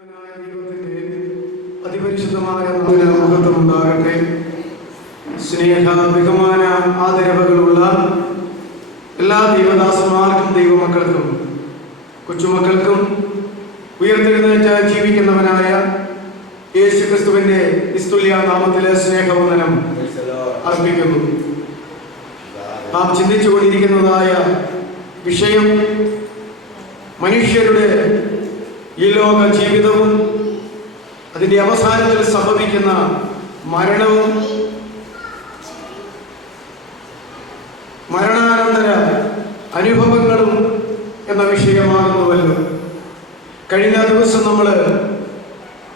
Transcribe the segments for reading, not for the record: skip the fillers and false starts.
ദൈവത്തിന്റെ അതിപരിശുദ്ധമായ മഹത്വമുണ്ടാകട്ടെ. സ്നേഹ ബഹുമാന ആദരവുകളുള്ള എല്ലാ ദൈവദാസന്മാർക്കും ദൈവമക്കൾക്കും കൊച്ചുമക്കൾക്കും ഉയർത്തെഴുന്നേറ്റ് ജീവിക്കുന്നവനായ യേശു ക്രിസ്തുവിന്റെ നിസ്തുല്യ നാമത്തിലെ സ്നേഹവന്ദനം അർപ്പിക്കുന്നു. നാം ചിന്തിച്ചുകൊണ്ടിരിക്കുന്നതായ വിഷയം മനുഷ്യരുടെ ഈ ലോക ജീവിതവും അതിൻ്റെ അവസാനത്തിൽ സംഭവിക്കുന്ന മരണവും മരണാനന്തര അനുഭവങ്ങളും എന്ന വിഷയമാകുന്നുവല്ലോ. കഴിഞ്ഞ ദിവസം നമ്മൾ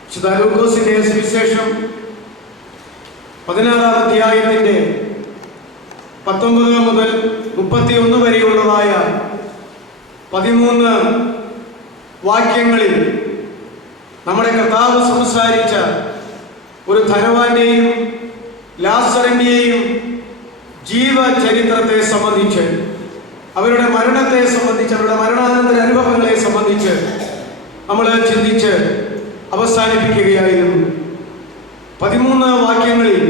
വിശുദ്ധ ലൂക്കോസിന്റെ സുവിശേഷം 16-ാം അധ്യായത്തിന്റെ 19 മുതൽ 31 വരെയുള്ളതായ 13 വാക്യങ്ങളിൽ നമ്മുടെ കർത്താവ് സംസാരിച്ച ഒരു ധനവാന്റെയും ലാസറിന്റെയും ജീവചരിത്രത്തെ സംബന്ധിച്ച്, അവരുടെ മരണത്തെ സംബന്ധിച്ച്, അവരുടെ മരണാനന്തര അനുഭവങ്ങളെ സംബന്ധിച്ച് നമ്മൾ ചിന്തിച്ച് അവസാനിപ്പിക്കുകയായിരുന്നു. 13 വാക്യങ്ങളിൽ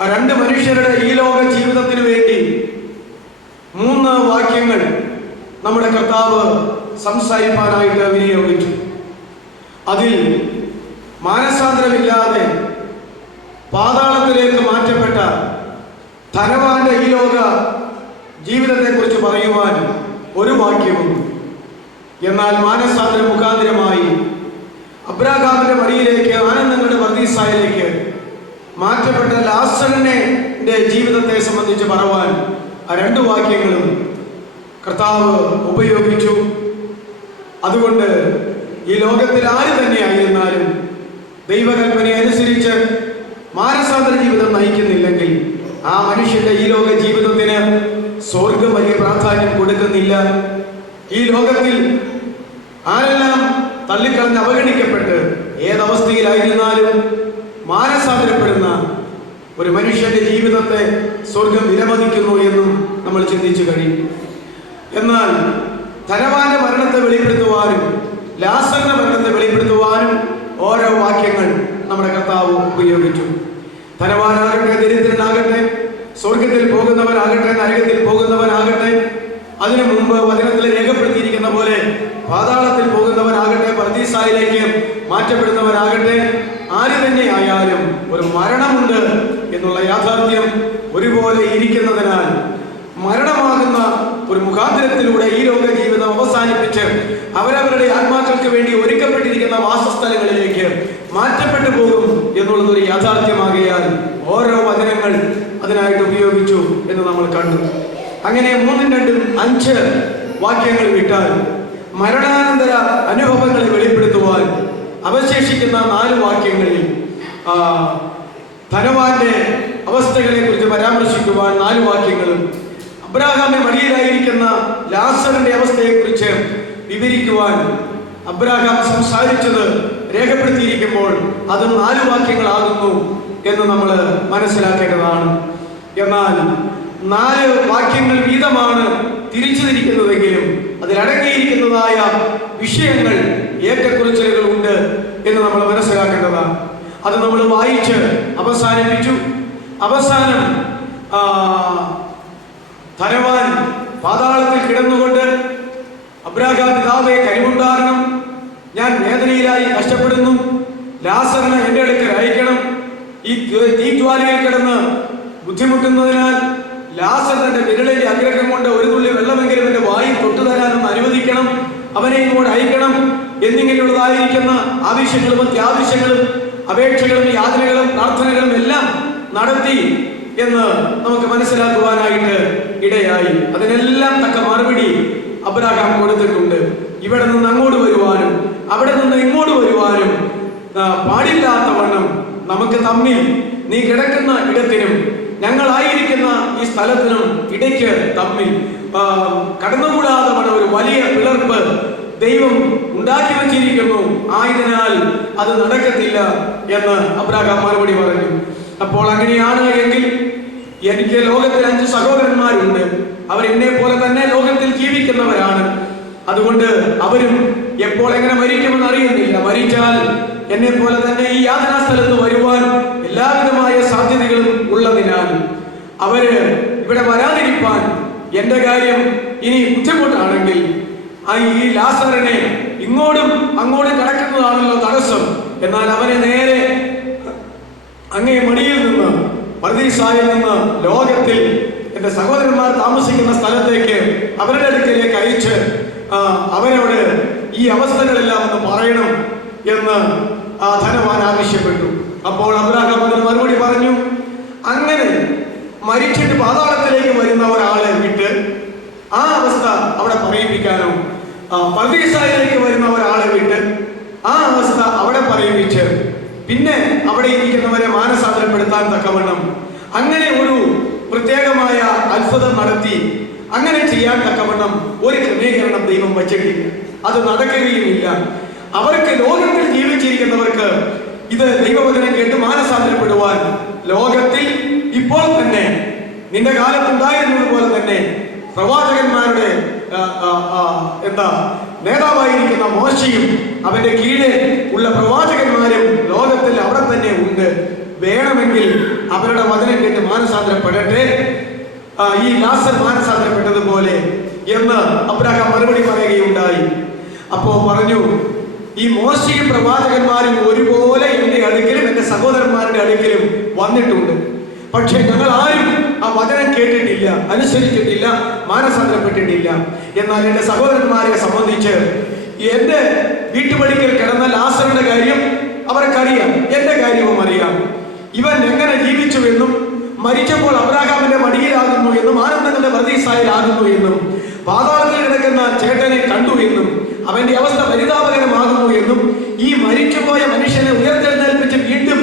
ആ 2 മനുഷ്യരുടെ ഈ ലോക ജീവിതത്തിന് വേണ്ടി 3 വാക്യങ്ങൾ നമ്മുടെ കർത്താവ് സംസാരിക്കാനായിട്ട് വിനിയോഗിച്ചു. അതിൽ മാനസാന്തരമില്ലാതെ പാതാളത്തിലേക്ക് മാറ്റപ്പെട്ട ധനവാന്റെ ഈ ലോക ജീവിതത്തെക്കുറിച്ച് പറയുവാൻ ഒരു വാക്യവും, എന്നാൽ മാനസാന്തര മുഖാന്തരമായി അബ്രാഹാമിന്റെ വഴിയിലേക്ക്, ആനന്ദങ്ങളുടെ വർദ്ധീസായിലേക്ക് മാറ്റപ്പെട്ട ലാസറിന്റെ ജീവിതത്തെ സംബന്ധിച്ച് പറയുവാൻ ആ 2 വാക്യങ്ങളും കർത്താവ് ഉപയോഗിച്ചു. അതുകൊണ്ട് ഈ ലോകത്തിൽ ആര് തന്നെയായിരുന്നാലും ദൈവകൽപ്പനയെ അനുസരിച്ച് മാനസാന്തര ജീവിതം നയിക്കുന്നില്ലെങ്കിൽ ആ മനുഷ്യന്റെ ഈ ലോക ജീവിതത്തിന് സ്വർഗം വലിയ പ്രാധാന്യം കൊടുക്കുന്നില്ല. ഈ ലോകത്തിൽ ആരെല്ലാം തള്ളിക്കളഞ്ഞ് അവഗണിക്കപ്പെട്ട് ഏതവസ്ഥയിലായിരുന്നാലും മാനസാന്തരപ്പെടുന്ന ഒരു മനുഷ്യന്റെ ജീവിതത്തെ സ്വർഗം വിലമതിക്കുന്നു എന്നും നമ്മൾ ചിന്തിച്ചു കഴിയും. എന്നാൽ ധനവാന്റെ മരണത്തെ വെളിപ്പെടുത്തുവാനും ലാസറിന്റെ മരണത്തെ വെളിപ്പെടുത്തുവാനും ഓരോ വാക്യങ്ങൾ നമ്മുടെ കർത്താവ് ഉപയോഗിച്ചു. ധനവാനാകട്ടെ, ദരിദ്രനാകട്ടെ, സ്വർഗത്തിൽ പോകുന്നവനാകട്ടെ, നരകത്തിൽ പോകുന്നവനാകട്ടെ, അതിനു മുമ്പ് വചനത്തിൽ രേഖപ്പെടുത്തിയിരിക്കുന്ന പോലെ പാതാളത്തിൽ പോകുന്നവനാകട്ടെ, പർദീസായിലേക്ക് മാറ്റപ്പെടുന്നവനാകട്ടെ, ആര് തന്നെ ആയാലും ഒരു മരണമുണ്ട് എന്നുള്ള യാഥാർത്ഥ്യം ഒരുപോലെ ഇരിക്കുന്നതിനാൽ മരണമാകുന്ന ഒരു മുഖാന്തരത്തിലൂടെ ഈ ലോക ജീവിതം അവസാനിപ്പിച്ച് അവരവരുടെ ആത്മാക്കൾക്ക് വേണ്ടി ഒരുക്കപ്പെട്ടിരിക്കുന്ന വാസസ്ഥലങ്ങളിലേക്ക് മാറ്റപ്പെട്ടു പോകും എന്നുള്ളത് ഒരു യാഥാർത്ഥ്യമാകിയാൽ ഓരോ വചനങ്ങൾ അതിനായിട്ട് ഉപയോഗിച്ചു എന്ന് നമ്മൾ കണ്ടു. അങ്ങനെ 3-5 വാക്യങ്ങൾ വിട്ടാൽ മരണാനന്തര അനുഭവങ്ങളെ വെളിപ്പെടുത്തുവാൻ അവശേഷിക്കുന്ന 4 വാക്യങ്ങളിൽ ധനവാന്റെ അവസ്ഥകളെ കുറിച്ച് പരാമർശിക്കുവാൻ 4 വാക്യങ്ങളും അബ്രാഹാമിന്റെ മടിയിലായിരിക്കുന്ന ലാസറിന്റെ അവസ്ഥയെക്കുറിച്ച് വിവരിക്കുവാൻ അബ്രാഹാം സംസാരിച്ചത് രേഖപ്പെടുത്തിയിരിക്കുമ്പോൾ അത് 4 വാക്യങ്ങളാകുന്നു എന്ന് നമ്മൾ മനസ്സിലാക്കേണ്ടതാണ്. എന്നാൽ 4 വാക്യങ്ങൾ വീതമാണ് തിരിച്ചു തിരിക്കുന്നതെങ്കിലും അതിലടങ്ങിയിരിക്കുന്നതായ വിഷയങ്ങൾ ഏറ്റക്കുറച്ചിലുകൾ ഉണ്ട് എന്ന് നമ്മൾ മനസ്സിലാക്കേണ്ടതാണ്. അത് നമ്മൾ വായിച്ച് അവസാനിപ്പിച്ചു. അവസാനം ധനവാൻ പാതാളത്തിൽ കിടന്നുകൊണ്ട് അബ്രാഹാം പിതാവേ കനിവുണ്ടാകണം, ഞാൻ വേദനയിലായി കഷ്ടപ്പെടുന്നു, ലാസറിനെ എൻ്റെ അടുക്കൽ അയക്കണം, ഈ തീജ്വാലയിൽ കിടന്ന് ബുദ്ധിമുട്ടുന്നതിനാൽ ലാസർ തന്റെ വിരലിന്റെ അഗ്രഹം കൊണ്ട് ഒരു തുള്ളി വെള്ളമെങ്കിലും എന്റെ വായിൽ തൊട്ടുതരാനൊന്ന് അനുവദിക്കണം, അവനെ ഇങ്ങോട്ട് അയക്കണം എന്നിങ്ങനെയുള്ളതായിരിക്കുന്ന ആവശ്യങ്ങളും അത്യാവശ്യങ്ങളും അപേക്ഷകളും യാതനകളും പ്രാർത്ഥനകളും എല്ലാം നടത്തി എന്ന് നമുക്ക് മനസ്സിലാക്കുവാനായിട്ട് ഇടയായി. അതിനെല്ലാം തക്ക മറുപടി അബ്രാഹാം കൊടുത്തിട്ടുണ്ട്. ഇവിടെ നിന്ന് അങ്ങോട്ട് വരുവാനും അവിടെ നിന്ന് ഇങ്ങോട്ട് വരുവാനും പാടില്ലാത്തവണ്ണം നമുക്ക് തമ്മിൽ നീ കിടക്കുന്ന ഇടത്തിനും ഞങ്ങളായിരിക്കുന്ന ഈ സ്ഥലത്തിനും ഇടയ്ക്ക് തമ്മിൽ കടന്നുകൂടാതെ വണ്ണം ഒരു വലിയ പിളർപ്പ് ദൈവം ഉണ്ടാക്കി വച്ചിരിക്കുന്നു, ആയതിനാൽ അത് നടക്കത്തില്ല എന്ന് അബ്രാഹാം മറുപടി പറഞ്ഞു. അപ്പോൾ അങ്ങനെയാണ് എങ്കിൽ എനിക്ക് ലോകത്തിൽ 5 സഹോദരന്മാരുണ്ട്, അവർ എന്നെ പോലെ തന്നെ ലോകത്തിൽ ജീവിക്കുന്നവരാണ്. അതുകൊണ്ട് അവരും എപ്പോൾ എങ്ങനെ മരിക്കുമെന്ന് അറിയുന്നില്ല. മരിച്ചാൽ എന്നെ പോലെ തന്നെ ഈ യാതനാ സ്ഥലത്ത് വരുവാൻ എല്ലാവിധമായ സാധ്യതകളും ഉള്ളതിനാൽ അവര് ഇവിടെ വരാതിരിപ്പാൻ എന്റെ കാര്യം ഇനി ബുദ്ധിമുട്ടാണെങ്കിൽ ഈ ലാസറിനെ ഇങ്ങോട്ടും അങ്ങോട്ടും കടക്കുന്നതാണല്ലോ തടസ്സം. എന്നാൽ അവനെ നേരെ അങ്ങേ മടിയിൽ നിന്ന് പർദീസായിൽ നിന്ന് ലോകത്തിൽ എന്റെ സഹോദരന്മാർ താമസിക്കുന്ന സ്ഥലത്തേക്ക് അവരുടെ അടുക്കലേക്ക് അയച്ച് അവരോട് ഈ അവസ്ഥകളെല്ലാം ഒന്ന് പറയണം എന്ന് ധനവാൻ ആവശ്യപ്പെട്ടു. അപ്പോൾ അബ്രഹാം അതിന് മറുപടി പറഞ്ഞു, അങ്ങനെ മരിച്ചിട്ട് പാതാളത്തിലേക്ക് വരുന്ന ഒരാളെ വിട്ട് ആ അവസ്ഥ അവിടെ പറയിപ്പിക്കാനോ, പർദീസായിലേക്ക് വരുന്ന ഒരാളെ വിട്ട് ആ അവസ്ഥ അവിടെ പറയിപ്പിച്ച് പിന്നെ അവിടെ ഇരിക്കുന്നവരെ മാനസാന്തരപ്പെടുത്താൻ തക്കവണ്ണം അങ്ങനെ ഒരു പ്രത്യേകമായ അത്ഭുതം നടത്തി അങ്ങനെ ചെയ്യാൻ തക്കവണ്ണം ഒരു ക്രമീകരണം ദൈവം വച്ചിട്ടില്ല. അത് നടക്കുകയുമില്ല. അവർക്ക് ലോകത്തിൽ ജീവിച്ചിരിക്കുന്നവർക്ക് ഇത് ദൈവവചനം കേട്ട് മാനസാന്തരപ്പെടുവാൻ ലോകത്തിൽ ഇപ്പോൾ തന്നെ നിന്റെ കാലത്തുണ്ടായിരുന്നത് പോലെ തന്നെ പ്രവാചകന്മാരുടെ നേതാവായിരിക്കുന്ന മോശയും അവന്റെ കീഴെ ഉള്ള പ്രവാചകന്മാരും ലോകത്തിൽ അവിടെ തന്നെ ഉണ്ട്. വേണമെങ്കിൽ അവരുടെ വചനം കേട്ട് മാനസാന്തരപ്പെടട്ടെ, ഈ ലാസർ മാനസാന്തരപ്പെട്ടതുപോലെ എന്ന് അബ്രഹാം മറുപടി പറയുകയുണ്ടായി. അപ്പോ പറഞ്ഞു, ഈ മോശയും പ്രവാചകന്മാരും ഒരുപോലെ എന്റെ അടുക്കലും എന്റെ സഹോദരന്മാരുടെ അടുക്കലും വന്നിട്ടുണ്ട്. പക്ഷെ ഞങ്ങൾ ആരും ആ വചനം കേട്ടിട്ടില്ല, അനുസരിച്ചിട്ടില്ല, മാനസാന്തരപ്പെട്ടിട്ടില്ല. എന്നാൽ എന്റെ സഹോദരന്മാരെ സംബന്ധിച്ച് എന്റെ വീട്ടുപടിക്കൽ കിടന്ന ലാസറിന്റെ കാര്യം അവർക്കറിയാം, എന്റെ കാര്യവും അറിയാം. ഇവൻ എങ്ങനെ ജീവിച്ചു എന്നും മരിച്ചപ്പോൾ അബ്രഹാമിന്റെ മടിയിലാകുന്നു എന്നും ആനന്ദങ്ങളുടെ പർദീസായിലാകുന്നു എന്നും പാതാളത്തിൽ കിടക്കുന്ന ചേട്ടനെ കണ്ടു എന്നും അവന്റെ അവസ്ഥ പരിതാപകരമാകുന്നു എന്നും ഈ മരിച്ചുപോയ മനുഷ്യനെ ഉയർത്തെഴുന്നേൽപ്പിച്ച് വീണ്ടും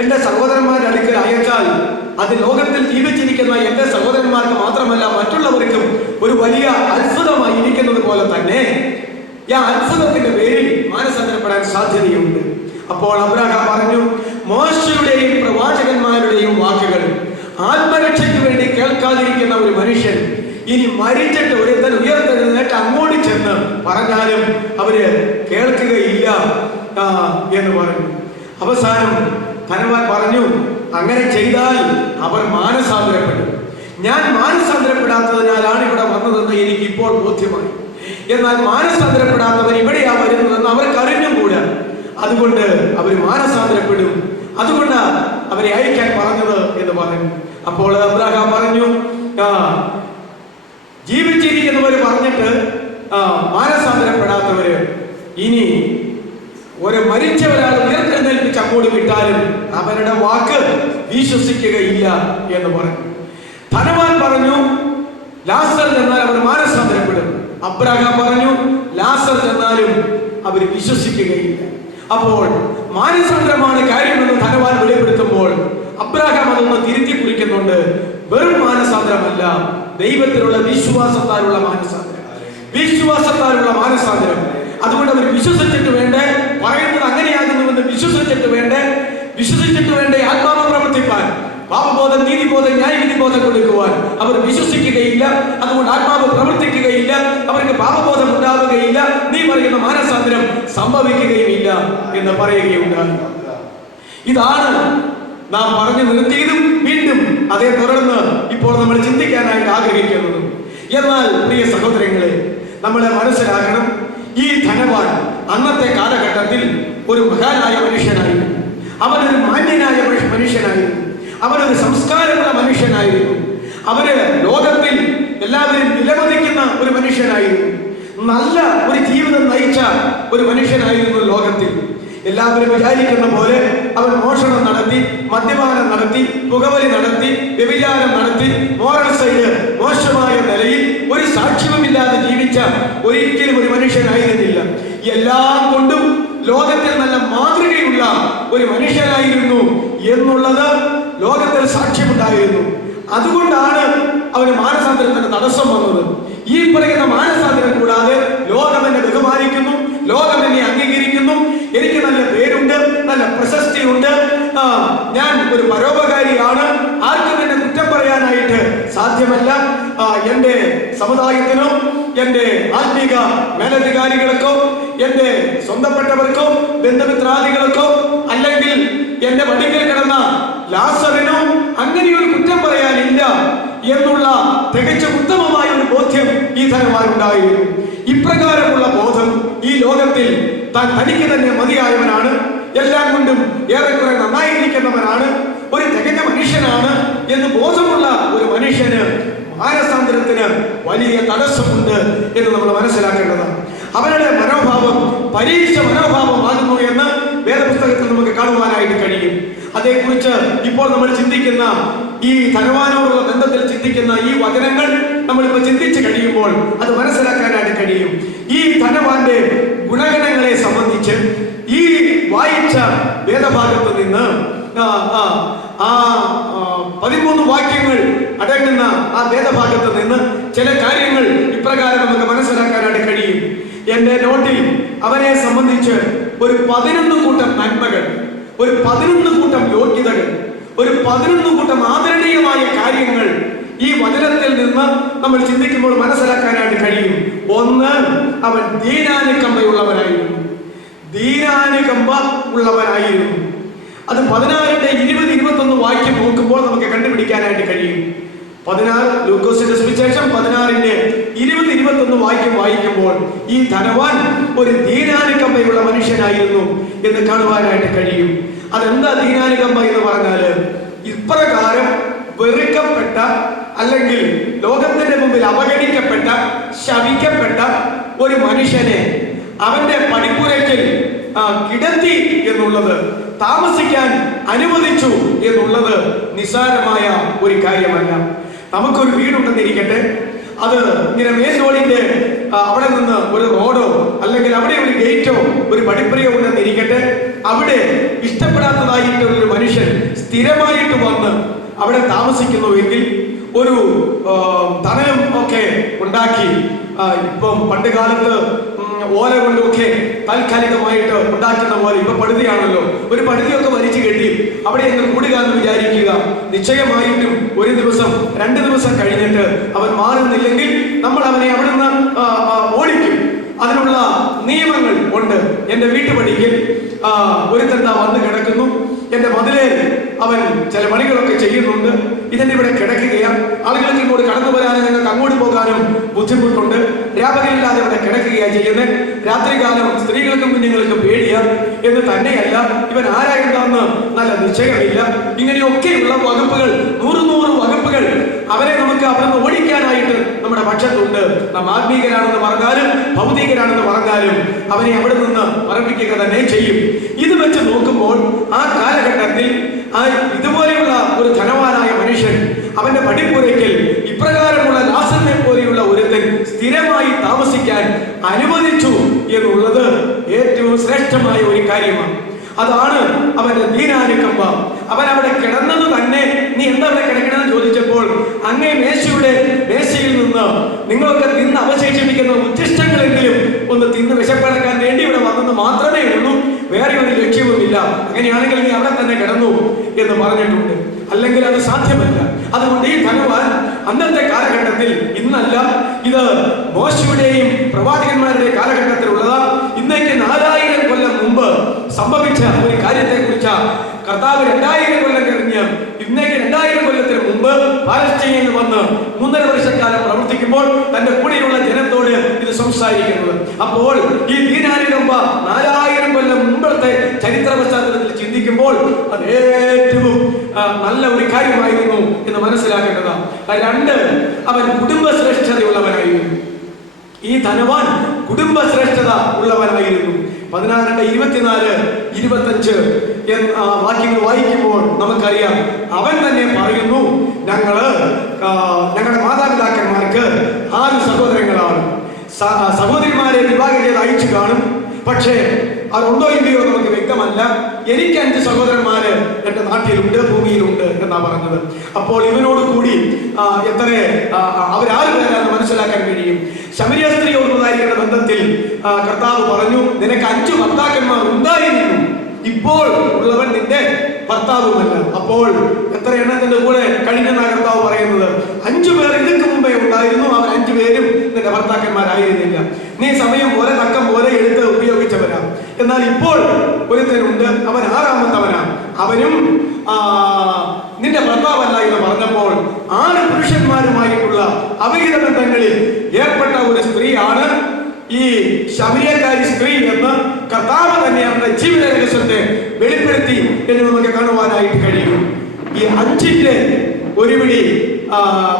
എന്റെ സഹോദരന്മാരുടെ അടുക്കൽ അയച്ചാൽ അത് ലോകത്തിൽ ജീവിച്ചിരിക്കുന്ന എന്റെ സഹോദരന്മാർക്ക് മാത്രമല്ല മറ്റുള്ളവർക്കും ഒരു വലിയ അത്ഭുതമായി ഇരിക്കുന്നത് പോലെ തന്നെ ആ അത്ഭുതത്തിന്റെ പേരിൽ മാനസാന്തരപ്പെടാൻ സാധ്യതയുണ്ട്. അപ്പോൾ അബ്രഹാം പറഞ്ഞു, മോശയുടെയും പ്രവാചകന്മാരുടെയും വാക്കുകൾ ആത്മരക്ഷയ്ക്ക് വേണ്ടി കേൾക്കാതിരിക്കുന്ന ഒരു മനുഷ്യൻ ഇനി മരിച്ചിട്ട് ഒരുത്തൻ ഉയർത്തെഴുന്നേറ്റ് അങ്ങോട്ട് ചെന്ന് പറഞ്ഞാലും അവര് കേൾക്കുകയില്ല എന്ന് പറഞ്ഞു. അവസാനം ധനവാൻ പറഞ്ഞു, അങ്ങനെ ചെയ്താൽ അവർ മാനസാന്തരപ്പെടും. ഞാൻ മാനസാന്തരപ്പെടാത്തതിനാലാണ് ഇവിടെ വന്നതെന്ന് എനിക്ക് ഇപ്പോൾ ബോധ്യമായി. എന്നാൽ മാനസാന്തരപ്പെടാത്തവർ ഇവിടെയാ വരുന്നതെന്ന് അവർക്ക് അറിഞ്ഞുകൂടാ. അതുകൊണ്ട് അവർ മാനസാന്തരപ്പെടും, അതുകൊണ്ട് അവരെ അയക്കാൻ പറഞ്ഞത് എന്ന് പറഞ്ഞു. അപ്പോൾ അബ്രഹാം പറഞ്ഞു, ജീവിച്ചിരിക്കുന്നവര് പറഞ്ഞിട്ട് മാനസാന്തരപ്പെടാത്തവര് ഇനി ഒരു മരിച്ച ഒരാൾ ഉയർത്തെഴുന്നേൽപ്പിച്ച് അങ്ങോട്ട് വിട്ടാലും അവരുടെ വാക്ക് വിശ്വസിക്കുകയില്ല എന്ന് പറഞ്ഞു. ധനവാൻ പറഞ്ഞു, ലാസർ ചെന്നാൽ അവർ മാനസാന്തരപ്പെടും. അബ്രഹാം പറഞ്ഞു, ലാസർ ചെന്നാലും അവർ വിശ്വസിക്കുകയില്ല. അപ്പോൾ മാനസാന്തരമാണ് കാര്യമെന്ന് ധനവാൻ വെളിപ്പെടുത്തുമ്പോൾ അബ്രഹാം അതൊന്ന് തിരുത്തി കുറിക്കുന്നുണ്ട്. വെറും മാനസാന്തരമല്ല, ദൈവത്തിലുള്ള വിശ്വാസത്താലുള്ള മാനസാന്തരം, വിശ്വാസത്താലുള്ള മാനസാന്തരം. അതുകൊണ്ട് അവർ വിശ്വസിച്ചിട്ട് വേണ്ടേ, പറയുന്നത് അങ്ങനെയാകുന്നുവെന്ന് വിശ്വസിച്ചിട്ട് വേണ്ടേ ആത്മാവ് പ്രവർത്തിക്കാൻ, പാപബോധം, നീതിബോധം, ന്യായവിധിബോധം കൊടുക്കുവാൻ അവർ വിശ്വസിക്കുകയില്ല. അതുകൊണ്ട് ആത്മാവ് പ്രവർത്തിക്കുകയില്ല, അവർക്ക് പാപബോധം ഉണ്ടാവുകയില്ല, നീ പറയുന്ന മാനസാന്തരം സംഭവിക്കുകയുമില്ല എന്ന് പറയുകയുണ്ടായി. ഇതാണ് നാം പറഞ്ഞു നിർത്തിയതും വീണ്ടും അതേ തുടർന്ന് ഇപ്പോൾ നമ്മൾ ചിന്തിക്കാനായിട്ട് ആഗ്രഹിക്കുന്നതും. എന്നാൽ പ്രിയ സഹോദരങ്ങളെ, നമ്മളെ മനസ്സിലാക്കണം, ഈ ധനവാൻ അന്നത്തെ കാലഘട്ടത്തിൽ ഒരു മഹാനായ മനുഷ്യനായിരുന്നു. അവനൊരു മാന്യനായ മനുഷ്യനായിരുന്നു. അവനൊരു സംസ്കാരമുള്ള മനുഷ്യനായിരുന്നു. അവര് ലോകത്തിൽ എല്ലാവരും വിലമതിക്കുന്ന ഒരു മനുഷ്യനായിരുന്നു. നല്ല ഒരു ജീവിതം നയിച്ച ഒരു മനുഷ്യനായിരുന്നു ലോകത്തിൽ. എല്ലാവരും വിചാരിക്കുന്ന പോലെ അവൻ മോഷണം നടത്തി, മദ്യപാനം നടത്തി, പുകവലി നടത്തി, വ്യഭിചാരം നടത്തി, മോറൽ സൈഡ് മോശമായ നിലയിൽ ഒരു സാക്ഷ്യവുമില്ലാതെ ജീവിച്ച ഒരിക്കലും ഒരു മനുഷ്യനായിരുന്നില്ല. എല്ലാം കൊണ്ടും ലോകത്തിൽ നല്ല മാതൃകയുള്ള ഒരു മനുഷ്യനായിരുന്നു എന്നുള്ളത് ലോകത്തിൽ സാക്ഷ്യമുണ്ടായിരുന്നു. അതുകൊണ്ടാണ് അവന് മാനസാന്തരത്തിന് തടസ്സം വന്നത്. ഈ പറയുന്ന മാനസാന്തരം കൂടാതെ ലോകം എന്നെ ബഹുമാനിക്കുന്നു, ലോകം എന്നെ അംഗീകരിക്കുന്നു, എനിക്ക് നല്ല പേരുണ്ട്, നല്ല പ്രശസ്തിയുണ്ട്, ഞാൻ ഒരു പരോപകാരിയാണ്, ആർക്കും എന്നെ കുറ്റം പറയാനായിട്ട് സാധ്യമല്ല, എന്റെ സമുദായത്തിനോ എന്റെ ആത്മീക മേലധികാരികൾക്കോ എന്റെ സ്വന്തപ്പെട്ടവർക്കോ ബന്ധുമിത്രാദികൾക്കോ അല്ലെങ്കിൽ എന്റെ വടിക്കൽ കിടന്ന ലാസറിനോ അങ്ങനെയൊരു കുറ്റം പറയാനില്ല എന്നുള്ള തികച്ചും ഉത്തമമായ ഒരു ബോധ്യം ഈ ധനവാനുണ്ടായിരുന്നു. ഇപ്രകാരമുള്ള ബോധം ഈ ലോകത്തിൽ താൻ തനിക്ക് തന്നെ മതിയായവനാണ്, എല്ലാം കൊണ്ടും ഏറെക്കുറെ നന്നായിരിക്കുന്നവനാണ്, ഒരു തികഞ്ഞ മനുഷ്യനാണ് എന്ന് ബോധമുള്ള ഒരു മനുഷ്യന് മാനസാന്തരത്തിന് വലിയ തടസ്സമുണ്ട് എന്ന് നമ്മൾ മനസ്സിലാക്കേണ്ടതാണ്. അവരുടെ മനോഭാവം പരീക്ഷ മനോഭാവമാകുന്നു എന്ന് വേദപുസ്തകത്തിൽ നമുക്ക് കാണുവാനായിട്ട് കഴിയും. അതേക്കുറിച്ച് ഇപ്പോൾ നമ്മൾ ചിന്തിക്കുന്ന ഈ ധനവാനോടുള്ള ബന്ധത്തിൽ ചിന്തിക്കുന്ന ഈ വചനങ്ങൾ നമ്മളിപ്പോൾ ചിന്തിച്ച് കഴിയുമ്പോൾ അത് മനസ്സിലാക്കാനായിട്ട് കഴിയും. ഈ ധനവാന്റെ ഗുണഗണങ്ങളെ സംബന്ധിച്ച് ഈ വായിച്ച വേദഭാഗത്ത് നിന്ന് 13 വാക്യങ്ങൾ അടങ്ങുന്ന ആ വേദഭാഗത്ത് നിന്ന് ചില കാര്യങ്ങൾ ഇപ്രകാരം നമുക്ക് മനസ്സിലാക്കാനായിട്ട് കഴിയും. എന്റെ നോട്ടിൽ അവനെ സംബന്ധിച്ച് ഒരു 11 കൂട്ടം നന്മകൾ, ഒരു 11 കൂട്ടം യോഗ്യതകൾ, ഒരു 11 കൂട്ടം ആദരണീയമായ കാര്യങ്ങൾ ഈ വചനത്തിൽ നിന്ന് നമ്മൾ ചിന്തിക്കുമ്പോൾ മനസ്സിലാക്കാനായിട്ട് കഴിയും. ഒന്ന്, അവൻ ദീനാനുകമ്പയുള്ളവനായിരുന്നു. ദീനാനുകമ്പ ഉള്ളവനായിരുന്നു. അത് 16-20-21 വാക്യം നോക്കുമ്പോൾ നമുക്ക് കണ്ടുപിടിക്കാനായിട്ട് കഴിയും. 16 ലൂക്കോസിന്റെ സുവിശേഷം 16-20-21 വാക്യം വായിക്കുമ്പോൾ ഈ ധനവാൻ ഒരു ദീനാനുകമ്പയുള്ള മനുഷ്യനായിരുന്നു എന്ന് കാണുവാനായിട്ട് കഴിയും. അതെന്താ ദീനാനുകമ്പ എന്ന് പറഞ്ഞാല്, ഇപ്രകാരം വെറുക്കപ്പെട്ട അല്ലെങ്കിൽ ലോകത്തിന്റെ മുമ്പിൽ അവഗണിക്കപ്പെട്ട ശപിക്കപ്പെട്ട ഒരു മനുഷ്യനെ അവന്റെ പടിപ്പുരയ്ക്കൽ കിടത്തി എന്നുള്ളത്, താമസിക്കാൻ അനുവദിച്ചു എന്നുള്ളത് നിസ്സാരമായ ഒരു കാര്യമല്ല. നമുക്കൊരു വീടുണ്ടെന്നിരിക്കട്ടെ, അത് ഇങ്ങനെ മെയിൻ റോഡിന്റെ അവിടെ നിന്ന് ഒരു റോഡോ അല്ലെങ്കിൽ അവിടെ ഒരു ഗേറ്റോ ഒരു പടിപ്പുരയോ ഉണ്ടെന്നിരിക്കട്ടെ, അവിടെ ഇഷ്ടപ്പെടാത്തതായിട്ടുള്ള ഒരു മനുഷ്യൻ സ്ഥിരമായിട്ട് വന്ന് അവിടെ താമസിക്കുന്നുവെങ്കിൽ ഒരു തണലും ഒക്കെ ഉണ്ടാക്കി, ഇപ്പം പണ്ട് കാലത്ത് ഓല കൊണ്ടൊക്കെ താൽക്കാലികമായിട്ട് ഉണ്ടാക്കുന്ന പോലെ ഇപ്പൊ പടുതിയാണല്ലോ, ഒരു പടുതിയൊക്കെ വലിച്ചു കെട്ടി അവിടെ എങ്ങനെ കൂടുക എന്ന് വിചാരിക്കുക. നിശ്ചയമായിട്ടും ഒരു ദിവസം 2 ദിവസം കഴിഞ്ഞിട്ട് അവൻ മാറുന്നില്ലെങ്കിൽ നമ്മൾ അവനെ അവിടെ നിന്ന് ഓടിക്കും. അതിനുള്ള നിയമങ്ങൾ ഉണ്ട്. എന്റെ വീട്ടുപടിയിൽ ഒരുത്തന്താ വന്ന് കിടക്കുന്നു, എന്റെ മതിലേ അവൻ ചില പണികളൊക്കെ ചെയ്യുന്നുണ്ട്, ഇതിന്റെ ഇവിടെ കിടക്കുകയാണ്. ആളുകൾക്ക് ഇങ്ങോട്ട് കടന്നു വരാനും ഞങ്ങൾക്ക് അങ്ങോട്ട് പോകാനും ബുദ്ധിമുട്ടുണ്ട്. രാപകലില്ലാതെ ഇവിടെ കിടക്കുകയാണ് ചെയ്യുന്നത്. രാത്രികാലം സ്ത്രീകൾക്കും കുഞ്ഞുങ്ങൾക്കും പേടിയാ എന്ന് തന്നെയല്ല, ഇവൻ ആരായെന്താന്ന് നല്ല നിശ്ചയമില്ല. ഇങ്ങനെയൊക്കെയുള്ള വകുപ്പുകൾ, 100 വകുപ്പുകൾ അവരെ നമുക്ക് അവിടെ നിന്ന് ഓടിക്കാനായിട്ട് നമ്മുടെ പക്ഷത്തുണ്ട്. നാം ആത്മീകരാണെന്ന് പറഞ്ഞാലും ഭൗതികരാണെന്ന് പറഞ്ഞാലും അവനെ അവിടെ നിന്ന് പറപ്പിക്കുക തന്നെ ചെയ്യും. ഇത് വെച്ച് നോക്കുമ്പോൾ ആ കാലഘട്ടത്തിൽ ഇതുപോലെയുള്ള ഒരു ധനവാനായ മനുഷ്യൻ അവന്റെ പടിപ്പുരയ്ക്കൽ ഇപ്രകാരമുള്ള ലാസറിനെ പോലെയുള്ള ഒരുത്തൻ സ്ഥിരമായി താമസിക്കാൻ അനുവദിച്ചു എന്നുള്ളത് ഏറ്റവും ശ്രേഷ്ഠമായ ഒരു കാര്യമാണ്. അതാണ് അവന്റെ ദീനാനുകമ്പ. അവൻ അവിടെ കിടന്നത് തന്നെ, നീ എന്താ അവിടെ കിടക്കണമെന്ന് ചോദിച്ചപ്പോൾ, അങ്ങേ മേശയിൽ നിന്ന് നിങ്ങളൊക്കെ തിന്ന് അവശേഷിപ്പിക്കുന്ന ഉച്ഛിഷ്ടങ്ങളെങ്കിലും ഒന്ന് തിന്ന് വിശപ്പടക്കാൻ വേണ്ടി ഇവിടെ വന്നെന്ന് മാത്രമേ ഉള്ളൂ, വേറെ ഒരു ലക്ഷ്യവുമില്ല. അങ്ങനെയാണെങ്കിൽ നീ അവിടെ തന്നെ കിടന്നു എന്ന് പറഞ്ഞിട്ടുണ്ട്. അല്ലെങ്കിൽ അത് സാധ്യമല്ല. അതുകൊണ്ട് ഈ ധനവാൻ അന്നത്തെ കാലഘട്ടത്തിൽ, ഇന്നല്ല, ഇത് മോശയുടെയും പ്രവാചകന്മാരുടെയും കാലഘട്ടത്തിലുള്ളതാ. ഇന്നേക്ക് 4000 കൊല്ലം മുമ്പ് സംഭവിച്ച ഒരു കാര്യത്തെ കുറിച്ച് കർത്താവ് 2000 കൊല്ലം കഴിഞ്ഞ് ഇന്നേക്ക് 2000 കൊല്ലത്തിന് മുമ്പ് പാലസ്തീനയിൽ വന്ന് 3.5 വർഷക്കാലം പ്രവർത്തിക്കുമ്പോൾ തന്റെ കൂടെയുള്ള ജനത്തോട് ഇത് സംസാരിക്കുന്നത്. അപ്പോൾ ഈ ദീനാനുകമ്പ 4000 കൊല്ലം മുമ്പത്തെ ചരിത്ര പശ്ചാത്തലത്തിൽ ചിന്തിക്കുമ്പോൾ അത് ഏറ്റവും നല്ല ഒരു കാര്യമായിരുന്നു എന്ന് മനസ്സിലാക്കേണ്ടതാണ്. 2, അവൻ കുടുംബശ്രേഷ്ഠതയുള്ളവനായിരുന്നു. ഈ ധനവാൻ കുടുംബശ്രേഷ്ഠത ഉള്ളവനായിരുന്നു. 16-24-25 വാക്യങ്ങൾ വായിക്കുമ്പോൾ നമുക്കറിയാം, അവൻ തന്നെ പറയുന്നു, ഞങ്ങളുടെ മാതാപിതാക്കന്മാർക്ക് 6 സഹോദരങ്ങളാണ്. സഹോദരിമാരെ വിവാഹം ചെയ്ത് അയച്ചു കാണും, പക്ഷേ അതുണ്ടോ ഇല്ലയോ നമുക്ക് വ്യക്തമല്ല. എനിക്ക് 5 സഹോദരന്മാര് എന്റെ നാട്ടിലുണ്ട്, ഭൂമിയിലുണ്ട് എന്നാ പറഞ്ഞത്. അപ്പോൾ ഇവനോട് കൂടി എത്ര അവരാറ് പേരാന്ന് മനസ്സിലാക്കാൻ കഴിയും. ശമരിയ സ്ത്രീയോടുള്ളതായിരിക്കുന്ന ബന്ധത്തിൽ കർത്താവ് പറഞ്ഞു, നിനക്ക് 5 ഭർത്താക്കന്മാർ ഉണ്ടായിരുന്നു, ഇപ്പോൾ ഉള്ളവൻ നിന്റെ ഭർത്താവുമല്ല. അപ്പോൾ എത്ര എണ്ണത്തിന്റെ കൂടെ കഴിഞ്ഞെന്നാണ് കർത്താവ് പറയുന്നത്? 5 പേർ ഇതിന് മുമ്പേ ഉണ്ടായിരുന്നു, അവർ 5 പേരും നിന്റെ ഭർത്താക്കന്മാരായി. ഒരുത്തനുണ്ട്, അവൻ ആറാമത്തവനാണ്. അവനും നിന്റെ ഭർത്താവല്ല എന്ന് പറഞ്ഞപ്പോൾ 6 പുരുഷന്മാരുമായിട്ടുള്ള അവിഹിത ബന്ധങ്ങളിൽ ഏർപ്പെട്ട ഒരു സ്ത്രീയാണ് ഈ ശമരിയക്കാരി സ്ത്രീ എന്ന് കർത്താവ് തന്നെ അവരുടെ ജീവിത രഹസ്യത്തെ വെളിപ്പെടുത്തി എന്ന് നമുക്ക് കാണുവാനായിട്ട് കഴിയും. ഈ 5ന്റെ ഒരു പിടി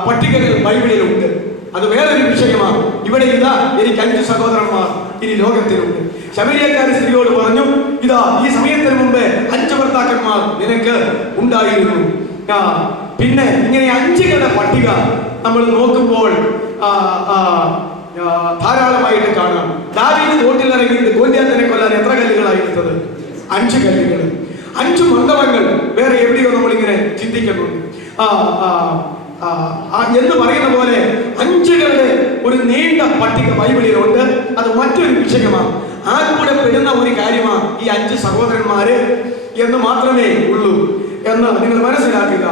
പട്ടികകൾ ബൈബിളിലുണ്ട്. അത് വേറൊരു വിഷയമാണ്. ഇവിടെ ഇതാ എനിക്ക് 5 സഹോദരന്മാർ ഇനി ലോകത്തിലുണ്ട്. ശമരിയക്കാരി സ്ത്രീയോട് പറഞ്ഞു, ഇതാ ഈ സമയത്തിന് മുമ്പേ 5 ഭർത്താക്കന്മാർ നിനക്ക് ഉണ്ടായിരുന്നു. പിന്നെ ഇങ്ങനെ 5കളുടെ പട്ടിക നമ്മൾ നോക്കുമ്പോൾ ധാരാളമായിട്ട് കാണാം. ദാവീദ് തോട്ടിലിറങ്ങിയിട്ട് ഗോലിയാത്തിനെ കൊല്ലാൻ എത്ര കല്ലുകളായി എടുത്തത്? 5 കല്ലുകൾ. 5 മണ്ഡപങ്ങൾ വേറെ എവിടെയോ നമ്മളിങ്ങനെ ചിന്തിക്കുന്നുണ്ട്. എന്ന് പറയുന്ന പോലെ 5കളുടെ ഒരു നീണ്ട പട്ടിക ബൈബിളിലുണ്ട്. അത് മറ്റൊരു വിഷയമാണ്. ആ കൂടെ പെടുന്ന ഒരു കാര്യമാണ് ഈ 5 സഹോദരന്മാര് എന്ന് മാത്രമേ ഉള്ളൂ എന്ന് നിങ്ങൾ മനസ്സിലാക്കുക.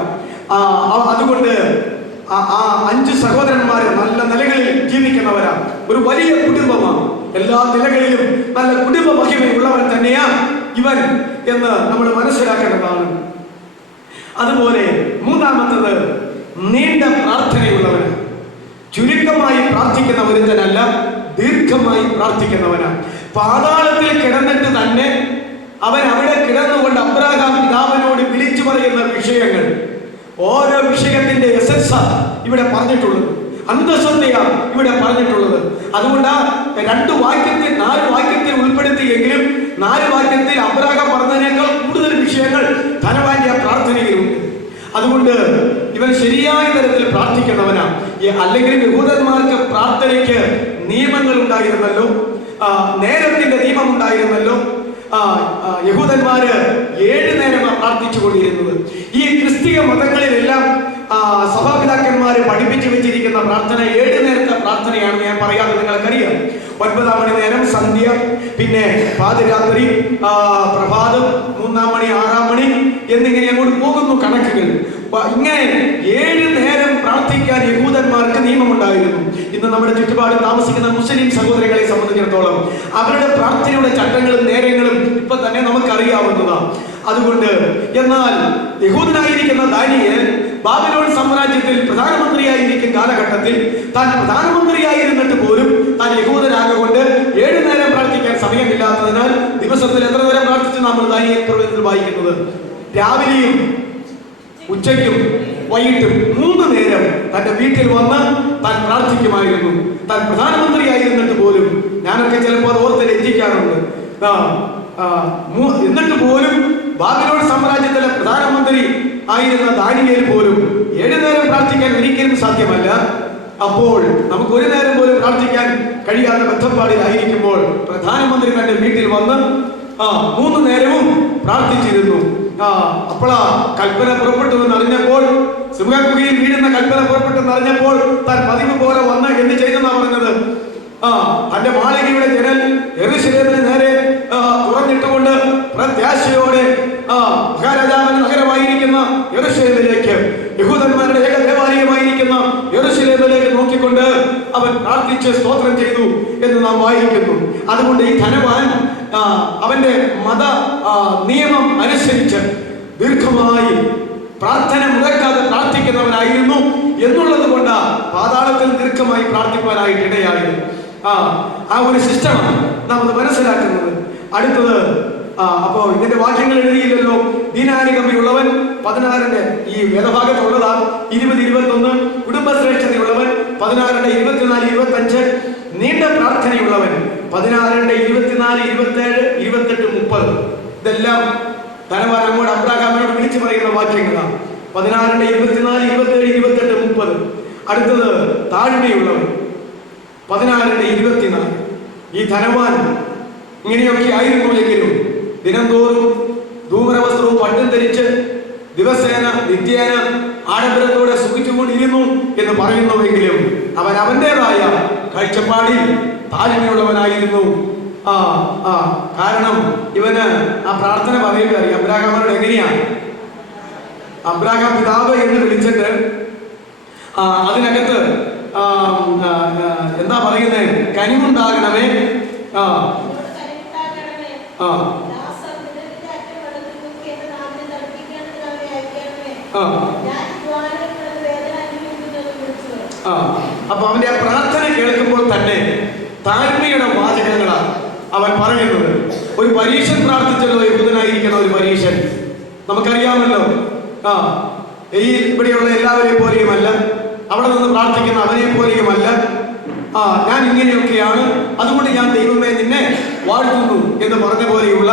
അതുകൊണ്ട് ആ 5 സഹോദരന്മാര് നല്ല നിലകളിൽ ജീവിക്കുന്നവരാ. ഒരു വലിയ കുടുംബമാണ്. എല്ലാ നിലകളിലും നല്ല കുടുംബ മഹിമയുള്ളവൻ തന്നെയാണ് ഇവൻ എന്ന് നമ്മൾ മനസ്സിലാക്കേണ്ടതാണ്. അതുപോലെ മൂന്നാമത്തത് നീണ്ട പ്രാർത്ഥനയുള്ളവൻ. ചുരുക്കമായി പ്രാർത്ഥിക്കുന്ന ഒരുത്തനല്ല, ദീർഘമായി പ്രാർത്ഥിക്കുന്നവനാണ്. പാതാളത്തിൽ കിടന്നിട്ട് തന്നെ അവൻ അവിടെ കിടന്നുകൊണ്ട് അബ്രഹാം പിതാവിനോട് വിളിച്ചു പറയുന്ന വിഷയങ്ങൾ, ഓരോ വിഷയത്തിന്റെ എസൻസ് ഇവിടെ പറഞ്ഞിട്ടുള്ളത്, അന്തസ്സത്തെയാണ് ഇവിടെ പറഞ്ഞിട്ടുള്ളത്. അതുകൊണ്ട് 2 വാക്യത്തിൽ 4 വാക്യത്തിൽ ഉൾപ്പെടുത്തിയെങ്കിലും 4 വാക്യത്തിൽ അബ്രഹാം പറഞ്ഞതിനേക്കാൾ കൂടുതൽ വിഷയങ്ങൾ ധനവാന്റെ പ്രാർത്ഥനയിലുണ്ട്. അതുകൊണ്ട് ഇവൻ ശരിയായ തരത്തിൽ പ്രാർത്ഥിക്കുന്നവനാണ്. അല്ലെങ്കിൽ യഹൂദന്മാർക്ക് പ്രാർത്ഥനയ്ക്ക് നിയമങ്ങൾ ഉണ്ടായിരുന്നല്ലോ, നേരത്തിന്റെ നിയമം ഉണ്ടായിരുന്നല്ലോ. യഹൂദന്മാര് 7 നേരമാണ് പ്രാർത്ഥിച്ചു കൊണ്ടിരുന്നത്. ഈ ക്രിസ്തീയ മതങ്ങളിലെല്ലാം സഭാപിതാക്കന്മാര് പഠിപ്പിച്ചു വെച്ചിരിക്കുന്ന പ്രാർത്ഥന 7 നേരത്തെ പ്രാർത്ഥനയാണെന്ന് ഞാൻ പറയാതെ നിങ്ങൾക്കറിയാം. 9-ാം മണി നേരം സന്ധ്യ, പിന്നെ പാതിരാത്രി, പ്രഭാതം, 3-ാം മണി, 6-ാം മണി എന്നിങ്ങനെ അങ്ങോട്ട് പോകുന്നു കണക്കുകൾ. ഇങ്ങനെ 7 നേരം പ്രാർത്ഥിക്കാൻ യഹൂദന്മാർക്ക് നിയമമുണ്ടായിരുന്നു. ഇന്ന് നമ്മുടെ ചുറ്റുപാട് താമസിക്കുന്ന മുസ്ലിം സഹോദരങ്ങളെ സംബന്ധിച്ചിടത്തോളം അവരുടെ പ്രാർത്ഥനയുടെ ചട്ടങ്ങളും നേരങ്ങളും ഇപ്പൊ തന്നെ നമുക്കറിയാവുന്നതാണ്. അതുകൊണ്ട് എന്നാൽ യഹൂദനായിരിക്കുന്ന ദാനിയേൽ ബാബിലോൺ സാമ്രാജ്യത്തിൽ പ്രധാനമന്ത്രിയായിരിക്കും കാലഘട്ടത്തിൽ താൻ പ്രധാനമന്ത്രിയായിരുന്നിട്ട് പോലും താൻ യഹൂദനാകൊണ്ട് 7 നേരം പ്രാർത്ഥിക്കാൻ സമയമില്ലാത്തതിനാൽ ദിവസത്തിൽ എത്ര നേരം പ്രാർത്ഥിച്ച് നമ്മൾ ദാനിയേൽ പ്രവചനത്തിൽ വായിക്കുന്നത്? രാവിലെയും ഉച്ചയ്ക്കും വൈകിട്ടും 3 നേരം തന്റെ വീട്ടിൽ വന്ന് താൻ പ്രാർത്ഥിക്കുമായിരുന്നു. താൻ പ്രധാനമന്ത്രിയായിരുന്നിട്ട് പോലും, ഞാനൊക്കെ ചിലപ്പോൾ അത് ഓർത്ത് ലജ്ജിക്കാറുണ്ട്. എന്നിട്ട് പോലും ബാബിലോൺ സാമ്രാജ്യത്തിലെ പ്രധാനമന്ത്രി ആയിരുന്ന ദാനിയേൽ പോലും 7 നേരം പ്രാർത്ഥിക്കാൻ ഒരിക്കലും സാധ്യമല്ല. അപ്പോൾ നമുക്ക് 1 നേരം പോലും പ്രാർത്ഥിക്കാൻ കഴിയാത്ത ബന്ധപ്പാടിലായിരിക്കുമ്പോൾ പ്രധാനമന്ത്രി തന്റെ വീട്ടിൽ വന്ന് 3 നേരവും പ്രാർത്ഥിച്ചിരുന്നു. അപ്പോഴാ കൽപ്പന പുറപ്പെട്ടു എന്ന് അറിഞ്ഞപ്പോൾ, സിംഹഗുഹയിൽ വീഴുന്ന കൽപ്പന പുറപ്പെട്ടു എന്ന് അറിഞ്ഞപ്പോൾ താൻ പതിവ് പോലെ വന്ന് എന്ത് ചെയ്തെന്നാ പറഞ്ഞത്? തന്റെ മാളികയുടെ ജനൽ യെരൂശലേമിന് നേരെ തുറന്നിട്ടുകൊണ്ട് പ്രത്യാശയോടെ മഹാരാജാവിന്റെ നഗരമായിരിക്കുന്ന യെരൂശലേമിലേക്ക്, യഹൂദന്മാരുടെ ഏക ദേവാലയമായിരിക്കുന്ന യെരൂശലേമിലേക്ക് നോക്കിക്കൊണ്ട് അവൻ പ്രാർത്ഥിച്ച് സ്തോത്രം ചെയ്തു എന്ന് നാം വായിക്കുന്നു. അതുകൊണ്ട് ഈ ധനവാൻ അവന്റെ മത നിയമം അനുസരിച്ച് ദീർഘമായി പ്രാർത്ഥന മുടക്കാതെ പ്രാർത്ഥിക്കുന്നവനായിരുന്നു എന്നുള്ളത് കൊണ്ട് പാതാളത്തിൽ ദീർഘമായി പ്രാർത്ഥിക്കാനായിട്ട് ഇടയായിരുന്നു. ആ ഒരു സിസ്റ്റമാണ് നാം അത് മനസ്സിലാക്കുന്നത്. അടുത്തത്, അപ്പോ ഇതിന്റെ വാക്യങ്ങൾ എഴുതിയില്ലല്ലോ. ദീനാനുകമ്പയുള്ളവൻ 16ന്റെ ഈ വേദഭാഗത്തുള്ളതാ 20, 21. കുടുംബശ്രേഷ്ഠതയുള്ളവൻ 16ന്റെ 24, 25. നീണ്ട പ്രാർത്ഥനയുള്ളവൻ 16ന്റെ 24, 27, 28, 30. ഇതെല്ലാം ധനവാൻ അങ്ങോട്ട് അബ്രഹാമിനോട് വിളിച്ചു പറയുന്ന വാക്യങ്ങളാണ്. 16ന്റെ 24, 27, 28, 30. അടുത്തത് താഴ്മയുള്ളവൻ 16ന്റെ 24. ഈ ധനവാൻ ഇങ്ങനെയൊക്കെ ആയിരുന്നു എങ്കിലും ദിനംതോറും ധൂമ്രവസ്ത്രവും പട്ടും ധരിച്ച് ദിവസേന നിത്യേന ആഡംബരത്തോടെ സുഖിച്ചുകൊണ്ടിരുന്നു എന്ന് പറയുന്നുവെങ്കിലും അവൻ അവന്റേതായ കാഴ്ചപ്പാടിൽ താഴ്മയുള്ളവനായിരുന്നു. കാരണം ഇവന് ആ പ്രാർത്ഥന പറയുക അറിയാം. അബ്രഹാമിനോട് എങ്ങനെയാണ് അബ്രഹാം പിതാവ് എന്ന് വിളിച്ചിട്ട് അതിനകത്ത് എന്താ പറയുന്നത്? കനിവുണ്ടാകണമേ, അപ്പൊ അവന്റെ ആ പ്രാർത്ഥന കേൾക്കുമ്പോൾ തന്നെ താഴ്മയുടെ വാചകങ്ങളാണ് അവൻ പറയുന്നത്. ഒരു പരീക്ഷൻ പ്രാർത്ഥിച്ചല്ലോ, യഹൂദനായിരിക്കണം ഒരു പരീക്ഷൻ. നമുക്കറിയാമല്ലോ, ഈ ഇവിടെയുള്ള എല്ലാവരെയും പോലെയുമല്ല, അവിടെ നിന്ന് പ്രാർത്ഥിക്കുന്ന അവരെ പോലെയുമല്ല. ഞാൻ ഇങ്ങനെയൊക്കെയാണ്, അതുകൊണ്ട് ഞാൻ ദൈവമേ നിന്നെ വാഴ്ത്തുന്നു എന്ന് പറഞ്ഞ പോലെയുള്ള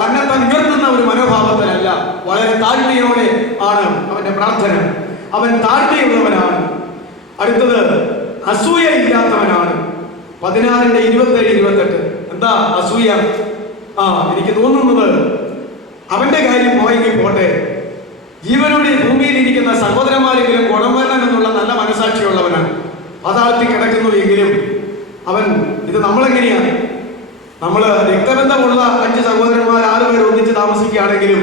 തന്നെത്താൻ ഉയർത്തുന്ന ഒരു മനോഭാവത്തിലല്ല, വളരെ താഴ്മയോടെ ആണ് അവന്റെ പ്രാർത്ഥന. അവൻ താഴ്മയുള്ളവനാണ്. അടുത്തത് അസൂയ ഇല്ലാത്തവനാണ്. 16:27-28. എന്താ അസൂയ? എനിക്ക് തോന്നുന്നത് അവന്റെ കാര്യം പോയെങ്കിൽ പോട്ടെ, ജീവനോടെ ഭൂമിയിൽ ഇരിക്കുന്ന സഹോദരന്മാരെങ്കിലും ഗുണം വരണം എന്നുള്ള നല്ല മനസാക്ഷിയുള്ളവനാണ്. പാതാളത്തിൽ കിടക്കുന്നു എങ്കിലും അവൻ ഇത് നമ്മളെങ്ങനെയാണ്, നമ്മൾ രക്തബന്ധമുള്ള 5 സഹോദരന്മാർ 6 പേർ ഒന്നിച്ച് താമസിക്കുകയാണെങ്കിലും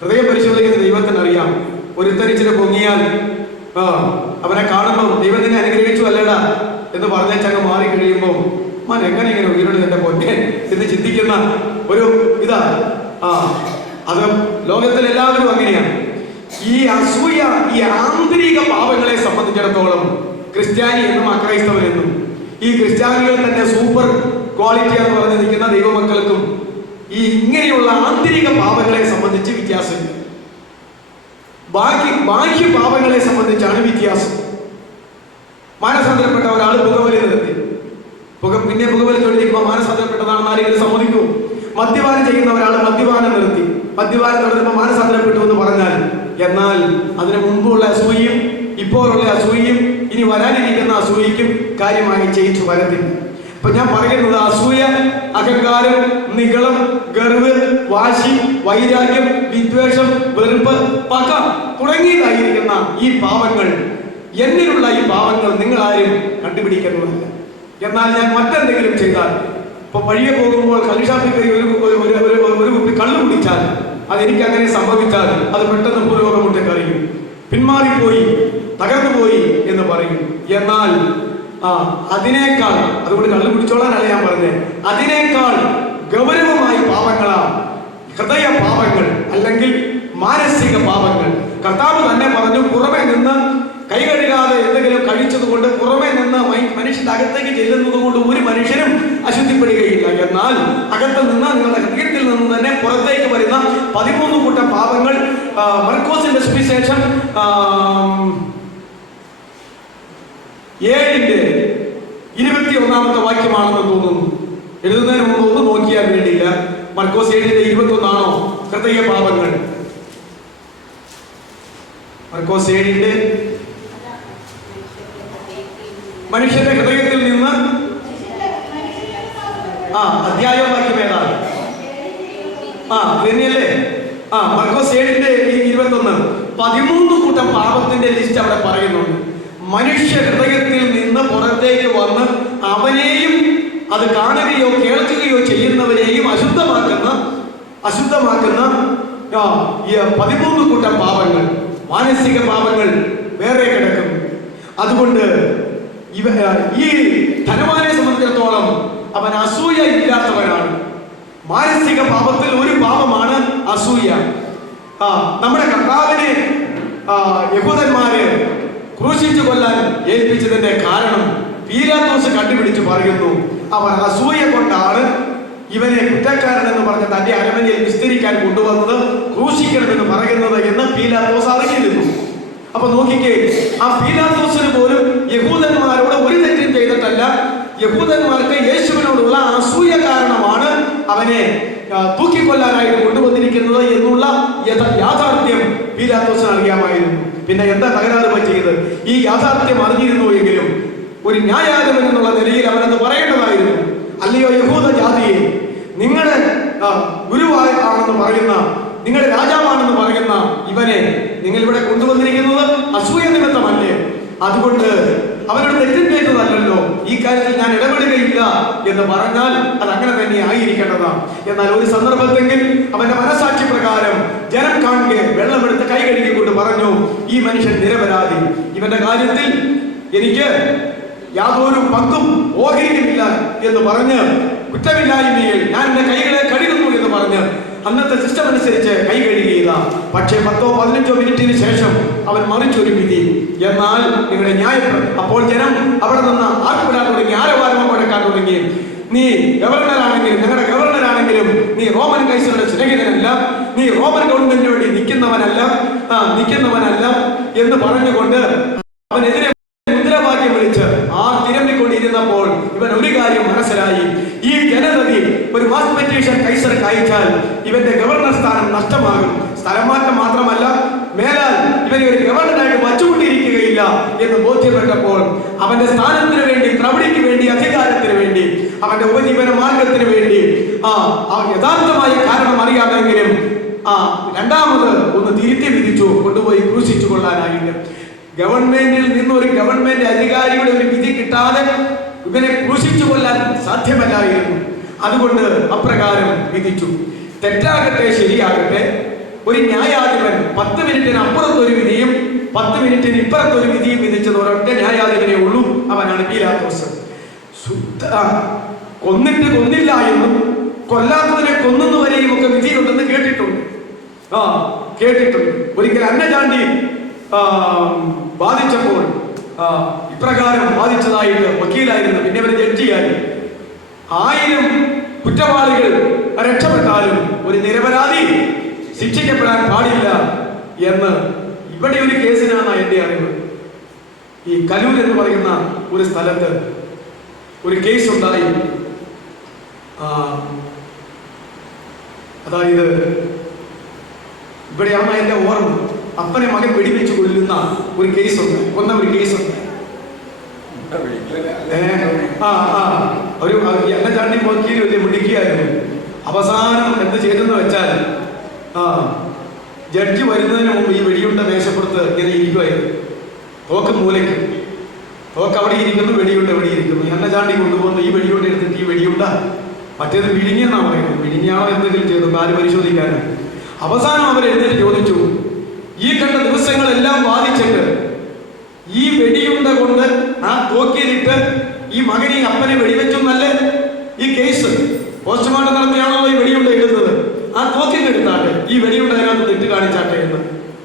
ഹൃദയം പരിശോധിക്കുന്ന ദൈവത്തിന് അറിയാം. ഒരുത്തൻ ഇച്ചിരി പൊങ്ങിയാൽ അവനെ കാണുമ്പോൾ ദൈവത്തിനെ അനുഗ്രഹിച്ചു അല്ലടാ എന്ന് പറഞ്ഞങ്ങ് മാറി കഴിയുമ്പോൾ മാൻ എങ്ങനെ ഇങ്ങനെ ഉയരുടെ എന്റെ പൊന്നെ എന്ന് ചിന്തിക്കുന്ന ഒരു ഇതാ. അത് ലോകത്തിൽ എല്ലാവരും അങ്ങനെയാണ്. ഈ അസൂയ, ഈ ആന്തരിക പാപങ്ങളെ സംബന്ധിച്ചിടത്തോളം ക്രിസ്ത്യാനി എന്നും അക്രൈസ്തവരെന്നും ഈ ക്രിസ്ത്യാനികൾ തന്നെ സൂപ്പർ ക്വാളിറ്റി എന്ന് പറഞ്ഞ് നിൽക്കുന്ന ദൈവമക്കൾക്കും ഈ ഇങ്ങനെയുള്ള ആന്തരിക പാപങ്ങളെ സംബന്ധിച്ച് വ്യത്യാസമില്ല. ബാഹ്യ പാപങ്ങളെ സംബന്ധിച്ചാണ് വ്യത്യാസം. മാനസാന്തരപ്പെട്ട ഒരാൾ പുകവലി നിർത്തി, പിന്നെ പുകവലി തൊഴിലിരിക്കുമ്പോൾ മാനസാന്തരപ്പെട്ടതാണെന്ന് ആരെങ്കിലും സമ്മതിക്കുമോ? മദ്യപാനം ചെയ്യുന്ന ഒരാൾ മദ്യപാനം നിർത്തി, മദ്യപാനം നടത്തുമ്പോൾ മാനസാന്തരപ്പെട്ടു എന്ന് പറഞ്ഞാൽ, എന്നാൽ അതിനു മുമ്പുള്ള അസൂയയും ഇപ്പോഴുള്ള അസൂയയും ഇനി വരാനിരിക്കുന്ന അസൂയയ്ക്കും കാര്യമായി ചെയ്യിച്ചു വരത്തില്ല. അപ്പൊ ഞാൻ പറയുന്നത് അസൂയ, അഹങ്കാരം, നിഗളം, ഗർവ്, വാശി, വൈരാഗ്യം, വിദ്വേഷം, വെറുപ്പ്, പക തുടങ്ങിയതായിരിക്കുന്ന ഈ പാവങ്ങൾ, എന്നിലുള്ള ഈ പാവങ്ങൾ നിങ്ങൾ ആരും കണ്ടുപിടിക്കുന്നതല്ല. എന്നാൽ ഞാൻ മറ്റെന്തെങ്കിലും ചെയ്താൽ, ഇപ്പൊ വഴിയെ പോകുമ്പോൾ കള്ളിഷാപ്പിൽ കയറി ഒരു കുപ്പി കള്ളു കുടിച്ചാൽ, അതെനിക്ക് അങ്ങനെ സംഭവിച്ചാൽ അത് പെട്ടെന്ന് പുരോഗമുട്ട് കഴിയും, പിന്മാറിപ്പോയി, തകർന്നുപോയി എന്ന് പറയും. എന്നാൽ അതിനേക്കാൾ, അതുകൊണ്ട് കള്ളു കുടിച്ചോളാനല്ല ഞാൻ പറഞ്ഞത്, അതിനേക്കാൾ ഗൗരവമായ പാപങ്ങളാണ് ഹൃദയ പാപങ്ങൾ അല്ലെങ്കിൽ മാനസിക പാപങ്ങൾ. കർത്താവ് തന്നെ പറഞ്ഞു, പുറമെ നിന്ന് കൈ കഴുകാതെ എന്തെങ്കിലും കഴിച്ചതുകൊണ്ട്, പുറമെ നിന്ന് മനുഷ്യന്റെ അകത്തേക്ക് ചെല്ലുന്നത് കൊണ്ട് ഒരു മനുഷ്യനും അശുദ്ധിപ്പെടുകയില്ല. എന്നാൽ അകത്ത് നിന്ന്, നിങ്ങളുടെ ഹൃദയത്തിൽ നിന്ന് തന്നെ പുറത്തേക്ക് വരുന്ന 13 കൂട്ടം പാപങ്ങൾ മർക്കോസിന്റെ സുവിശേഷം 7:21 വാക്യമാണെന്ന് തോന്നുന്നു. എഴുതുന്നതിന് മുമ്പ് ഒന്ന് നോക്കിയാൽ വേണ്ടിയില്ല. മർക്കോസ് 7:21 ഹൃദയ പാപങ്ങൾ. മർക്കോസ് 7 മനുഷ്യന്റെ ഹൃദയത്തിൽ നിന്ന് അധ്യായ വാക്യം ഏതാണ്? തന്നെയല്ലേ? മർക്കോസ് 7:21 13 കൂട്ടം പാപത്തിന്റെ ലിസ്റ്റ് അവിടെ പറയുന്നുണ്ട്. മനുഷ്യ ഹൃദയത്തിൽ നിന്ന് പുറത്തേക്ക് വന്ന് അവനെയും അത് കാണുകയോ കേൾക്കുകയോ ചെയ്യുന്നവരെയും അശുദ്ധമാക്കുന്ന 13 കൂട്ടം പാപങ്ങൾ, മാനസിക പാപങ്ങൾ വേറെ കിടക്കുന്നു. അതുകൊണ്ട് ഈ ധനവാനെ സംബന്ധിച്ചിടത്തോളം അവൻ അസൂയ ഇല്ലാത്തവനാണ്. മാനസിക പാപത്തിൽ ഒരു പാപമാണ് അസൂയ. നമ്മുടെ കർത്താവിനെ യഹൂദന്മാര് ക്രൂശിച്ചു കൊല്ലാൻ ഏൽപ്പിച്ചതിന്റെ കാരണം പീലാത്തോസ് കണ്ടുപിടിച്ച് പറയുന്നു, അവൻ അസൂയ കൊണ്ടാണ് ഇവനെ കുറ്റക്കാരൻ എന്ന് പറഞ്ഞ് തന്റെ അരമനയിൽ വിസ്തരിക്കാൻ കൊണ്ടുവന്നത്, ക്രൂശിക്കണമെന്ന് പറയുന്നത് എന്ന് പീലാത്തോസ് അറിഞ്ഞിരുന്നു. അപ്പൊ നോക്കിക്കേ, ആ പീലാത്തോസിന് പോലും യഹൂദന്മാരോട് ഒരു തെറ്റും ചെയ്തിട്ടല്ല, യഹൂദന്മാർക്ക് യേശുവിനോടുള്ള അസൂയ കാരണമാണ് അവനെ തൂക്കിക്കൊല്ലാനായിട്ട് കൊണ്ടുവന്നിരിക്കുന്നത് എന്നുള്ള യാഥാർത്ഥ്യം പീലാത്തോസിന് അറിയാമായിരുന്നു. പിന്നെ എന്താ തകരാറ് പറ്റിയത്? ഈ യാഥാർത്ഥ്യം അറിഞ്ഞിരുന്നു എങ്കിലും ഒരു ന്യായാധിപൻ എന്നുള്ള നിലയിൽ അവനത് പറയേണ്ടതായിരുന്നു. അല്ലയോ യഹൂദ ജാതിയെ, നിങ്ങളുടെ ഗുരുവാണെന്ന് പറയുന്ന, നിങ്ങളുടെ രാജാവാണെന്ന് പറയുന്ന ഇവനെ നിങ്ങൾ ഇവിടെ കൊണ്ടുവന്നിരിക്കുന്നത് അസൂയ നിമിത്തമല്ലേ? അതുകൊണ്ട് അവനോട് തെറ്റും ചെയ്തതല്ലോ, ഈ കാര്യത്തിൽ ഞാൻ ഇടപെടുകയില്ല എന്ന് പറഞ്ഞാൽ അത് അങ്ങനെ തന്നെ ആയിരിക്കേണ്ടതാണ്. എന്നാൽ ഒരു സന്ദർഭത്തെങ്കിൽ അവന്റെ മനസാക്ഷി പ്രകാരം ജനം കാണുക വെള്ളമെടുത്ത് കൈ കഴുകിക്കൊണ്ട് പറഞ്ഞു, ഈ മനുഷ്യൻ നിരപരാധി, ഇവന്റെ കാര്യത്തിൽ എനിക്ക് യാതൊരു പങ്കും ഓഹരിയുമില്ല എന്ന് പറഞ്ഞ് കുറ്റമില്ലായ്മയിൽ ഞാൻ എന്റെ കൈകളെ കഴുകുന്നു എന്ന് പറഞ്ഞ് അന്നത്തെ സിസ്റ്റം അനുസരിച്ച് കൈ കഴുകിയത. പക്ഷേ 10-15 മിനിറ്റിന് ശേഷം അവൻ മറിച്ചൊരു വിധി. എന്നാൽ നിങ്ങളുടെ ന്യായം. അപ്പോൾ ജനം അവിടെ നിന്ന് ആർപ്പിടാൻ തുടങ്ങി, ആരവാരമം മുഴക്കാൻ തുടങ്ങി. നീ ഗവർണറാണെങ്കിലും ഞങ്ങളുടെ ഗവർണറാണെങ്കിലും നീ റോമൻ കൈസറുടെ സ്നേഹിതനല്ല, നീ റോമൻ ഗവൺമെന്റിന് വേണ്ടി നിൽക്കുന്നവനല്ല എന്ന് പറഞ്ഞുകൊണ്ട് അവനെതിരെ മുദ്രാവാക്യം വിളിച്ച് ആ തിരമ്പിക്കൊണ്ടിരുന്നപ്പോൾ ഇവൻ ഒരു കാര്യം മനസ്സിലായി. ഈ ജനതതി ഒരു മാസ് പെറ്റീഷൻ കൈസർക്ക് അയച്ചാൽ ഇവന്റെ ഗവർണർ സ്ഥാനം നഷ്ടമാകും. സ്ഥലം മാറ്റം മാത്രമല്ല, മേലാൽ ഇവനെ ഒരു ഗവർണറായിട്ട് വച്ചുകൊണ്ടിരിക്കുകയില്ല എന്ന് ബോധ്യപ്പെട്ടപ്പോൾ അവന്റെ സ്ഥാനത്തിന് വേണ്ടി, പ്രവൃത്തിക്ക് വേണ്ടി, അധികാരത്തിന് വേണ്ടി, അവന്റെ ഉപജീവന മാർഗത്തിന് വേണ്ടി യഥാർത്ഥമായ കാരണം അറിയാമെങ്കിലും രണ്ടാമത് ഒന്ന് തിരുത്തി വിധിച്ചു, കൊണ്ടുപോയി ക്രൂശിച്ചു കൊള്ളാനായിട്ട്. ഗവൺമെന്റിൽ നിന്ന് ഒരു ഗവൺമെന്റ് അധികാരിയുടെ ഒരു വിധി കിട്ടാതെ ഇവനെ ക്രൂശിച്ചു കൊല്ലാൻ സാധ്യമല്ലായിരുന്നു. അതുകൊണ്ട് അപ്രകാരം വിധിച്ചു. തെറ്റാകട്ടെ ശരിയാകട്ടെ, ഒരു ന്യായാധിപൻ 10 മിനിറ്റിന് അപ്പുറത്തൊരു വിധിയും 10 മിനിറ്റിന് ഇപ്പുറത്തൊരു വിധിയും വിധിച്ചത് ഒരൊറ്റ ന്യായാധിപനെ ഉള്ളൂ. അവനാണ് പീലാത്തോസ്. കൊന്നിട്ട് കൊന്നില്ല എന്നും കൊല്ലാത്തതിനെ കൊന്നുവരെയും ഒക്കെ വിധിയുണ്ടെന്ന് കേട്ടിട്ടുണ്ട്. ഒരിക്കൽ അന്നചാണ്ടി ബാധിച്ചപ്പോൾ ഇപ്രകാരം ബാധിച്ചതായിട്ട് വക്കീലായിരുന്നു, പിന്നെ അവരെ ജഡ്ജിയായി. 1000 കുറ്റവാളികൾ രക്ഷപ്പെട്ടാലും ഒരു നിരപരാധി ശിക്ഷിക്കപ്പെടാൻ പാടില്ല എന്ന് ഇവിടെ ഒരു കേസിനാണ് എന്റെ അറിവ്. ഈ കലൂർ എന്ന് പറയുന്ന ഒരു സ്ഥലത്ത് ഒരു കേസ് ഉണ്ടായി. അതായത് ഇവിടെയാണ് എന്റെ ഓർമ്മ. അപ്പനെ മകൻ വെടിവെച്ച് കൊല്ലുന്ന ഒരു കേസുണ്ട്, കൊന്ന ഒരു കേസുണ്ട്. ഒരു എണ്ണച്ചാണ്ടി നോക്കി വലിയ വിളിക്കുകയായിരുന്നു. അവസാനം എന്ത് ചെയ്തെന്ന് വെച്ചാൽ ജഡ്ജി വരുന്നതിന് മുമ്പ് ഈ വെടിയുണ്ട മേശപ്പുറത്ത് ഇങ്ങനെ ഇരിക്കുമായിരുന്നു. തോക്ക് മൂലയ്ക്ക്, തോക്ക് അവിടെ ഇരിക്കുന്നു, വെടിയുണ്ട ഇവിടെ ഇരിക്കുന്നു. എണ്ണച്ചാണ്ടി കൊണ്ടുപോകുന്നു. ഈ വെടിയുണ്ട എടുത്തിട്ട് ഈ വെടിയുണ്ട മറ്റേത് വിഴിഞ്ഞെന്നാണ് പറയുന്നത്. വിഴിഞ്ഞാണോ എന്തെങ്കിലും ചെയ്തു ആര് പരിശോധിക്കാനാണ്. അവസാനം അവർ എഴുന്നേറ്റ് ചോദിച്ചു, ഈ കണ്ട ദിവസങ്ങളെല്ലാം ബാധിച്ചിട്ട് ഈ വെടിയുണ്ട കൊണ്ട് ആ തോക്കിയിലിട്ട് ഈ മകനെ അപ്പനെ വെടിവെച്ചെന്നല്ലേ ഈ കേസ്? പോസ്റ്റ്മോർട്ടം നടത്തിയാണല്ലോ ഈ വെടിയുണ്ട എടുത്തത്. ആ തോക്കിന് എടുത്താട്ടെ, ഈ വെടിയുണ്ട അതിനകത്ത് തെറ്റ് കാണിച്ചാട്ടെ എന്ന്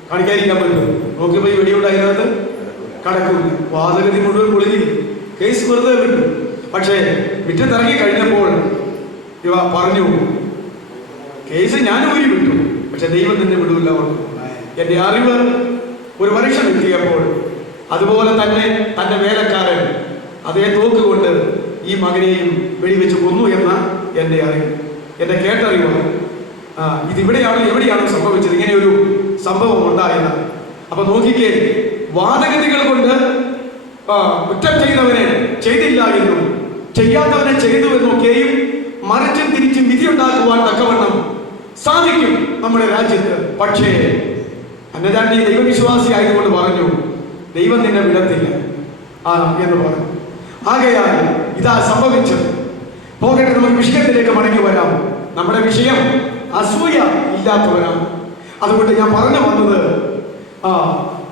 കാണിക്കാതിരിക്കാൻ പറ്റും. നോക്കിയപ്പോ ഈ വെടിയുണ്ട അതിനകത്ത് കടക്കൂല. വാദഗതി മുഴുവൻ പൊളിഞ്ഞു, കേസ് വെറുതെ വിട്ടു. പക്ഷേ വിറ്റത്തിറങ്ങി കഴിഞ്ഞപ്പോൾ ഇവ പറഞ്ഞു, കേസ് ഞാൻ ഊരി വിട്ടു, പക്ഷെ ദൈവം നിന്നെ വിടൂല്ല. എന്റെ അറിവ് ഒരു വർഷം എത്തിയപ്പോൾ അതുപോലെ തന്നെ തന്റെ വേലക്കാരൻ അതേ തോക്കുകൊണ്ട് ഈ മകനെയും വെടിവെച്ച് കൊന്നു എന്ന എന്റെ അറിവ്, എന്റെ കേട്ടറിവാണ്. ഇതിവിടെയാണ്, എവിടെയാണ് സംഭവിച്ചത്? ഇങ്ങനെ ഒരു സംഭവം ഉണ്ടായത്. അപ്പൊ നോക്കിക്കേ, വാദഗതികൾ കൊണ്ട് കുറ്റം ചെയ്തവനെ ചെയ്തില്ല എന്നും ചെയ്യാത്തവനെ ചെയ്തു എന്നൊക്കെയും മറിച്ചും തിരിച്ചും വിധി ഉണ്ടാക്കുവാൻ തക്കവണ്ണം സാധിക്കും നമ്മുടെ രാജ്യത്ത്. പക്ഷേ അന്നചാണ്ടി ദൈവവിശ്വാസി ആയതുകൊണ്ട് പറഞ്ഞു, ദൈവം നിന്നെ വിടത്തില്ല എന്ന് പറഞ്ഞു. ആകയാൽ ഇതാ സംഭവിച്ചത്. പോകട്ടെ, നമുക്ക് വിഷയത്തിലേക്ക് മടങ്ങി വരാം. നമ്മുടെ വിഷയം അസൂയ ഇല്ലാത്തവരാണ്. അതുകൊണ്ട് ഞാൻ പറഞ്ഞു വന്നത്,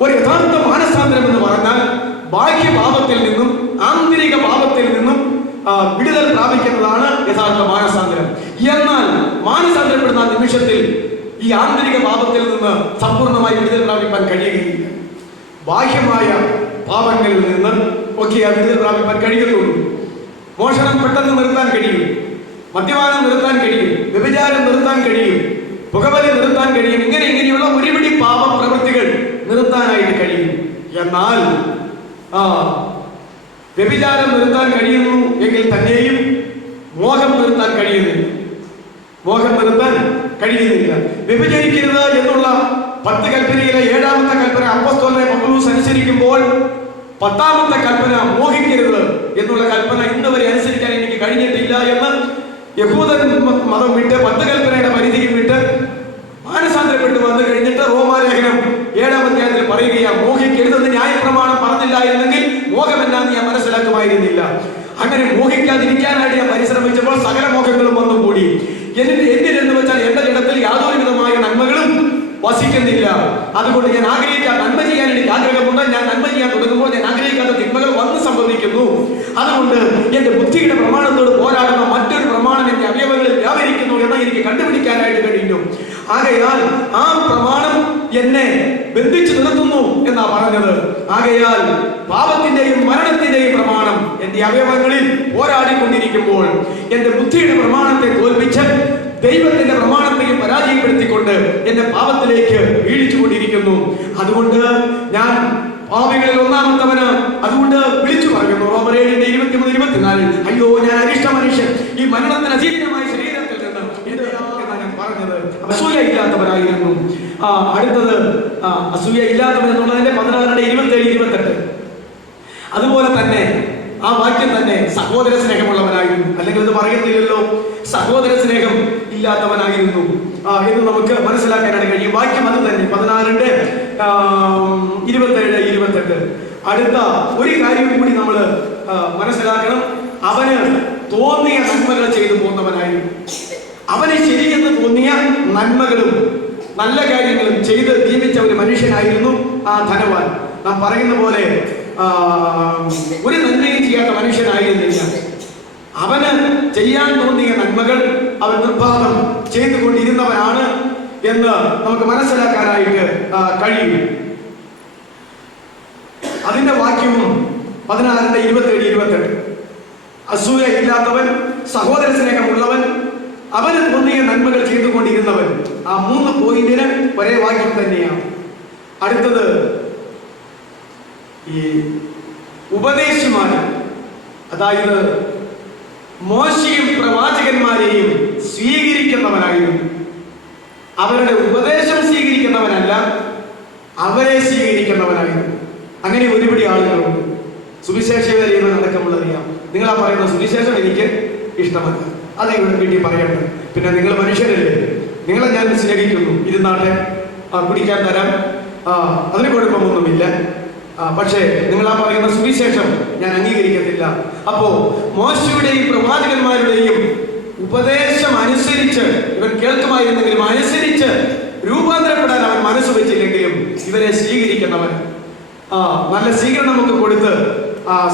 ഒരു യഥാർത്ഥ മാനസാന്തരം എന്ന് പറഞ്ഞാൽ ബാഹ്യഭാവത്തിൽ നിന്നും ആന്തരിക ഭാവത്തിൽ നിന്നും വിടുതൽ പ്രാപിക്കുന്നതാണ് യഥാർത്ഥ മാനസാന്തരം. എന്നാൽ മാനസാന്തരപ്പെടുന്ന നിമിഷത്തിൽ ഈ ആന്തരിക ഭാവത്തിൽ നിന്ന് സമ്പൂർണ്ണമായി വിടുതൽ പ്രാപിക്കാൻ കഴിയുകയില്ല. ബാഹ്യമായ പാപങ്ങളിൽ നിന്ന് ഒക്കെ ആ വിടുതൽ പ്രാപിക്കാൻ കഴിയത്തുള്ളൂ. മോഷണം പെട്ടെന്ന് നിർത്താൻ കഴിയും, മദ്യപാനം നിർത്താൻ കഴിയും, വ്യഭിചാരം നിർത്താൻ കഴിയും, പുകവലി നിർത്താൻ കഴിയും. ഇങ്ങനെയുള്ള ഒരുപിടി പാപ പ്രവൃത്തികൾ നിർത്താനായിട്ട് കഴിയും. എന്നാൽ വ്യഭിചാരം നിർത്താൻ കഴിയുന്നു എങ്കിൽ തന്നെയും മോഹം നിർത്താൻ കഴിയുന്നില്ല. വ്യഭിചരിക്കരുത് എന്നുള്ള 10 കൽപ്പനയിലെ 7ാമത്തെ കൽപ്പന അപ്പോസ്തലനായ പൗലോസ് അനുസരിക്കുമ്പോൾ 10ാമത്തെ കൽപ്പന മോഹിക്കരുത് എന്നുള്ള കൽപ്പന ഇന്ന് വരെ അനുസരിക്കാൻ എനിക്ക് കഴിഞ്ഞിട്ടില്ല എന്ന് യഹൂദൻ മതം വിട്ട് 10 കൽപ്പനയുടെ പരിധിയും വിട്ട് മാനസാന്തരപ്പെട്ട് വന്നു കഴിഞ്ഞിട്ട് റോമാലേഖനം 7ാം അധ്യായത്തിൽ പറയുകയാണ്, മോഹിക്കരുതെന്ന് ന്യായപ്രമാണം പറഞ്ഞില്ലായിരുന്നെങ്കിൽ മോഹം എന്നാന്ന് ഞാൻ മനസ്സിലാക്കുമായിരുന്നില്ല. അങ്ങനെ മോഹിക്കാതിരിക്കാനായിട്ട് ഞാൻ പരിശ്രമിച്ചപ്പോൾ സകല മോഹങ്ങളും വന്നു കൂടി. എന്തിനെന്ന് വെച്ചാൽ എന്റെ ജഡത്തിൽ യാതൊരു വിധമായ നന്മകളും വസിക്കാൻ വസിക്കുന്നില്ല. അതുകൊണ്ട് ഞാൻ ആഗ്രഹിക്കാത്ത നന്മ ചെയ്യാൻ എനിക്ക് ആഗ്രഹമുണ്ട്. ഞാൻ നന്മ ചെയ്യാൻ തുടങ്ങുമ്പോൾ ഞാൻ ആഗ്രഹിക്കാത്ത തിന്മകൾ വന്ന് സംഭവിക്കുന്നു. അതുകൊണ്ട് എന്റെ ബുദ്ധിയുടെ പ്രമാണത്തോട് പോരാടുന്ന മറ്റൊരു പ്രമാണം എന്റെ അവയവങ്ങളിൽ വ്യാപരിക്കുന്നു എന്ന് എനിക്ക് കണ്ടുപിടിക്കാനായിട്ട് കഴിഞ്ഞു. ആകയാൽ ആ പ്രമാണം എന്നെ ബന്ധിച്ചു നിർത്തുന്നു എന്നാ പറഞ്ഞത്. ആകയാൽ പാപത്തിന്റെയും മരണത്തിന്റെയും പ്രമാണം എന്റെ അവയവങ്ങളിൽ പോരാടിക്കൊണ്ടിരിക്കുമ്പോൾ എന്റെ ബുദ്ധിയുടെ പ്രമാണത്തെ തോൽപ്പിച്ച് ദൈവത്തിന്റെ പ്രമാണത്തെയും പരാജയപ്പെടുത്തിക്കൊണ്ട് എന്റെ പാപത്തിലേക്ക് വീഴിച്ചുകൊണ്ടിരിക്കുന്നു. അതുകൊണ്ട് ഞാൻ പാപികളിൽ ഒന്നാമത്തവന്. അതുകൊണ്ട് വിളിച്ചു പറയുന്നു റോമർ 7:23-24, അയ്യോ ഞാൻ അരിഷ്ട മനുഷ്യൻ, ഈ മരണത്തിന് അധീനമായ ശരീരത്തിൽ നിന്ന് എന്നാണ് ഞാൻ പറഞ്ഞത്. അസൂയ ഇല്ലാത്തവരായിരുന്നു. അടുത്തത് അസൂയ ഇല്ലാത്തവൻ എന്നുള്ളതിന്റെ 16:27-28. അതുപോലെ തന്നെ ആ വാക്യം തന്നെ സഹോദര സ്നേഹമുള്ളവനായിരുന്നു. അല്ലെങ്കിൽ ഇത് പറയുന്നില്ലല്ലോ, സഹോദര സ്നേഹം ഇല്ലാത്തവനായിരുന്നു എന്ന് നമുക്ക് മനസ്സിലാക്കാനാണ് കഴിയും. വാക്യം അത് തന്നെ 16:27-28. അടുത്ത ഒരു കാര്യം കൂടി നമ്മൾ മനസ്സിലാക്കണം. അവന് തോന്നിയ നന്മകൾ ചെയ്തു പോകുന്നവനായിരുന്നു. അവന് ശരിയെന്ന് തോന്നിയ നന്മകളും നല്ല കാര്യങ്ങളും ചെയ്ത് ജീവിച്ച ഒരു മനുഷ്യനായിരുന്നു ആ ധനവാൻ. നാം പറയുന്ന പോലെ ഒരു നന്മയും ചെയ്യാത്ത മനുഷ്യനായിരുന്നില്ല. അവന് ചെയ്യാൻ തോന്നിയ നന്മകൾ അവൻ നിർബാധം ചെയ്തുകൊണ്ടിരുന്നവനാണ് എന്ന് നമുക്ക് മനസ്സിലാക്കാനായിട്ട് കഴിയും. അതിന്റെ വാക്യവും 16:27-28. അസൂയ ഇല്ലാത്തവൻ, സഹോദര സ്നേഹമുള്ളവൻ, അവന് തോന്നിയ നന്മകൾ ചെയ്തുകൊണ്ടിരുന്നവൻ. ആ 3 പോയിന്റിന് ഒരേ വാക്യം തന്നെയാണ്. അടുത്തത് ഈ ഉപദേശിമാര്, അതായത് മോശയും പ്രവാചകന്മാരെയും സ്വീകരിക്കുന്നവനായിരുന്നു. അവരുടെ ഉപദേശം സ്വീകരിക്കുന്നവനല്ല, അവരെ സ്വീകരിക്കുന്നവനായിരുന്നു. അങ്ങനെ ഒരുപടി ആളുകളുണ്ട്. സുവിശേഷകരെയും അടക്കമുള്ളറിയാം. നിങ്ങളാ പറയുന്ന സുവിശേഷം എനിക്ക് ഇഷ്ടമല്ല, അത് ഇവിടെ വീട്ടിൽ പറയണ്ട. പിന്നെ നിങ്ങൾ മനുഷ്യരല്ലേ, നിങ്ങളെ ഞാൻ സ്നേഹിക്കുന്നു, ഇരുന്നാട്ടെ, കുടിക്കാൻ തരാം, അതിന് കുഴപ്പമൊന്നുമില്ല. പക്ഷേ നിങ്ങൾ ആ പറയുന്ന സുവിശേഷം ഞാൻ അംഗീകരിക്കത്തില്ല. അപ്പോ മോശയുടെയും പ്രവാചകന്മാരുടെയും ഉപദേശം അനുസരിച്ച് ഇവൻ കേൾക്കുമായിരുന്നെങ്കിലും അനുസരിച്ച് രൂപാന്തരപ്പെടാൻ അവൻ മനസ്സ് വെച്ചില്ലെങ്കിലും ഇവരെ സ്വീകരിക്കുന്നവൻ, നല്ല സ്വീകരണം നമുക്ക് കൊടുത്ത്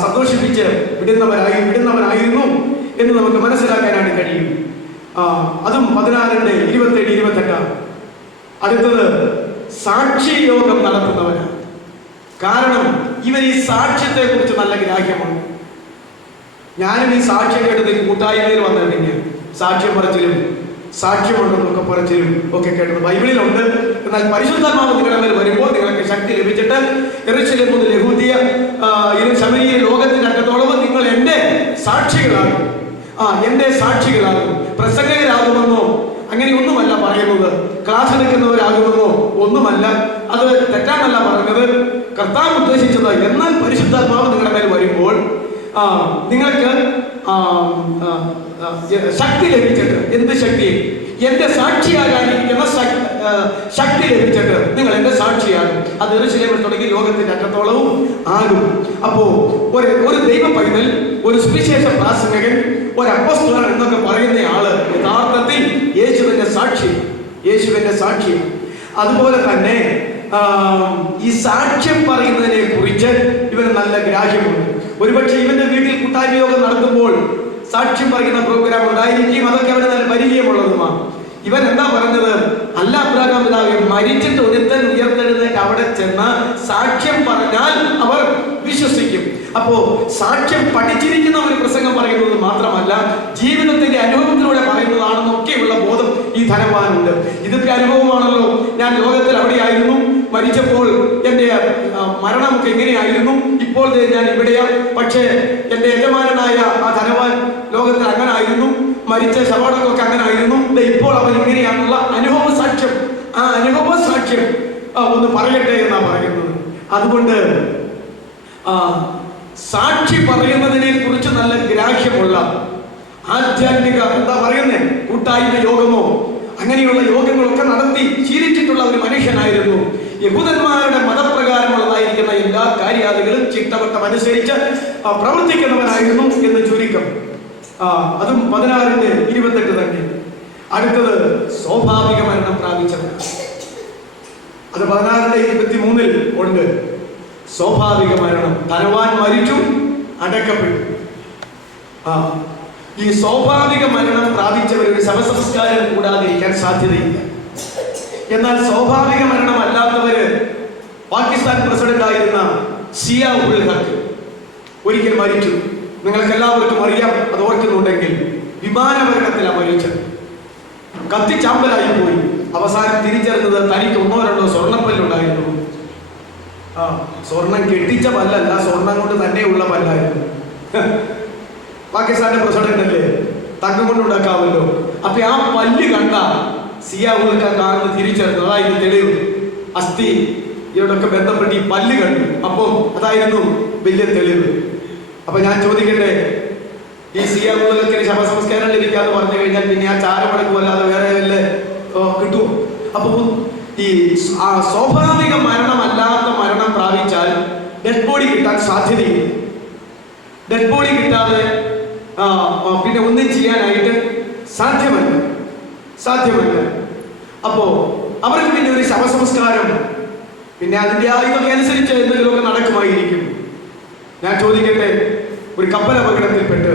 സന്തോഷിപ്പിച്ച് വിടുന്നവനായിരുന്നു എന്ന് നമുക്ക് മനസ്സിലാക്കാനാണ് കഴിയും. അതും 16:27-28. അടുത്തത് സാക്ഷി യോഗം നടത്തുന്നവനാണ്. കാരണം ഇവർ ഈ സാക്ഷ്യത്തെ കുറിച്ച് നല്ല ഗ്രാഹ്യമാണ്. ഞാനും ഈ സാക്ഷ്യം കേട്ടത് കൂട്ടായ്മയിൽ വന്നിട്ടുണ്ടെങ്കിൽ സാക്ഷ്യം പറച്ചിലും സാക്ഷ്യമുണ്ടെന്നൊക്കെ പറച്ചിലും ഒക്കെ കേട്ടത് ബൈബിളിലുണ്ട്. എന്നാൽ പരിശുദ്ധാത്മാവ് നിങ്ങളുടെ മേൽ വരുമ്പോൾ നിങ്ങൾക്ക് ശക്തി ലഭിച്ചിട്ട് യെരൂശലേം മുതൽ യഹൂദിയ ശമരിയ ലോകത്തിന്റെ അറ്റത്തോളം നിങ്ങൾ എന്റെ സാക്ഷികളാകും. എന്റെ സാക്ഷികളാകും. പ്രസംഗകരാകുമെന്നോ അങ്ങനെയൊന്നുമല്ല പറയുന്നത്. ക്ലാസ് എടുക്കുന്നവരാകുമെന്നോ ഒന്നുമല്ല. അത് തെറ്റാണല്ല പറഞ്ഞത്. കർത്താവ് ഉദ്ദേശിച്ചത് എന്നാൽ പരിശുദ്ധാത്മാവ് നിങ്ങളുടെ മേൽ വരുമ്പോൾ നിങ്ങൾക്ക് ശക്തി ലഭിച്ചിട്ട്, എന്ത് ശക്തി? എന്റെ സാക്ഷിയാകാനിരിക്കുന്ന ശക്തി ലഭിച്ചിട്ട് നിങ്ങൾ എന്റെ സാക്ഷിയാകും. അത് യെരൂശലേമിൽ തുടങ്ങി ലോകത്തിന്റെ അറ്റത്തോളവും ആകും. അപ്പോ ഒരു ദൈവ പൈതൽ, ഒരു സുവിശേഷ പ്രാസംഗകൻ, ഒരു അപ്പോസ്തലൻ എന്നൊക്കെ പറയുന്ന ആള് യഥാർത്ഥത്തിൽ യേശുവിന്റെ സാക്ഷി. അതുപോലെ തന്നെ ഈ സാക്ഷ്യം പറയുന്നതിനെ കുറിച്ച് ഇവന് നല്ല ഗ്രാഹ്യമുണ്ട്. ഒരുപക്ഷെ ഇവന്റെ വീട്ടിൽ കൂട്ടായ്മ യോഗം നടത്തുമ്പോൾ സാക്ഷ്യം പറയുന്ന പ്രോഗ്രാം ഉണ്ടായിരിക്കും. അതൊക്കെ അവന് നല്ല പരിചയമുള്ളതുമാണ്. ഇവൻ എന്താ പറഞ്ഞത്? അല്ല അബ്രഹാം പിതാവേ, മരിച്ചിട്ട് ഒരുത്തൻ ഉയർത്തെഴുന്നേറ്റ് അവിടെ ചെന്ന് സാക്ഷ്യം പറഞ്ഞാൽ അവർ വിശ്വസിക്കും. അപ്പോ സാക്ഷ്യം പഠിച്ചിരിക്കുന്ന ഒരു പ്രസംഗം പറയുന്നത് മാത്രമല്ല, ജീവിതത്തിന്റെ അനുഭവത്തിലൂടെ പറയുന്നതാണെന്നൊക്കെയുള്ള ബോധം ഈ ധനവാനുണ്ട്. ഇതൊക്കെ അനുഭവമാണല്ലോ. ഞാൻ ലോകത്തിൽ അവിടെയായിരുന്നു, മരിച്ചപ്പോൾ എന്റെ മരണമൊക്കെ എങ്ങനെയായിരുന്നു, ഇപ്പോൾ ഞാൻ ഇവിടെയാ. പക്ഷേ എന്റെ യജമാനായ ആ ധനവാൻ ലോകത്തിൽ അങ്ങനെ ആയിരുന്നു, മരിച്ച ശവടക്കൊക്കെ അങ്ങനെ ആയിരുന്നു. ഇപ്പോൾ അവൻ ഇങ്ങനെയാണുള്ള അനുഭവ സാക്ഷ്യം. ആ അനുഭവ സാക്ഷ്യം ഒന്ന് പറയട്ടെ എന്നാ പറയുന്നത്. അതുകൊണ്ട് സാക്ഷി പറയുന്നതിനെ കുറിച്ച് നല്ല ഗ്രാഹ്യമുള്ള ആധ്യാത്മിക എന്താ പറയുന്നേ, കൂട്ടായ്മ യോഗമോ അങ്ങനെയുള്ള യോഗങ്ങളൊക്കെ നടത്തി ശീലിച്ചിട്ടുള്ള ഒരു മനുഷ്യനായിരുന്നു. യഹൂദന്മാരുടെ മതപ്രകാരമുള്ളതായിരിക്കുന്ന എല്ലാ കാര്യാദികളും ചിട്ടവട്ടം അനുസരിച്ച് പ്രവർത്തിക്കുന്നവനായിരുന്നു എന്ന് ചുരുക്കം. അതും 16:28 തന്നെ. അടുത്തത് സ്വാഭാവിക മരണം പ്രാപിച്ചവനാണ്. അത് 16:23 ഉണ്ട്. സ്വാഭാവിക മരണം. ധനവാൻ മരിച്ചു, അടക്കപ്പെട്ടു. ഈ സ്വാഭാവിക മരണം പ്രാപിച്ചവർ ഒരു ശവസംസ്കാരം കൂടാതിരിക്കാൻ സാധ്യതയില്ല. എന്നാൽ സ്വാഭാവിക മരണമല്ലാത്തവര്, പാകിസ്ഥാൻ പ്രസിഡന്റ് ആയിരുന്ന സിയ ഉൽ ഹക്ക് ഒരിക്കൽ മരിച്ചു. നിങ്ങൾക്ക് എല്ലാവർക്കും അറിയാം, അത് ഓർക്കുന്നുണ്ടെങ്കിൽ. വിമാനാപകടത്തിലാണ് മരിച്ചത്. കത്തിച്ചാമ്പലായി പോയി. അവസാനം തിരിച്ചറിഞ്ഞത് തനിക്ക് 1-2 സ്വർണ്ണപ്പല്ലുണ്ടായിരുന്നു. സ്വർണം കെട്ടിച്ച പല്ലല്ല, സ്വർണം കൊണ്ട് തന്നെയുള്ള പല്ലായിരുന്നു. പാകിസ്ഥാന്റെ പ്രസിഡന്റ് അല്ലേ, തങ്കം കൊണ്ടുണ്ടാക്കാമല്ലോ. അപ്പൊ ആ പല്ല് കണ്ട സിയ ഉൽ ഹക്ക് കാണുന്ന തിരിച്ചറിഞ്ഞു. അതായിരുന്നു തെളിവ്. അസ്ഥി ഇവരോടൊക്കെ ബന്ധപ്പെട്ട് ഈ പല്ല് കണ്ടു. അപ്പോൾ അതായിരുന്നു വലിയ തെളിവ്. അപ്പൊ ഞാൻ ചോദിക്കട്ടെ, ഈ സിയ ഉൽ ഹക്കിന് ശവസംസ്കാരം ലഭിക്കാന്ന് പറഞ്ഞു കഴിഞ്ഞാൽ പിന്നെ ആ ചാരമടക്കും അല്ലാതെ വേറെ വല്ല കിട്ടുമോ? അപ്പൊ ഈ സ്വാഭാവിക മരണമല്ലാത്ത മരണം പ്രാപിച്ചാൽ ഡെഡ് ബോഡി കിട്ടാൻ സാധ്യതയില്ല. ഡെഡ് ബോഡി കിട്ടാതെ പിന്നെ ഒന്നും ചെയ്യാനായിട്ട് സാധ്യമല്ല. അപ്പോ അവർക്ക് പിന്നെ ഒരു ശവസംസ്കാരം പിന്നെ അതിന്റെ ഇതൊക്കെ അനുസരിച്ച് എന്തെങ്കിലുമൊക്കെ നടക്കുമായിരിക്കും. ഞാൻ ചോദിക്കട്ടെ, ഒരു കപ്പൽ അപകടത്തിൽപ്പെട്ട്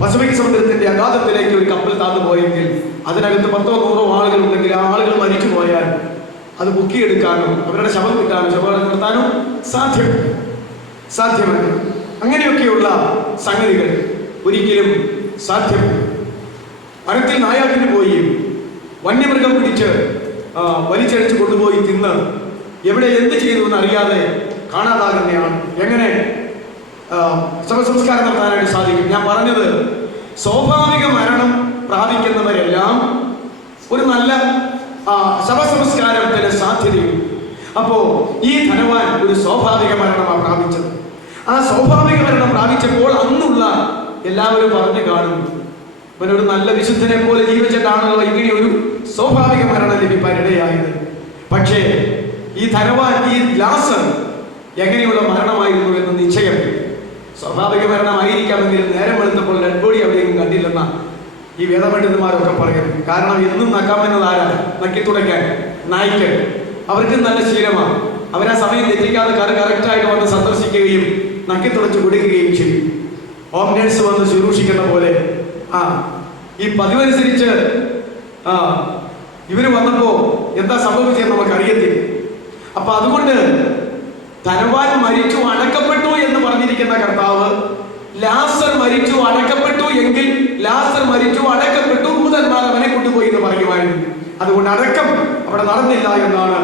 പസഫിക് സമുദ്രത്തിന്റെ അഗാധത്തിലേക്ക് ഒരു കപ്പൽ താന്നു പോയെങ്കിൽ അതിനകത്ത് 10-100 ആളുകൾ ഉണ്ടെങ്കിൽ ആ ആളുകൾ മരിച്ചു പോയാൽ അത് പൊക്കിയെടുക്കാനോ അവരുടെ ശവം കിട്ടാനോ ശവം നിർത്താനോ സാധ്യമല്ല. അങ്ങനെയൊക്കെയുള്ള സംഗതികൾ ഒരിക്കലും സാധ്യമല്ല. മരത്തിൽ നായാട്ടിന് പോയി വന്യമൃഗം പിടിച്ച് വലിച്ചടിച്ച് കൊണ്ടുപോയി തിന്ന് എവിടെ എന്ത് ചെയ്തു എന്നറിയാതെ കാണാതാകുന്നതാണ്. എങ്ങനെ ശവസംസ്കാരം നടത്താനായിട്ട് സാധിക്കും? ഞാൻ പറഞ്ഞത്, സ്വാഭാവിക മരണം പ്രാപിക്കുന്നവരെല്ലാം ഒരു നല്ല ശവസംസ്കാരത്തിന് സാധ്യതയുണ്ട്. അപ്പോ ഈ ധനവാൻ ഒരു സ്വാഭാവിക മരണമാണ് പ്രാപിച്ചത്. ആ സ്വാഭാവിക മരണം പ്രാപിച്ചപ്പോൾ അന്നുള്ള എല്ലാവരും പറഞ്ഞു കാണും, ഇവനൊരു നല്ല വിശുദ്ധനെ പോലെ ജീവിച്ചിട്ടാണല്ലോ ഇങ്ങനെ ഒരു സ്വാഭാവിക മരണം ലഭിക്കാൻ ഇടയായത്. പക്ഷേ ഈ ധനവാൻ, ഈ ലാസർ എങ്ങനെയുള്ള മരണമായിരുന്നു എന്ന് നിശ്ചയം. സ്വാഭാവിക മരണമായിരിക്കാമെങ്കിലും നേരം വെളുത്തപ്പോൾ ഡെഡ് ബോഡി എവിടെയും കണ്ടില്ലെന്ന ഈ വേദപണ്ഡിതന്മാരൊക്കെ പറയുന്നു. കാരണം എന്നും നക്കാമെന്നത് ആരാ? നക്കി തുടയ്ക്കാൻ നായ്ക്ക്. അവർക്ക് നല്ല ശീലമാണ്. അവരാ സമയം തെറ്റിക്കാതെ കറക്റ്റായിട്ട് വന്ന് സന്ദർശിക്കുകയും നക്കി തുടച്ച് കൊടുക്കുകയും ചെയ്യും. ഹോം നേഴ്സ് വന്ന് ശുശ്രൂഷിക്കുന്ന പോലെ ഈ പതിവനുസരിച്ച് ഇവര് വന്നപ്പോ എന്താ സംഭവിച്ചതെന്ന് നമുക്ക് അറിയത്തില്ല. അപ്പൊ അതുകൊണ്ട് ധനവാൻ മരിച്ചു അടക്കപ്പെട്ടു എന്ന് പറഞ്ഞിരിക്കുന്ന കർത്താവ് ലാസർ മരിച്ചു അടക്കപ്പെട്ടു എങ്കിൽ ലാസർ മരിച്ചു അടക്കപ്പെട്ടു ദൂതന്മാർ അവനെ കൊണ്ടുപോയി എന്ന് പറയുമായിരുന്നു. അതുകൊണ്ട് അടക്കം അവിടെ നടന്നില്ല എന്നാണ്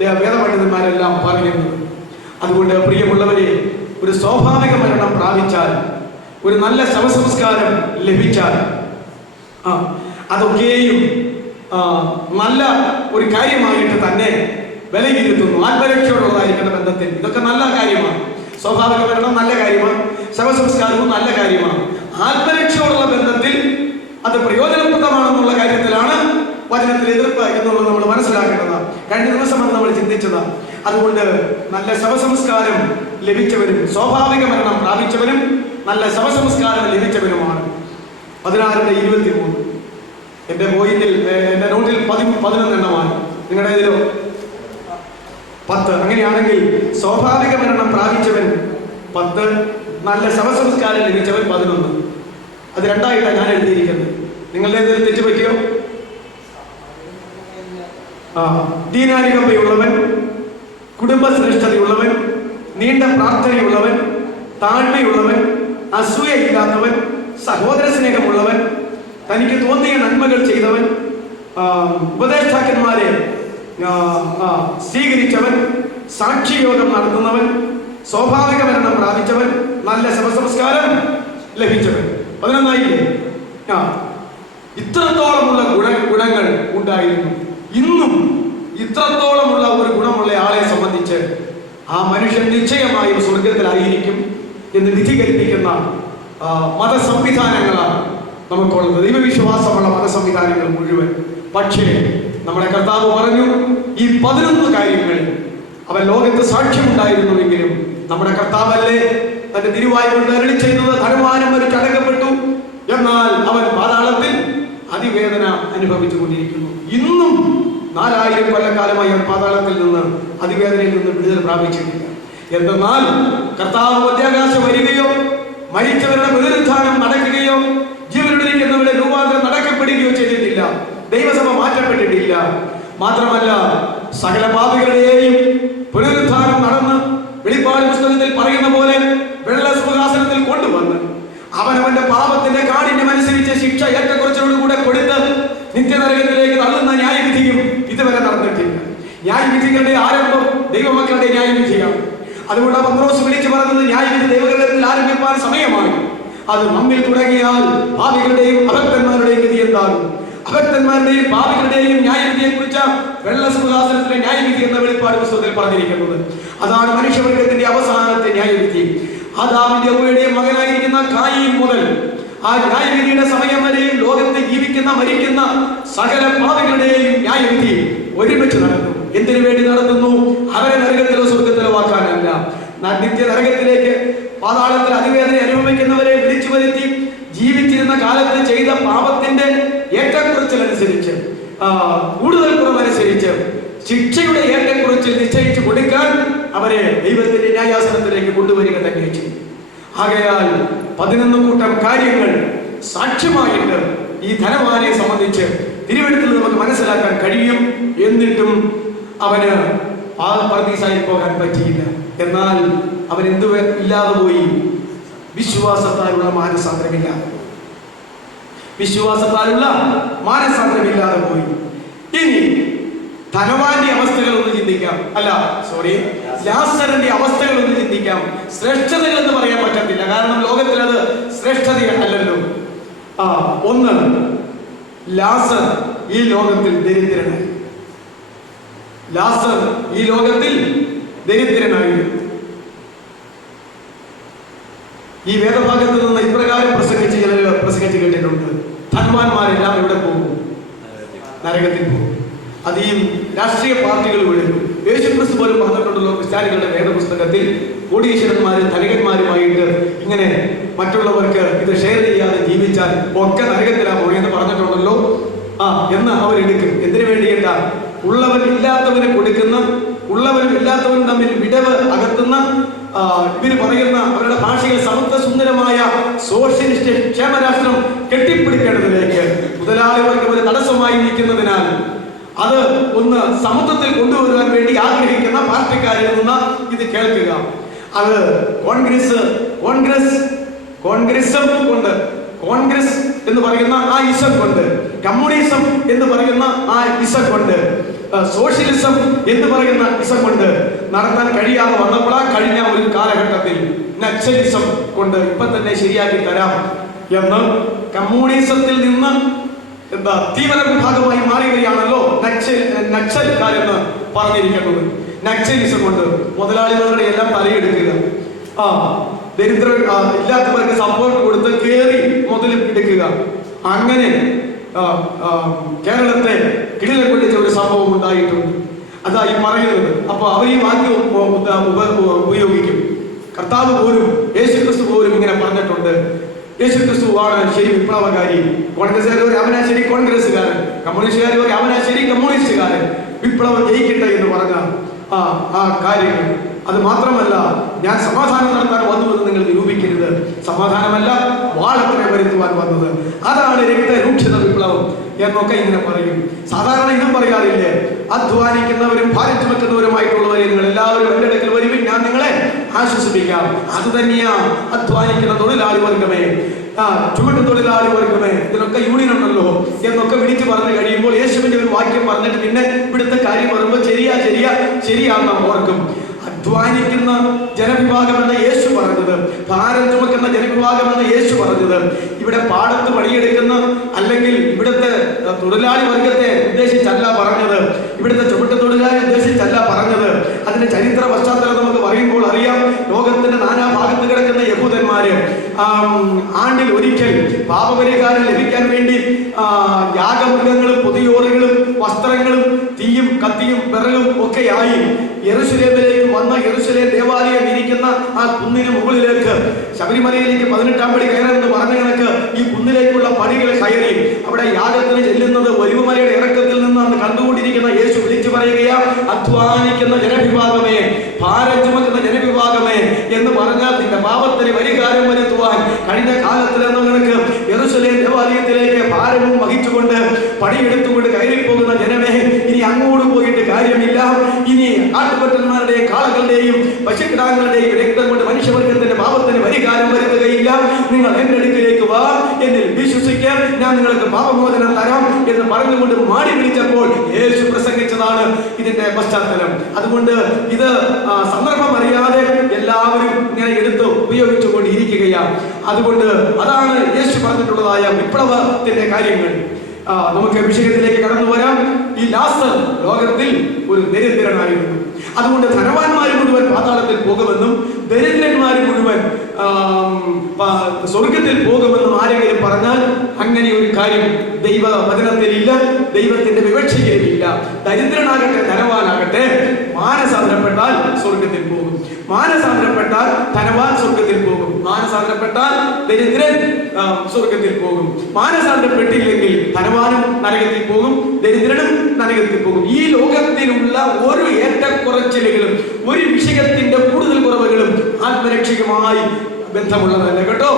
വേദപണ്ഡിതന്മാരെല്ലാം പറയുന്നത്. അതുകൊണ്ട് പ്രിയമുള്ളവരെ, ഒരു സ്വാഭാവിക മരണം പ്രാപിച്ചാൽ, ഒരു നല്ല ശവസംസ്കാരം ലഭിച്ചാൽ അതൊക്കെയും നല്ല ഒരു കാര്യമായിട്ട് തന്നെ വിലയിരുത്തുന്നു. ആത്മരക്ഷയോടുള്ളതായിരിക്കുന്ന ബന്ധത്തിൽ ഇതൊക്കെ നല്ല കാര്യമാണ്. സ്വാഭാവിക മരണം നല്ല കാര്യമാണ്, ശവസംസ്കാരവും നല്ല കാര്യമാണ്. ആത്മരക്ഷയോടുള്ള ബന്ധത്തിൽ അത് പ്രയോജനപ്രദമാണെന്നുള്ള കാര്യത്തിലാണ് വചനത്തിൽ എതിർപ്പ് എന്നുള്ളത് നമ്മൾ മനസ്സിലാക്കേണ്ടതാണ്. കഴിഞ്ഞ ദിവസമാണ് നമ്മൾ ചിന്തിച്ചത്. അതുകൊണ്ട് നല്ല ശവസംസ്കാരം ലഭിച്ചവരും സ്വാഭാവിക മരണം പ്രാപിച്ചവരും നല്ല ശവസംസ്കാരം ലഭിച്ചവരുമാണ്. 16:23 എന്റെ പോയിന്റിൽ, എന്റെ നോട്ടിൽ 11 എണ്ണമാണ്. നിങ്ങളുടെ ഇതിലോ 10. അങ്ങനെയാണെങ്കിൽ സ്വാഭാവിക മരണം പ്രാപിച്ചവൻ 10, നല്ല ശവസംസ്കാരം ലഭിച്ചവൻ 11. അത് രണ്ടായിട്ടാണ് ഞാൻ എഴുതിയിരിക്കുന്നത്. നിങ്ങളുടെ എന്തെങ്കിലും തെറ്റ് പറ്റിയോ? ദീനാനുകമ്പയുള്ളവൻ, കുടുംബശ്രേഷ്ഠതയുള്ളവൻ, നീണ്ട പ്രാർത്ഥനയുള്ളവൻ, താഴ്മയുള്ളവൻ, അസൂയയില്ലാത്തവൻ, സഹോദര സ്നേഹമുള്ളവൻ, തനിക്ക് തോന്നിയ നന്മകൾ ചെയ്തവൻ, ഉപദേഷ്ടാക്കന്മാരെ സ്വീകരിച്ചവൻ, സാക്ഷിയോഗം നടത്തുന്നവൻ, സ്വാഭാവിക മരണം പ്രാപിച്ചവൻ, നല്ല ശവസംസ്കാരം ലഭിച്ചവൻ. 11 ഇത്രത്തോളമുള്ള ഗുണങ്ങൾ ഉണ്ടായിരുന്നു. ഇന്നും ഇത്രത്തോളമുള്ള ഒരു ഗുണമുള്ള ആളെ സംബന്ധിച്ച് ആ മനുഷ്യൻ നിശ്ചയമായും സ്വർഗത്തിലായിരിക്കും എന്ന് വിധി കൽപ്പിക്കുന്ന മതസംവിധാനങ്ങളാണ് നമുക്കുള്ളത്. ദൈവവിശ്വാസമുള്ള മതസംവിധാനങ്ങൾ മുഴുവൻ. പക്ഷേ നമ്മുടെ കർത്താവ് പറഞ്ഞു, ഈ 11 കാര്യങ്ങളിൽ അവൻ ലോകത്ത് സാക്ഷ്യമുണ്ടായിരുന്നുവെങ്കിലും നമ്മുടെ കർത്താവല്ലേ തന്റെ തിരുവായ കൊണ്ട് അരുളി ചെയ്തത്, ധനവാനും ഒരു അടക്കപ്പെട്ടു, എന്നാൽ അവൻ പാതാളത്തിൽ അതിവേദന അനുഭവിച്ചു കൊണ്ടിരിക്കുന്നു. ഇന്നും 4000 കൊല്ലക്കാലമായി അവൻ പാതാളത്തിൽ നിന്ന് അതിവേദനയിൽ നിന്ന് വിടുതൽ പ്രാപിച്ചിട്ടില്ല. എന്തെന്നാൽ കർത്താവ് മധ്യാകാശം വരികയോ മരിച്ചവരുടെ പുനരുത്ഥാനം നടക്കുകയോ ജീവനോടിരിക്കുന്നവരുടെ രൂപാന്തരം നടക്കപ്പെടുകയോ ചെയ്തിട്ടില്ല. ദൈവസഭ മാറ്റപ്പെട്ടിട്ടില്ല. മാത്രമല്ല, സകല പാപികളുടെയും പുനരുത്ഥാനം നടന്ന് വെളിപ്പാട് പുസ്തകത്തിൽ പറയുന്ന പോലെ വെള്ള സിംഹാസനത്തിൽ കൊണ്ടുവന്ന് അവനവന്റെ പാപത്തിന്റെ കാഠിന്യമനുസരിച്ച് ശിക്ഷ ഏറ്റക്കുറച്ചോടുകൂടെ കൊടുത്ത് നിത്യനരകത്തിലേക്ക് തള്ളുന്ന ന്യായവിധിയും ഇതുവരെ നടന്നിട്ടില്ല. ന്യായവിധികളുടെ ആരംഭം ദൈവമക്കളുടെ ന്യായവിധിയാണ്. അതുകൊണ്ട് പത്രോസ് വിളിച്ചു പറഞ്ഞത് ന്യായവിധി ദൈവകരത്തിൽ ആരംഭിക്കാൻ സമയമായി. അത് നമ്മിൽ തുടങ്ങിയാൽ പാപികളുടെയും അഭക്തന്മാരുടെയും വിധി എന്താകും? അഭക്തന്മാരുടെയും പാപികളുടെയും ന്യായവിധിയെ കുറിച്ച് വെള്ള സിംഹാസനത്തിലെ ന്യായവിധി എന്ന വെളിപ്പാട് പുസ്തകത്തിൽ പറഞ്ഞിരിക്കുന്നത്. അതാണ് മനുഷ്യവർഗത്തിന്റെ അവസാനത്തെ ന്യായവിധി. ആദാമിന്റെ ഹവ്വയുടെയും മകനായിരിക്കുന്ന കായീൻ മുതൽ ആ ന്യായവിധിയുടെ സമയം വരെയും ലോകത്ത് ജീവിക്കുന്ന മരിക്കുന്ന സകല പാപികളുടെയും ന്യായവിധി ഒരുമിച്ച് നടന്നു. എന്തിനു വേണ്ടി നടത്തുന്നു? അവരെ നരകത്തിലോ സ്വർഗത്തിലോ ആക്കാനല്ല. നിത്യ നരകത്തിലേക്ക് പാതാളത്തിൽ അതിവേദന അനുഭവിക്കുന്നവരെ വിളിച്ചു വരുത്തി ജീവിച്ചിരുന്ന കാലത്ത് ചെയ്ത പാപത്തിന്റെ ഏറ്റക്കുറച്ചിലനുസരിച്ച് കൂടുതൽ കുറവനുസരിച്ച് ശിക്ഷയുടെ ഏറ്റക്കുറച്ചിൽ നിശ്ചയിച്ചു കൊടുക്കാൻ അവരെ ദൈവത്തിന്റെ ന്യായാസനത്തിലേക്ക് കൊണ്ടുവരിക തന്നെ ചെയ്യും. ആകയാൽ 11 കൂട്ടം കാര്യങ്ങൾ സാക്ഷ്യമായിട്ട് ഈ ധനവാനെ സംബന്ധിച്ച് തിരുവെഴുത്തിൽ നമുക്ക് മനസ്സിലാക്കാൻ കഴിയും. എന്നിട്ടും അവന് പർദീസായി പോകാൻ പറ്റിയില്ല. എന്നാൽ അവൻ എന്തു ഇല്ലാതെ പോയി? വിശ്വാസത്താലുള്ള മാനസാന്തരമില്ലാതെ പോയി. ഇനി ധനവാന്റെ അവസ്ഥകൾ ഒന്ന് ചിന്തിക്കാം. ലാസറിന്റെ അവസ്ഥകൾ ഒന്ന് ചിന്തിക്കാം. ശ്രേഷ്ഠതകൾ എന്ന് പറയാൻ പറ്റത്തില്ല, കാരണം ലോകത്തിൽ അത് ശ്രേഷ്ഠതയല്ലല്ലോ. ഒന്ന്, ലാസർ ഈ ലോകത്തിൽ ദരിദ്രനായി. ഈ വേദഭാഗത്ത് നിന്ന് ഇപ്രകാരം പ്രസംഗിച്ച് കേട്ടിട്ടുണ്ട്: ധനവാന്മാരെല്ലാം ഇവിടെ പോകും, നരകത്തിൽ പോകും. അത് ഈ രാഷ്ട്രീയ പാർട്ടികൾ വഴി യേശുക്രിസ്തു പോലും പറഞ്ഞിട്ടുണ്ടല്ലോ ക്രിസ്ത്യാനികളുടെ വേദപുസ്തകത്തിൽ, കോടീശ്വരന്മാരും ധനികന്മാരുമായിട്ട് ഇങ്ങനെ മറ്റുള്ളവർക്ക് ഇത് ഷെയർ ചെയ്യാതെ ജീവിച്ചാൽ ഒക്കെ നരകത്തിലാകും എന്ന് പറഞ്ഞിട്ടുണ്ടല്ലോ. എന്ന് അവരെടുക്കും. എന്തിനു വേണ്ടിയിട്ടാ? ഉള്ളവൻ ഇല്ലാത്തവന് കൊടുക്കുന്ന, ഉള്ളവനും ഇല്ലാത്തവനും തമ്മിൽ വിടവ് അകത്തുന്ന, ഇവര് പറയുന്ന അവരുടെ ഭാഷയിൽ സമത്വ സുന്ദരമായ സോഷ്യലിസ്റ്റ് ക്ഷേമരാഷ്ട്രം കെട്ടിപ്പിടിക്കേണ്ടതിലേക്ക് മുതലാളി വർഗം ഒരു തടസ്സമായി നിൽക്കുന്നതിനാൽ അത് ഒന്ന് സമത്വത്തിൽ കൊണ്ടുവരുവാൻ വേണ്ടി ആഗ്രഹിക്കുന്ന പാർട്ടിക്കാരിൽ നിന്ന് ഇത് കേൾക്കുക. അത് കോൺഗ്രസും കൊണ്ട്, കോൺഗ്രസ് എന്ന് പറയുന്ന ആ ഇസം കൊണ്ട്, കമ്മ്യൂണിസം എന്ന് പറയുന്ന ആ ഇസം കൊണ്ട്, സോഷ്യലിസം എന്ന് പറയുന്ന ഇസം കൊണ്ട് നടത്താൻ കഴിയാതെ വന്നപ്പോൾ കഴിഞ്ഞ ഒരു കാലഘട്ടത്തിൽ നക്സലിസം കൊണ്ട് ഇപ്പൊ തന്നെ ശരിയാക്കി തരാം എന്ന് കമ്മ്യൂണിസത്തിൽ നിന്ന് തീവ്ര വിഭാഗമായി മാറുകയാണല്ലോ നക്സൽക്കാരെന്ന് പറഞ്ഞിരിക്കുന്നത്. നക്സലിസം കൊണ്ട് മുതലാളിമാരുടെ എല്ലാം തലയെടുക്കുക, ദരിദ്ര ഇല്ലാത്തവർക്ക് സപ്പോർട്ട് കൊടുത്ത് കയറി മുതൽ എടുക്കുക. അങ്ങനെ കേരളത്തെ കിടിലം കൊള്ളിച്ച ഒരു സംഭവം ഉണ്ടായിട്ടുണ്ട്. അതാ ഈ പറയുന്നത്. അപ്പൊ അവർ ഈ വാക്യം ഉപയോഗിക്കും. കർത്താവ് പോലും യേശുക്രിസ്തു പോലും ഇങ്ങനെ പറഞ്ഞിട്ടുണ്ട്. യേശുക്രിസ്തു ആണ് ശരി വിപ്ലവകാരി. കോൺഗ്രസ്സുകാർ അവനാ ശരി കോൺഗ്രസ്സുകാരൻ, കമ്മ്യൂണിസ്റ്റുകാർ അവനാ ശരി കമ്മ്യൂണിസ്റ്റുകാരൻ. വിപ്ലവം ജയിക്കട്ടെ എന്ന് പറഞ്ഞ ആ കാര്യങ്ങൾ. അത് മാത്രമല്ല, ഞാൻ സമാധാനം നടത്താൻ വന്നുവെന്ന് നിങ്ങൾ നിരൂപിക്കരുത്. സമാധാനമല്ല, വാളത്തിനെ വരുത്തുവാൻ വന്നത്. അതാണ് രക്തരൂക്ഷിത വിപ്ലവം എന്നൊക്കെ ഇങ്ങനെ പറയും. സാധാരണ ഇതും പറയാറില്ലേ? അധ്വാനിക്കുന്നവരും ഭാരം ചുമക്കുന്നവരുമായിട്ടുള്ളവരെ നിങ്ങൾ എല്ലാവരും എൻ്റെ അടുക്കൽ വരുവിൻ, ഞാൻ നിങ്ങളെ ആശ്വസിപ്പിക്കാം. അത് തന്നെയാ അധ്വാനിക്കുന്ന തൊഴിലാളി വർഗമേ, ചുമട്ട് തൊഴിലാളി വർഗമേ, ഇതിനൊക്കെ യൂണിയൻ ഉണ്ടല്ലോ എന്നൊക്കെ വിളിച്ചു പറഞ്ഞു കഴിയുമ്പോൾ യേശുവിന്റെ ഒരു വാക്യം പറഞ്ഞിട്ട് പിന്നെ ഇവിടുത്തെ കാര്യം പറയുമ്പോൾ ശരിയാണെന്ന് ഓർക്കും. അധ്വാനിക്കുന്ന ജനവിഭാഗമെന്ന് യേശു പറഞ്ഞത്, ഭാരം ചുമക്കുന്ന ജനവിഭാഗമെന്ന് യേശു പറഞ്ഞത്, ഇവിടെ പാടത്ത് പണിയെടുക്കുന്ന അല്ലെങ്കിൽ ഇവിടുത്തെ തൊഴിലാളി വർഗത്തെ ഉദ്ദേശിച്ചല്ല പറഞ്ഞത്, ഇവിടുത്തെ ചുമട്ട് തൊഴിലാളി ഉദ്ദേശിച്ചല്ല പറഞ്ഞത്. അതിന്റെ ചരിത്ര പശ്ചാത്തലം നമുക്ക് പറയുമ്പോൾ അറിയാം. ലോകത്തിന്റെ നാനാഭാഗത്ത് കിടക്കുന്ന യഹൂദന്മാര് ആണ്ടിൽ ഒരിക്കൽ പാപപരിഹാരം ലഭിക്കാൻ വേണ്ടി യാഗമൃഗങ്ങളും പൊതിയോറുകളും വസ്ത്രങ്ങളും തീയും കത്തിയും വിറകും ഒക്കെയായി യെരൂശലേമിലേക്ക് വന്ന യെരൂശലേം ദേവാലയം ഇരിക്കുന്ന ആ കുന്നിന് മുകളിലേക്ക് ശബരിമലയിലേക്ക് 18-ാം പടി കയറുമെന്ന് പറഞ്ഞ കണക്ക് ഈ കുന്നിലേക്കുള്ള പടികൾ കയറി അവിടെ യാഗത്തിന് ചെല്ലുന്നത് ഒലിവുമലയുടെ ഇറക്കത്തിൽ നിന്നാണ് കണ്ടുകൊണ്ടിരിക്കുന്ന യേശു വിളിച്ചു പറയുകയാ, അധ്വാനിക്കുന്ന ജനവിഭാഗമേ, ഭാരം ചുമക്കുന്ന ജനവിഭാഗമേ എന്ന് പറഞ്ഞാൽ നിന്റെ പാപത്തിന് പരിഹാരം വരുത്തുവാൻ കഴിഞ്ഞ കാലത്തിൽ എന്ന കണക്ക് യെരൂശലേം ദേവാലയത്തിലേക്ക് ഭാരവും വഹിച്ചുകൊണ്ട് പണിയെടുത്തുകൊണ്ട് കയറിപ്പോകുന്ന ജനമേ, ഇനി അങ്ങോട്ട് പോയിട്ട് കാര്യമില്ല. ഇനി ആട്ടുപറ്റന്മാരുടെയും കാളകളുടെയും പശുക്കിടാങ്ങളുടെയും രക്തം കൊണ്ട് മനുഷ്യവർഗത്തിന്റെ പാപത്തിന് പരിഹാരം വരുത്തുകയില്ല. നിങ്ങൾ എന്റെ അടുക്കിലേക്ക് വാ, എന്നിൽ വിശ്വസിക്കാൻ ഞാൻ നിങ്ങൾക്ക് പാപമോചനം തരാം എന്ന് പറഞ്ഞുകൊണ്ട് മാടി വിളിച്ചപ്പോൾ യേശു പ്രസംഗിച്ചതാണ് ഇതിന്റെ പശ്ചാത്തലം. അതുകൊണ്ട് ഇത് സന്ദർഭം അറിയാതെ എല്ലാവരും ഇങ്ങനെ എടുത്ത് ഉപയോഗിച്ചുകൊണ്ടിരിക്കുകയാണ്. അതുകൊണ്ട് അതാണ് യേശു പറഞ്ഞിട്ടുള്ളതായ വിപ്ലവത്തിന്റെ കാര്യങ്ങൾ. നമുക്ക് വിഷയത്തിലേക്ക് കടന്നു വരാം. ഈ ലാസർ ലോകത്തിൽ ഒരു ദരിദ്രനായിരുന്നു. അതുകൊണ്ട് ധനവാന്മാർ മുഴുവൻ പാതാളത്തിൽ പോകുമെന്നും ദരിദ്രന്മാർ മുഴുവൻ സ്വർഗത്തിൽ പോകുമെന്നും ആരെങ്കിലും പറഞ്ഞാൽ അങ്ങനെ ഒരു കാര്യം ദൈവവചനത്തിലില്ല, ദൈവത്തിന്റെ വിവക്ഷയിലില്ല. ദരിദ്രനാകട്ടെ ധനവാനാകട്ടെ മാനസാന്തരപ്പെട്ടാൽ സ്വർഗത്തിൽ പോകും, മാനസാന്തരപ്പെട്ടാൽ ധനവാൻ സ്വർഗത്തിൽ പോകും, മാനസാന്തരപ്പെട്ടാൽ ദരിദ്രൻ സ്വർഗത്തിൽ പോകും. മാനസാന്തരപ്പെട്ടില്ലെങ്കിൽ ധനവാനും നരകത്തിൽ പോകും, ദരിദ്രനും നരകത്തിൽ പോകും. ഈ ലോകത്തിലുള്ള ഒരു ഏറ്റക്കുറച്ചിലുകളും ഒരു വിഷയത്തിന്റെ കൂടുതൽ കുറവുകളും ആത്മരക്ഷകമായി ബന്ധമുള്ളതല്ല കേട്ടോ,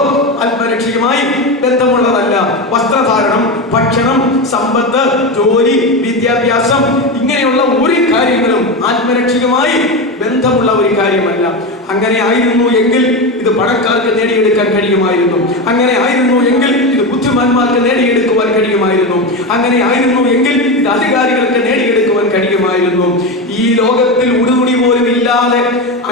ആത്മരക്ഷകമായി ബന്ധമുള്ളതല്ല. വസ്ത്രധാരണം, ഭക്ഷണം, സമ്പത്ത്, ജോലി, വിദ്യാഭ്യാസം ഇങ്ങനെയുള്ള ഒരു കാര്യങ്ങളും ആത്മരക്ഷകമായി ബന്ധമുള്ള ഒരു കാര്യമല്ല. അങ്ങനെ ആയിരുന്നു എങ്കിൽ ഇത് പണക്കാർക്ക് നേടിയെടുക്കാൻ കഴിയുമായിരുന്നു, അങ്ങനെ ആയിരുന്നു എങ്കിൽ ഇത് ബുദ്ധിമാന്മാർക്ക് നേടിയെടുക്കുവാൻ കഴിയുമായിരുന്നു, അങ്ങനെ ആയിരുന്നു എങ്കിൽ ഇത് അധികാരികൾക്ക് നേടിയെടുക്കുവാൻ കഴിയുമായിരുന്നു. ഈ ലോകത്തിൽ ഉടുതുണി പോലും ഇല്ലാതെ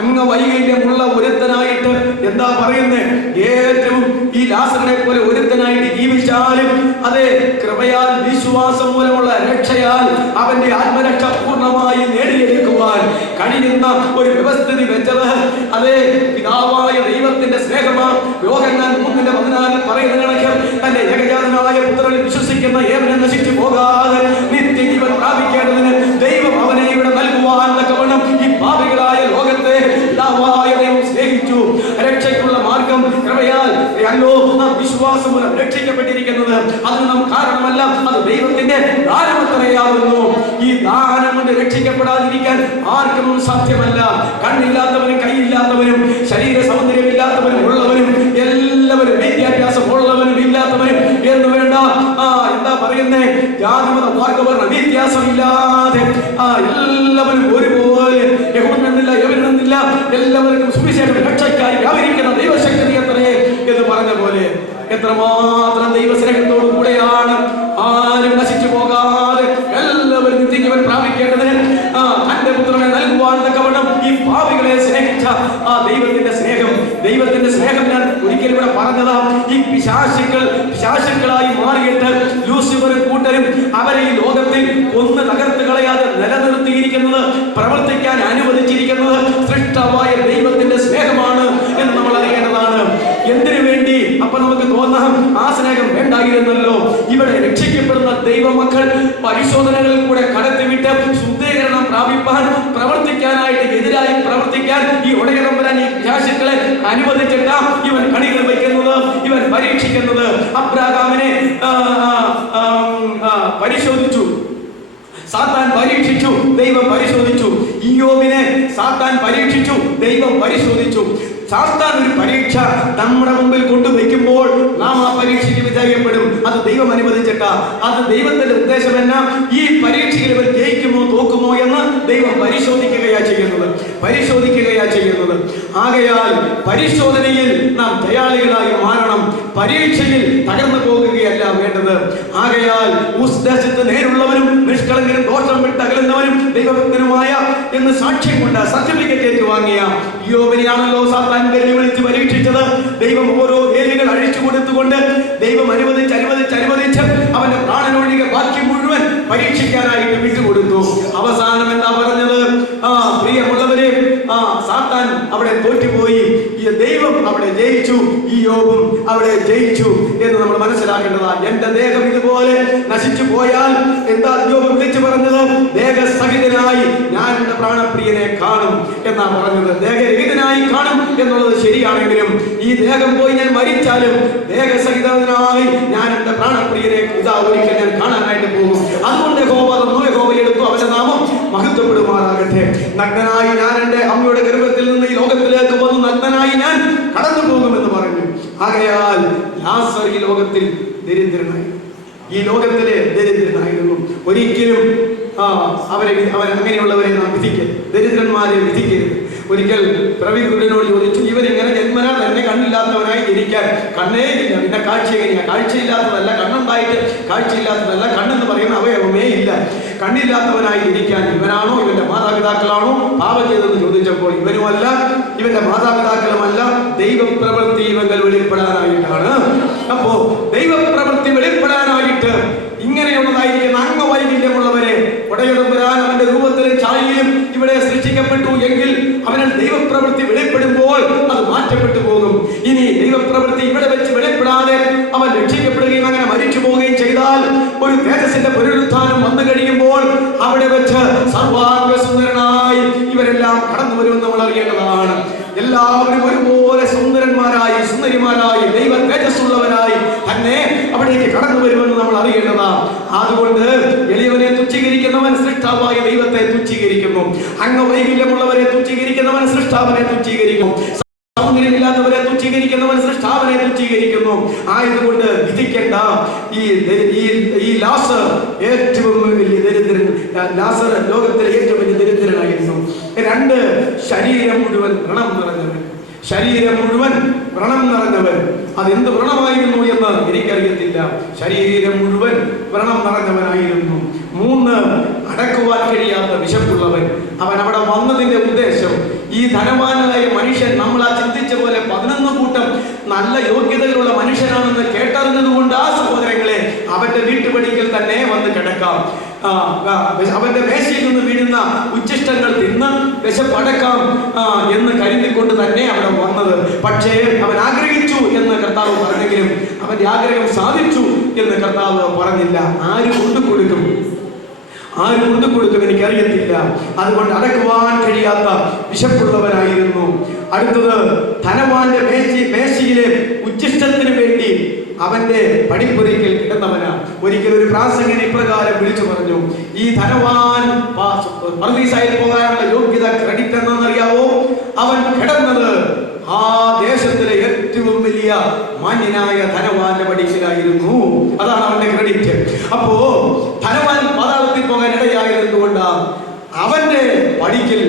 അംഗവൈകല്യമുള്ള ഒരുത്തനായിട്ട് എന്താ പറയുന്നത്, ഏറ്റവും ഈ ലാസറിനെ പോലെ ഒരുത്തനായിട്ട് ജീവിച്ചാലും അതെ കൃപയാൽ വിശ്വാസം മൂലമുള്ള രക്ഷയാൽ അവന്റെ ആത്മരക്ഷ പൂർണ്ണമായി നേടിയെടുക്കുവാൻ കഴിയുന്ന ഒരു വ്യവസ്ഥിതി വെച്ചത് അതെ പിതാവായ ദൈവത്തിന്റെ സ്നേഹമാണ്. യോഹന്നാൻ 3:14 പറയുന്ന കണക്ക് തന്റെ ഏകജാതനായ പുത്രനിൽ വിശ്വസിക്കുന്ന ഏവനും നശിച്ചു പോകാതെ നിത്യജീവൻ പ്രാപിക്കേണ്ടതിന് ദൈവം അവനെ ഇവിടെ നൽകുവാൻ തക്കവണ്ണം ഈ പാപികളായ ലോകത്തെ പിതാവായ ദൈവം സ്നേഹിച്ചു. രക്ഷയ്ക്കുള്ള മാർഗം കൃപയാൽ അല്ലോ നാം വിശ്വാസം മൂലം രക്ഷിക്കപ്പെട്ടിരിക്കുന്നത്. അത് നാം കാരണമല്ല, അത് ദൈവത്തിന്റെ ദാനമത്രയാകുന്നു. ഈ ദാനം കൊണ്ട് രക്ഷിക്കപ്പെടാതിരിക്കാൻ ആർക്കും സാധ്യമല്ല. കണ്ണില്ലാത്തവനും കൈയില്ലാത്തവനും ശരീര സൗന്ദര്യമില്ലാത്തവനും ഉള്ളവനും എല്ലാവരും വിദ്യാഭ്യാസം ഉള്ളവനും ഇല്ലാത്തവനും എന്ന് വേണ്ട എന്താ പറയുന്നേ, ജാതിമത മാർഗവർണ്ണ വ്യത്യാസമില്ലാതെ എല്ലാവരും ഒരുപോലെ യഹൂദനെന്നില്ല യവനെന്നില്ല എല്ലാവർക്കും സുവിശേഷം രക്ഷയ്ക്കായി വ്യാപരിക്കുന്ന ദൈവശക്തി എത്രയേ എന്ന് പറഞ്ഞ പോലെ എത്രമാത്രം ദൈവസ്നേഹത്തോടു കൂടെയാണ് ആരും നശിച്ചു പോകാതെ എല്ലാവരും നിത്യജീവൻ പ്രാപിക്കേണ്ടതിന് തന്റെ പുത്രനെ നൽകുവാൻ തക്കവണ്ണം ഈ പാപികളെ സ്നേഹിച്ച ആ ദൈവത്തിന്റെ സ്നേഹം ഞാൻ ഒരിക്കലും ഇവിടെ പറഞ്ഞതാ. ഈ പിശാചുക്കളായി മാറിയിട്ട് ലൂസിഫറും കൂട്ടരും അവരെ ഈ ലോകത്തിൽ ഒന്ന് തകർത്ത് കളയാതെ നിലനിർത്തിയിരിക്കുന്നത്, പ്രവർത്തിക്കാൻ അനുവദിച്ചിരിക്കുന്നത് സൃഷ്ടാവായ ദൈവത്തിന്റെ സ്നേഹമാണ് എന്ന് നമ്മൾ അറിയേണ്ടതാണ്. എന്തിനു വേണ്ടി? അപ്പൊ നമുക്ക് തോന്നാം ആ സ്നേഹം വേണ്ടായിരുന്നല്ലോ. ഇവിടെ രക്ഷിക്കപ്പെടുന്ന ദൈവമക്കൾ പരിശോധനകളിൽ കൂടെ കടത്തിവിട്ട് ശുദ്ധീകരണം പ്രാപിപ്പാൻ പ്രവർത്തിക്കാനായിട്ട് എതിരായി പ്രവർത്തിക്കാൻ ഈ ഉടയതമ്പുരാൻ ഈ പിശാചുക്കളെ അനുവദിച്ചിട്ടാ ഇവൻ കണികൾ വയ്ക്കുന്നത്, ഇവൻ പരീക്ഷിക്കുന്നത്. അബ്രാഹാമിനെ പരിശോധിച്ചു, സാത്താൻ പരീക്ഷിച്ചു, ദൈവം പരിശോധിച്ചു. ഇയ്യോബിനെ സാത്താൻ പരീക്ഷിച്ചു, ദൈവം പരിശോധിച്ചു. സാത്താൻ ഒരു പരീക്ഷ നമ്മുടെ മുമ്പിൽ കൊണ്ടുവയ്ക്കുമ്പോൾ നാം ആ പരീക്ഷയ്ക്ക് വിധേയപ്പെടും. അത് ദൈവം അനുവദിച്ചിട്ടാ. അത് ദൈവത്തിന്റെ ഉദ്ദേശം എന്നാ, ഈ പരീക്ഷയിൽ ഇവർ ജയിക്കുമോ തോക്കുമോ എന്ന് ദൈവം പരിശോധിക്കുകയാ ചെയ്യുന്നത്. ആകയാൽ പരിശോധനയിൽ നാം ദയാളികളായി മാറണം, പരീക്ഷയിൽ തകർന്നു പോകുകയല്ല വേണ്ടത്. ആകയാൽ ഉദ്ദേശത്ത് നേരുള്ളവരും നിഷ്കളങ്കരും ദോഷം വിട്ട് അകലുന്നവരും ദൈവഭക്തനുമായ എന്ന് സാക്ഷ്യം കൊണ്ട് സർട്ടിഫിക്കറ്റ് ഏറ്റുവാങ്ങിയ യോബിനെയാണല്ലോ സാത്താൻ വെല്ലുവിളിച്ച് പരീക്ഷിച്ചത്. ദൈവം ഓരോ വേലികൾ അഴിച്ചു കൊടുത്തുകൊണ്ട് ദൈവം അനുവദിച്ച് അവന്റെ പ്രാണനൊഴികെ ബാക്കി മുഴുവൻ പരീക്ഷിക്കാനായിട്ട് വിട്ടുകൊടുത്തു. അവസാനം എന്താ പറഞ്ഞത്? പ്രിയമുള്ളവരെ, സാത്താൻ അവിടെ തോറ്റുപോയി, ഈ ദൈവം അവിടെ ജയിച്ചു, ഈ യോബും അവിടെ ജയിച്ചു എന്ന് നമ്മൾ മനസ്സിലാക്കേണ്ടതാണ്. എന്റെ ദേഹം ഇതുപോലെ നശിച്ചു പോയാൽ എന്താ യോബ് വിളിച്ചു പറഞ്ഞത്? ദേഹസഹിതനായി ഞാൻ എന്റെ പ്രാണപ്രിയനെ കാണും എന്നാ പറഞ്ഞത്. ദേഹരഹിതനായി കാണും എന്നുള്ളത് ശരിയാണെങ്കിലും ഈ ദേഹം പോയി ഞാൻ മരിച്ചാലും ദേഹസഹിതനായി ഞാൻ എന്റെ പ്രാണപ്രിയരെ ഇതാ ഒരിക്കൽ ഞാൻ കാണാനായിട്ട് പോകും. അതുകൊണ്ട് യഹോവ എടുത്തു, അവന്റെ നാമം മഹത്വപ്പെടുമാറാകട്ടെ. നഗ്നനായി ഞാൻ എന്റെ അമ്മയുടെ ഗർഭത്തിൽ നിന്ന് ഈ ലോകത്തിലേക്ക് വന്നു, നഗ്നനായി ഞാൻ കടന്നു പോകുമെന്ന് പറഞ്ഞു. ആകയാൽ ലാസർ ഈ ലോകത്തിൽ ദരിദ്രനായി, ഈ ലോകത്തിലെ ദരിദ്രനായിരുന്നു. ഒരിക്കലും അവൻ അങ്ങനെയുള്ളവരെ നാം വിധിക്കരുത്, ദരിദ്രന്മാരെ വിധിക്കരുത്. ഒരിക്കൽ പ്രവീണോട് ചോദിച്ചു, ഇവരിങ്ങനെ ജന്മനാ തന്നെ കണ്ണില്ലാത്തവനായി ജനിക്കാൻ കണ്ണേ ഇല്ല, പിന്നെ കാഴ്ച എങ്ങനെയാ? കാഴ്ചയില്ലാത്തതല്ല, കണ്ണുണ്ടായിട്ട് കാഴ്ചയില്ലാത്തതല്ല, കണ്ണെന്ന് പറയുന്ന അവയവമേ ഇല്ല. കണ്ണില്ലാത്തവനായി ജനിക്കാൻ ഇവനാണോ ഇവന്റെ മാതാപിതാക്കളാണോ പാപം ചെയ്തെന്ന് ചോദിച്ചപ്പോൾ ഇവനുമല്ല, ഇവന്റെ മാതാപിതാക്കളുമല്ല, ദൈവപ്രവൃത്തി ഇവങ്ങൾ വെളിപ്പെടാനായിട്ടാണ്. അപ്പോ ദൈവപ്രവൃത്തി വെളിപ്പെടാനായിട്ട് ഇങ്ങനെയുള്ളതായിരിക്കുന്ന അംഗവൈകല്യമുള്ളവരെ ഉടയതമ്പുരാൻ അവന്റെ രൂപത്തിലും ഛായയിലും ഇവിടെ സൃഷ്ടിക്കപ്പെട്ടു എങ്കിൽ അവന് ദൈവപ്രവൃത്തി വെളിപ്പെടുമ്പോൾ അത് മാറ്റപ്പെട്ടു പോകും. ഇനി ദൈവപ്രവൃത്തി ഇവിടെ വെച്ച് വെളിപ്പെടാതെ അവൻ രക്ഷിക്കപ്പെടുകയും അങ്ങനെ മരിച്ചു പോവുകയും ചെയ്താൽ ഒരു തേജസ്സിന്റെ പുനരുത്ഥാനം വന്നു കഴിയുമ്പോൾ അവിടെ വെച്ച് സർവാംഗ സുന്ദരനായി ഇവരെല്ലാം കടന്നു വരുമെന്ന് നമ്മൾ അറിയേണ്ടതാണ്. എല്ലാവരും ഒരുപോലെ സുന്ദരന്മാരായി സുന്ദരിമാരായി ദൈവ തേജസ്സുള്ളവരായി തന്നെ അവിടേക്ക് കടന്നു വരുമെന്ന് നമ്മൾ അറിയേണ്ടതാണ്. അതുകൊണ്ട് എളിയവനെ തുച്ഛീകരിക്കുന്നവൻ സൃഷ്ടാവായ ദൈവത്തെ തുച്ഛീകരിക്കുന്നു. അംഗവൈകല്യമുള്ളവരെ തുച്ഛീകരിക്കുന്നവൻ സൃഷ്ടാവിനെ തുച്ഛീകരിക്കും. സൗന്ദര്യമില്ലാത്തവരെ തുച്ഛീകരിക്കുന്നവൻ സൃഷ്ടാവിനെ തുച്ഛീകരിക്കുന്നു. ആയതുകൊണ്ട് വിധിക്കേണ്ട. ഈ ലാസർ ഏറ്റവും വലിയ ദരിദ്രൻ, ലാസർ ലോകത്തിലെ ഏറ്റവും വലിയ ദരിദ്രനായിരുന്നു. രണ്ട്, ശരീരം മുഴുവൻ വ്രണം നിറഞ്ഞവൻ. ശരീരം മുഴുവൻ വ്രണം നിറഞ്ഞവൻ. അതെന്ത് വ്രണമായിരുന്നു എന്ന് എനിക്കറിയത്തില്ല. ശരീരം മുഴുവൻ വ്രണം നിറഞ്ഞവനായിരുന്നു. മൂന്ന്, അടക്കുവാൻ കഴിയാത്ത വിശപ്പുള്ളവൻ. അവൻ അവിടെ വന്നതിന്റെ ഉദ്ദേശം ഈ ധനവാനായ മനുഷ്യൻ നമ്മൾ ആ ചിന്തിച്ച പോലെ 11 കൂട്ടം നല്ല യോഗ്യതകളുള്ള മനുഷ്യനാണെന്ന് കേട്ടറിഞ്ഞത് കൊണ്ട് ആ സഹോദരങ്ങളെ അവന്റെ വീട്ടുപടിക്കൽ തന്നെ വന്ന് കിടക്കാം. അവന്റെ മേശയിൽ നിന്ന് വീഴുന്ന ഉച്ഛിഷ്ടങ്ങൾ തിന്ന് വിശപ്പടക്കാം എന്ന് കരുതിക്കൊണ്ട് തന്നെ അവിടെ വന്നത്. പക്ഷേ അവൻ ആഗ്രഹിച്ചു എന്ന് കർത്താവ് പറഞ്ഞെങ്കിലും അവന്റെ ആഗ്രഹം സാധിച്ചു എന്ന് കർത്താവ് പറഞ്ഞില്ല. ആര് കൊണ്ടുകൊടുക്കും? ആര് കൊണ്ടുകൊടുക്കും എനിക്കറിയത്തില്ല. അതുകൊണ്ട് അടക്കുവാൻ കഴിയാത്ത വിശപ്പുള്ളവനായിരുന്നു. അടുത്തത്, ധനവാന്റെ മേശയിലെ ഉച്ഛിഷ്ടത്തിന് വേണ്ടി അവന്റെ പടിപ്പുരയ്ക്കൽ കിടന്നവനാ. ഒരിക്കൽ ഒരു പ്രാസംഗികൻ ഇപ്രകാരം വിളിച്ചു പറഞ്ഞു, ഈ ധനവാൻ പർദീസായിൽ പോകാനുള്ള യോഗ്യത ക്രെഡിറ്റ് എന്താണെന്നറിയാവോ? അവൻ കിടന്നത് ആ ദേശത്തിലെ ഏറ്റവും വലിയ മാന്യനായ ധനവാന്റെ പടിക്കലായിരുന്നു. അതാണ് അവന്റെ ക്രെഡിറ്റ്. അപ്പോ ധനവാൻ പാതാളത്തിൽ പോകാൻ ഇടയായതുകൊണ്ടാണ് അവന്റെ പടിക്കൽ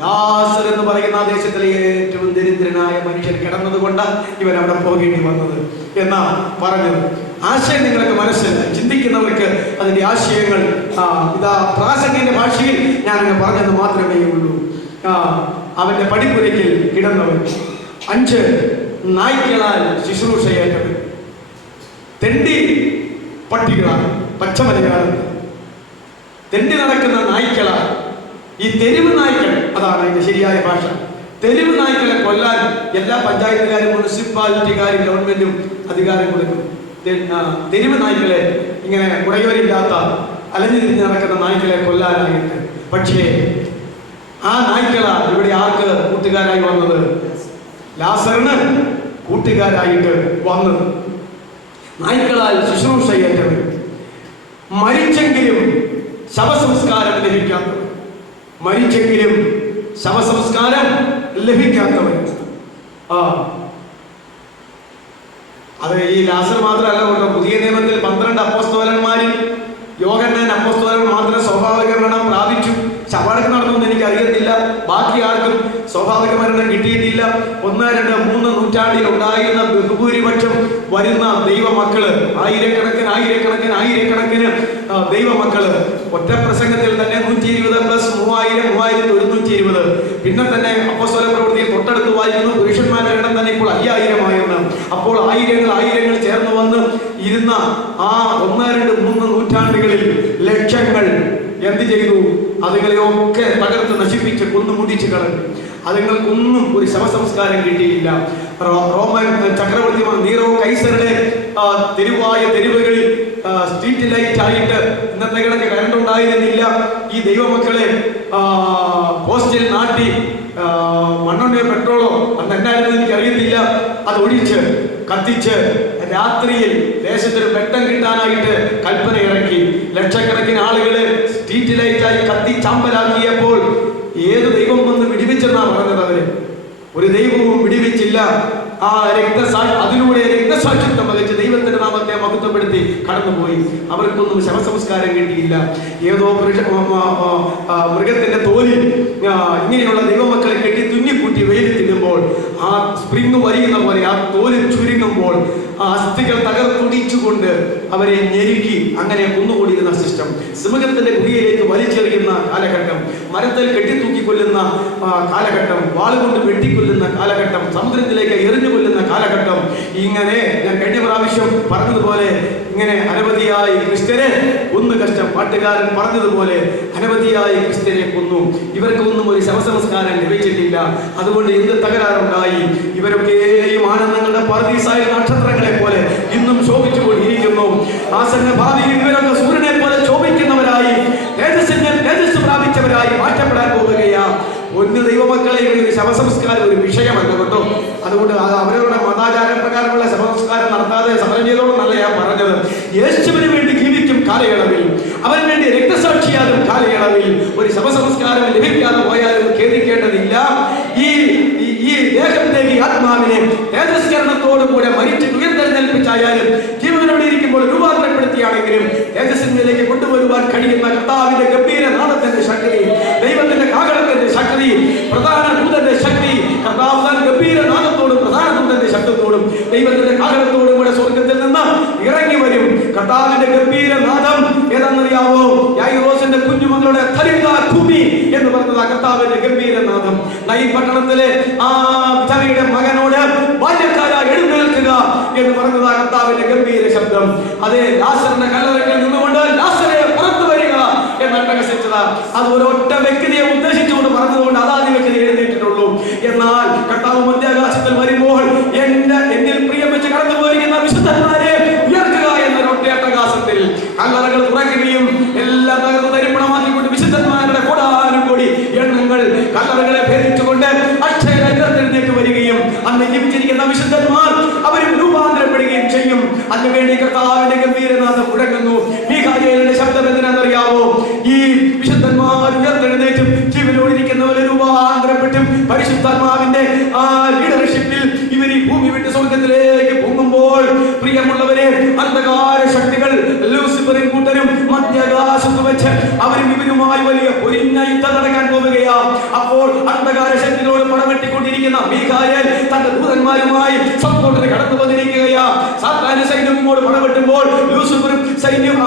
ലാസർ എന്ന് പറയുന്ന ആ ദേശത്തിലെ ഏറ്റവും ദരിദ്രനായ മനുഷ്യൻ കിടന്നത് കൊണ്ട് ഇവൻ അവിടെ പോകേണ്ടി വന്നത് എന്നാ പറഞ്ഞത്. ആശയം നിങ്ങൾക്ക് മനസ്സിലായി. ചിന്തിക്കുന്നവർക്ക് അതിന്റെ ആശയങ്ങൾ ഇതാ പ്രാസംഗികന്റെ ഭാഷയിൽ ഞാൻ പറഞ്ഞത് മാത്രമേ ഉള്ളൂ. അവന്റെ പടിപ്പുരയ്ക്കൽ കിടന്നവൻ. 5, നായ്ക്കളാൽ ശുശ്രൂഷയേറ്റവൻ. തെണ്ടി പട്ടികളാൽ, പച്ചമലയാളത്തിൽ തെണ്ടി നടക്കുന്ന നായ്ക്കളാൽ, ഈ തെരുവ് നായ്ക്കൾ, അതാണ് അതിന്റെ ശരിയായ ഭാഷ. തെരുവ് നായ്ക്കളെ കൊല്ലാൻ എല്ലാ പഞ്ചായത്തുകാരും മുനിസിപ്പാലിറ്റിക്കാരും ഗവൺമെന്റും അധികാരം കൊടുക്കും. തെരുവ് നായ്ക്കളെ, ഇങ്ങനെ ഉടയവരില്ലാത്ത അലഞ്ഞു തിരിഞ്ഞ് നടക്കുന്ന നായ്ക്കളെ കൊല്ലാനായിട്ട്. പക്ഷേ ആ നായ്ക്കളാ ഇവിടെ ആർക്ക് കൂട്ടുകാരായി വന്നത്? ലാസറിന് കൂട്ടുകാരായിട്ട് വന്നത്. നായ്ക്കളാൽ ശുശ്രൂഷയേറ്റവൻ. മരിച്ചെങ്കിലും ശവസംസ്കാരം ലഭിക്കാത്തവൻ. മരിച്ചെങ്കിലും ശവസംസ്കാരം ലഭിക്കാത്തവൻ. അത് ഈ ലാസർ മാത്രമല്ല കേട്ടോ. പുതിയ നിയമത്തിൽ 12 അപ്പോസ്തലന്മാരിൽ യോഹന്നാൻ അപ്പോസ്തലൻ മാത്രം സ്വാഭാവിക മരണം പ്രാപിച്ചു. ശവടക്കം നടന്നൊന്നും എനിക്ക് അറിയത്തില്ല. ബാക്കി ആർക്കും സ്വാഭാവിക മരണം കിട്ടിയിട്ടില്ല. 1, 2, 3 നൂറ്റാണ്ടിൽ ഉണ്ടായിരുന്ന ബഹുഭൂരിപക്ഷം വരുന്ന ദൈവമക്കള്, ആയിരക്കണക്കിന് ദൈവമക്കള് ഒറ്റ പ്രസംഗത്തിൽ തന്നെ 120 പ്ലസ് 3000, 3120. പിന്നെ തന്നെ അപ്പോസ്തല പ്രവൃത്തിയിൽ തൊട്ടടുത്ത് വായിക്കുന്നു പുരുഷന്മാരുടെ എണ്ണം തന്നെ ഇപ്പോൾ 5000 ആയെന്ന്. അപ്പോൾ ആയിരങ്ങൾ ചേർന്ന് വന്ന് ഇരുന്ന ആ 1, 2, 3 നൂറ്റാണ്ടുകളിൽ ലക്ഷങ്ങൾ എന്ത് ചെയ്തു? അതുങ്ങളെയൊക്കെ തകർത്ത് നശിപ്പിച്ച് കൊന്നുമുടിച്ച് കളഞ്ഞു. അതുങ്ങൾക്കൊന്നും ഒരു ശവസംസ്കാരം കിട്ടിയില്ല. റോമൻ ചക്രവർത്തി നീറോ കൈസറുടെ തെരുവുകളിൽ സ്ട്രീറ്റ് ലൈറ്റ് ആയിട്ട് ഇന്നത്തെ കിടക്ക് കറണ്ട് ഉണ്ടായിരുന്നില്ല. ഈ ദൈവമക്കളെ പോസ്റ്റിൽ നാട്ടി മണ്ണെണ്ണയോ പെട്രോളോ അന്ന് എന്നായിരുന്നു എനിക്കറിയത്തില്ല. അത് ഒഴിച്ച് കത്തിച്ച് രാത്രിയിൽ ദേശത്തിന് വെട്ടം കിട്ടാനായിട്ട് കൽപ്പന ഇറക്കി. ലക്ഷക്കണക്കിന് ആളുകള് സ്ട്രീറ്റ് ലൈറ്റായി കത്തി ചാമ്പലാക്കിയപ്പോൾ ഏത് ദൈവം വന്ന് വിടിവിച്ചെന്നാ പറഞ്ഞത്? അവര് ഒരു ദൈവവും വിടിവിച്ചില്ല. ആ അതിലൂടെ രക്തസാക്ഷിത്വം വഹിച്ച് ദൈവത്തിന്റെ നാമത്തെ മഹത്വപ്പെടുത്തി കടന്നുപോയി. അവർക്കൊന്നും ശവസംസ്കാരം കിട്ടിയില്ല. ഏതോ മൃഗത്തിന്റെ തോലിൽ ഇങ്ങനെയുള്ള ദൈവമക്കളെ കെട്ടി തുന്നിക്കൂട്ടി വെയിൽ തിന്നുമ്പോൾ ആ സ്പ്രിങ് വലിയുന്ന പോലെ ആ തോലിൽ ചുരുങ്ങുമ്പോൾ ആ അസ്ഥികൾ തകർത്തുടിച്ചുകൊണ്ട് അവരെ ഞെരുക്കി അങ്ങനെ കുന്നുകൂടിയിരുന്ന സിസ്റ്റം, സിംഹത്തിന്റെ ഗുഹയിലേക്ക് വലിച്ചെറിയുന്ന കാലഘട്ടം, മരത്തിൽ കെട്ടിത്തൂക്കിക്കൊല്ലുന്ന കാലഘട്ടം, വാളുകൊണ്ട് വെട്ടിക്കൊല്ലുന്ന കാലഘട്ടം, സമുദ്രത്തിലേക്ക് എറിഞ്ഞു കൊല്ലുന്ന കാലഘട്ടം. ഇങ്ങനെ ഞാൻ കഴിഞ്ഞ പ്രാവശ്യം പറഞ്ഞതുപോലെ ഇങ്ങനെ അനവധിയായി ക്രിസ്ത്യനെ കൊന്നു കഷ്ടം. പാട്ടുകാരൻ പറഞ്ഞതുപോലെ അനവധിയായി ക്രിസ്ത്യനെ കൊന്നു. ഇവർക്കൊന്നും ഒരു ശവസംസ്കാരം ലഭിച്ചിട്ടില്ല. അതുകൊണ്ട് എന്ത് തകരാറുണ്ടായി? ഇവരൊക്കെയും ആനന്ദങ്ങളുടെ പർദീസായ നക്ഷത്രങ്ങളെ പോലെ ഇന്നും ശോഭിച്ചുകൊണ്ടിരിക്കുന്നു. ആസന്ന ഭാവിയിൽ ഇവരൊക്കെ സൂര്യനെ പോലെ ശോഭിക്കുന്നവരായി തേജസ് പ്രാപിച്ചവരായി മാറ്റപ്പെടാൻ പോവുകയാ. ഒന്ന് ദൈവമക്കളെ ഒരു ശവസംസ്കാരം ഒരു വിഷയമല്ല കേട്ടോ. അതുകൊണ്ട് അവരവരുടെ മതാചാര പ്രകാരമുള്ള ശവസംസ്കാരം നടത്താതെ സമരം ചെയ്തോളെന്നല്ല ഞാൻ പറഞ്ഞത്. യേശുവിന് വേണ്ടി ജീവിക്കും കാലയളവിൽ, അവന് വേണ്ടി രക്തസാക്ഷിയാകും കാലയളവിൽ ഒരു ശവസംസ്കാരം ലഭിക്കാതെ പോയാലും ഖേദിക്കേണ്ടതില്ല. ഈ ദേഹത്തേക്ക് ആത്മാവിനെ തേജസ്കരണത്തോടുകൂടെ മരിച്ച് ഉയർത്തെഴുന്നേൽപ്പിച്ചായാലും ജീവനോടെ ഇരിക്കുമ്പോൾ രൂപാന്തരപ്പെടുത്തിയാണെങ്കിലും തേജസ്സിലേക്ക് കൊണ്ടുവരുവാൻ കഴിയുന്ന കർത്താവിന്റെ ഗംഭീര നാദത്തിന്റെ ശക്തി, ദൈവത്തിന്റെ കാഹളത്തിന്റെ ശക്തി, പ്രധാന ദൂതന്റെ ശക്തി, കർത്താവ് ഗംഭീര നാദത്തോടും പ്രധാന ദൂതന്റെ ശബ്ദത്തോടും ദൈവത്തിന്റെ കാഹളത്തോടും കൂടെ സ്വർഗത്തിൽ നിന്ന് ഇറങ്ങി വരും. കർത്താവിന്റെ ഗംഭീര നാദം ഏതാണെന്നറിയാവോ? യായിറോസിന്റെ കുഞ്ഞുമകളുടെ ഭൂമി എന്ന് പറഞ്ഞത് കർത്താവിന്റെ ഗംഭീര നാദം. നൈൻ പട്ടണത്തിലെ ആ വിധവയുടെ മകനോട് ബാല്യക്കാര എഴുന്നേൽക്കുക എന്ന് പറഞ്ഞത് കർത്താവിന്റെ ഗംഭീര ശബ്ദം. അതേ ലാസറിന്റെ കല്ലറകളിൽ നിന്നുകൊണ്ട് ലാസറെ പുറത്തു വരിക എന്ന് അട്ടഹസിച്ചത് അത് ഒരൊറ്റ വ്യക്തിയെ ഉദ്ദേശിച്ചുകൊണ്ട് പറഞ്ഞതുകൊണ്ട് അതാദ്യ വ്യക്തി എഴുന്നേറ്റിട്ടുള്ളൂ. എന്നാൽ കർത്താവ് മധ്യാകാശത്തിൽ വരുമ്പോൾ എന്നിൽ പ്രിയം വെച്ച് കടന്നു പോയിരിക്കുന്ന വിശുദ്ധന്മാരെ ഉയർത്തുക എന്നൊരൊറ്റ അട്ടഹാസത്തിൽ കല്ലറകൾ തുറക്കുകയും എല്ലാം തകർന്ന് തരിപ്പണമാക്കിക്കൊണ്ട് വിശുദ്ധന്മാരുടെ കോടാനുകോടി എണ്ണങ്ങൾ കല്ലറകളെ ഭേദിച്ചുകൊണ്ട് അക്ഷയരംഗത്തെഴുന്നേറ്റ് വരികയും അന്ന് ജീവിച്ചിരിക്കുന്ന വിശുദ്ധന്മാർ അവരും രൂപാന്തരപ്പെടുകയും ചെയ്യും. അതിനുവേണ്ടി കർത്താവിന്റെ ഗംഭീരനാഥം മുഴങ്ങുന്നു. മീഖായേലിന്റെ ശബ്ദം എന്തിനാണെന്നറിയാവോ? ഈ വിശുദ്ധന്മാർ ഉയർത്തെഴുന്നേറ്റും ജീവനോടിരിക്കുന്നവരെ രൂപാന്തരപ്പെട്ടും പരിശുദ്ധാത്മാവിന്റെ ആ ലീഡർഷിപ്പിൽ ഇവർ ഈ ഭൂമി വിട്ട് സ്വർഗത്തിലേക്ക് പൊങ്ങുമ്പോൾ പ്രിയമുള്ളവരെ അന്ധകാര ശക്തികൾ ലൂസിഫറും കൂട്ടരും മധ്യാകാശത്ത് വെച്ച് അവരും ഇവരുമായി വലിയ പൊരിഞ്ഞ യുദ്ധം നടക്കാൻ പോവുകയാ. അപ്പോൾ അന്ധകാര ശക്തികളോട് പടവെട്ടിക്കൊണ്ടിരിക്കുന്ന മീഖായേൽ തന്റെ ദൂതന്മാരുമായി സ്വന്തോട്ടിന് കടന്നു വന്നിരിക്കുകയാ. സാത്താന്യ സൈന്യം ഇങ്ങോട്ട് പടവെട്ടുമ്പോൾ ലൂസിഫറും സൈന്യവും